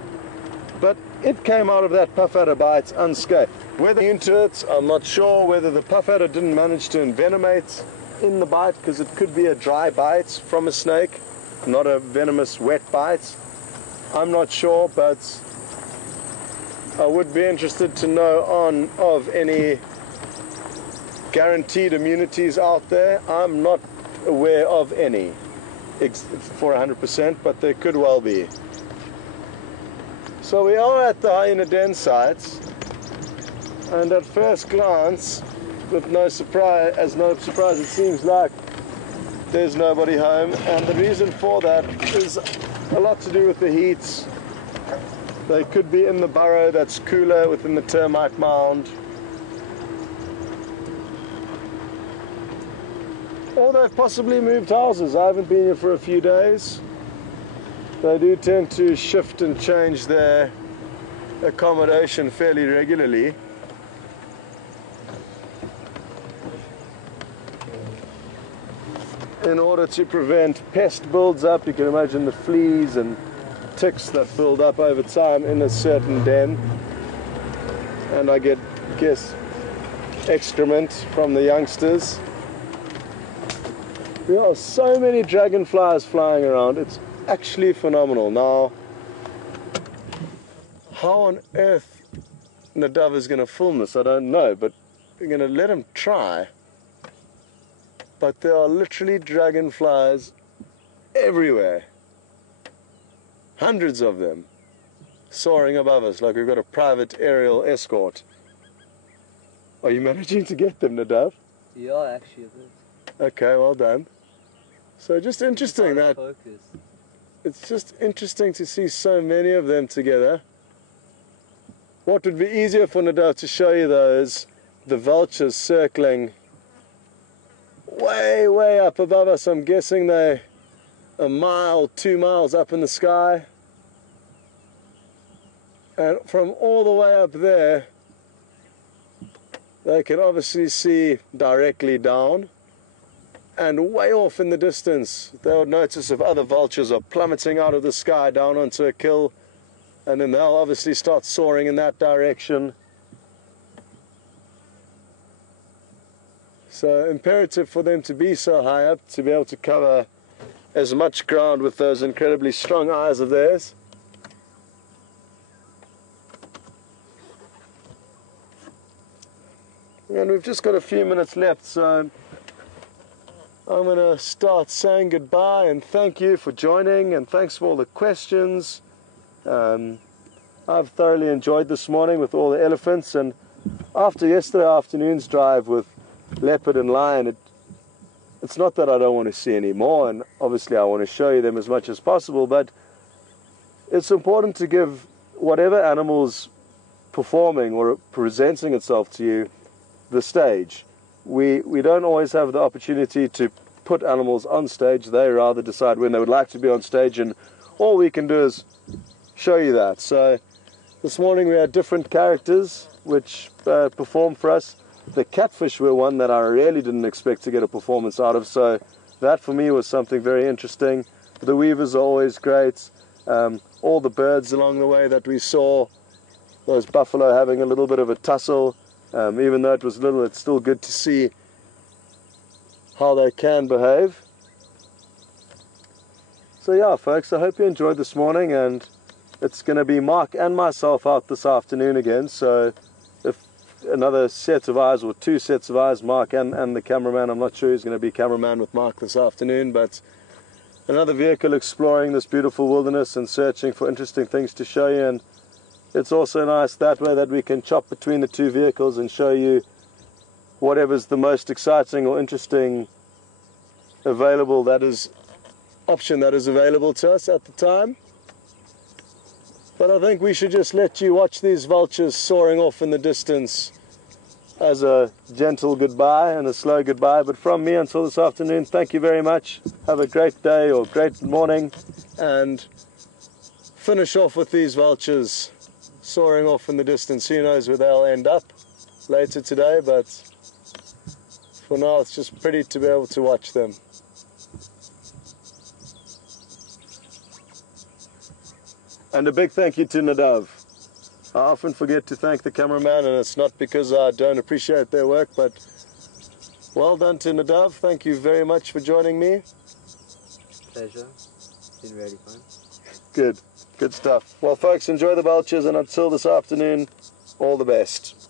but it came out of that puff adder bite unscathed. Whether into it, I'm not sure. Whether the puff adder didn't manage to envenomate in the bite, because it could be a dry bite from a snake, not a venomous wet bite, I'm not sure, but I would be interested to know of any guaranteed immunities out there. I'm not aware of any for 100%, but there could well be. So we are at the hyena den sites, and at first glance, with no surprise it seems like there's nobody home, and the reason for that is a lot to do with the heat. They could be in the burrow that's cooler within the termite mound. Or they've possibly moved houses. I haven't been here for a few days. They do tend to shift and change their accommodation fairly regularly. In order to prevent pest builds up, you can imagine the fleas and ticks that build up over time in a certain den. And I guess excrement from the youngsters. There are so many dragonflies flying around, it's actually phenomenal. Now, how on earth Nadav is going to film this, I don't know, but we're going to let him try. But there are literally dragonflies everywhere. Hundreds of them soaring above us like we've got a private aerial escort. Are you managing to get them, Nadav? Yeah, actually a bit. Okay, well done. So just interesting that focus. It's just interesting to see so many of them together. What would be easier for Nadav to show you though is the vultures circling way up above us. I'm guessing they're a mile, 2 miles up in the sky. And from all the way up there, they can obviously see directly down. And way off in the distance, they'll notice if other vultures are plummeting out of the sky down onto a kill. And then they'll obviously start soaring in that direction. So imperative for them to be so high up, to be able to cover as much ground with those incredibly strong eyes of theirs. And we've just got a few minutes left, so I'm going to start saying goodbye and thank you for joining, and thanks for all the questions. I've thoroughly enjoyed this morning with all the elephants, and after yesterday afternoon's drive with leopard and lion, it's not that I don't want to see any more, and obviously I want to show you them as much as possible, but it's important to give whatever animal's performing or presenting itself to you the stage. We don't always have the opportunity to put animals on stage. They rather decide when they would like to be on stage, and all we can do is show you that. So this morning we had different characters which performed for us. The catfish were one that I really didn't expect to get a performance out of, so that for me was something very interesting. The weavers are always great. All the birds along the way that we saw, those buffalo having a little bit of a tussle. Even though it was little, it's still good to see how they can behave. So yeah, folks, I hope you enjoyed this morning, and it's going to be Mark and myself out this afternoon again. So if another set of eyes, or 2 sets of eyes, Mark and the cameraman, I'm not sure who's going to be cameraman with Mark this afternoon, but another vehicle exploring this beautiful wilderness and searching for interesting things to show you. And it's also nice that way that we can chop between the 2 vehicles and show you whatever's the most exciting or interesting option that is available to us at the time. But I think we should just let you watch these vultures soaring off in the distance as a gentle goodbye and a slow goodbye. But from me until this afternoon, thank you very much. Have a great day or great morning, and finish off with these vultures soaring off in the distance. Who knows where they'll end up later today, but for now it's just pretty to be able to watch them. And a big thank you to Nadav. I often forget to thank the cameraman, and it's not because I don't appreciate their work, but well done to Nadav. Thank you very much for joining me. Pleasure. Been really fun. Good stuff. Well, folks, enjoy the vultures, and until this afternoon, all the best.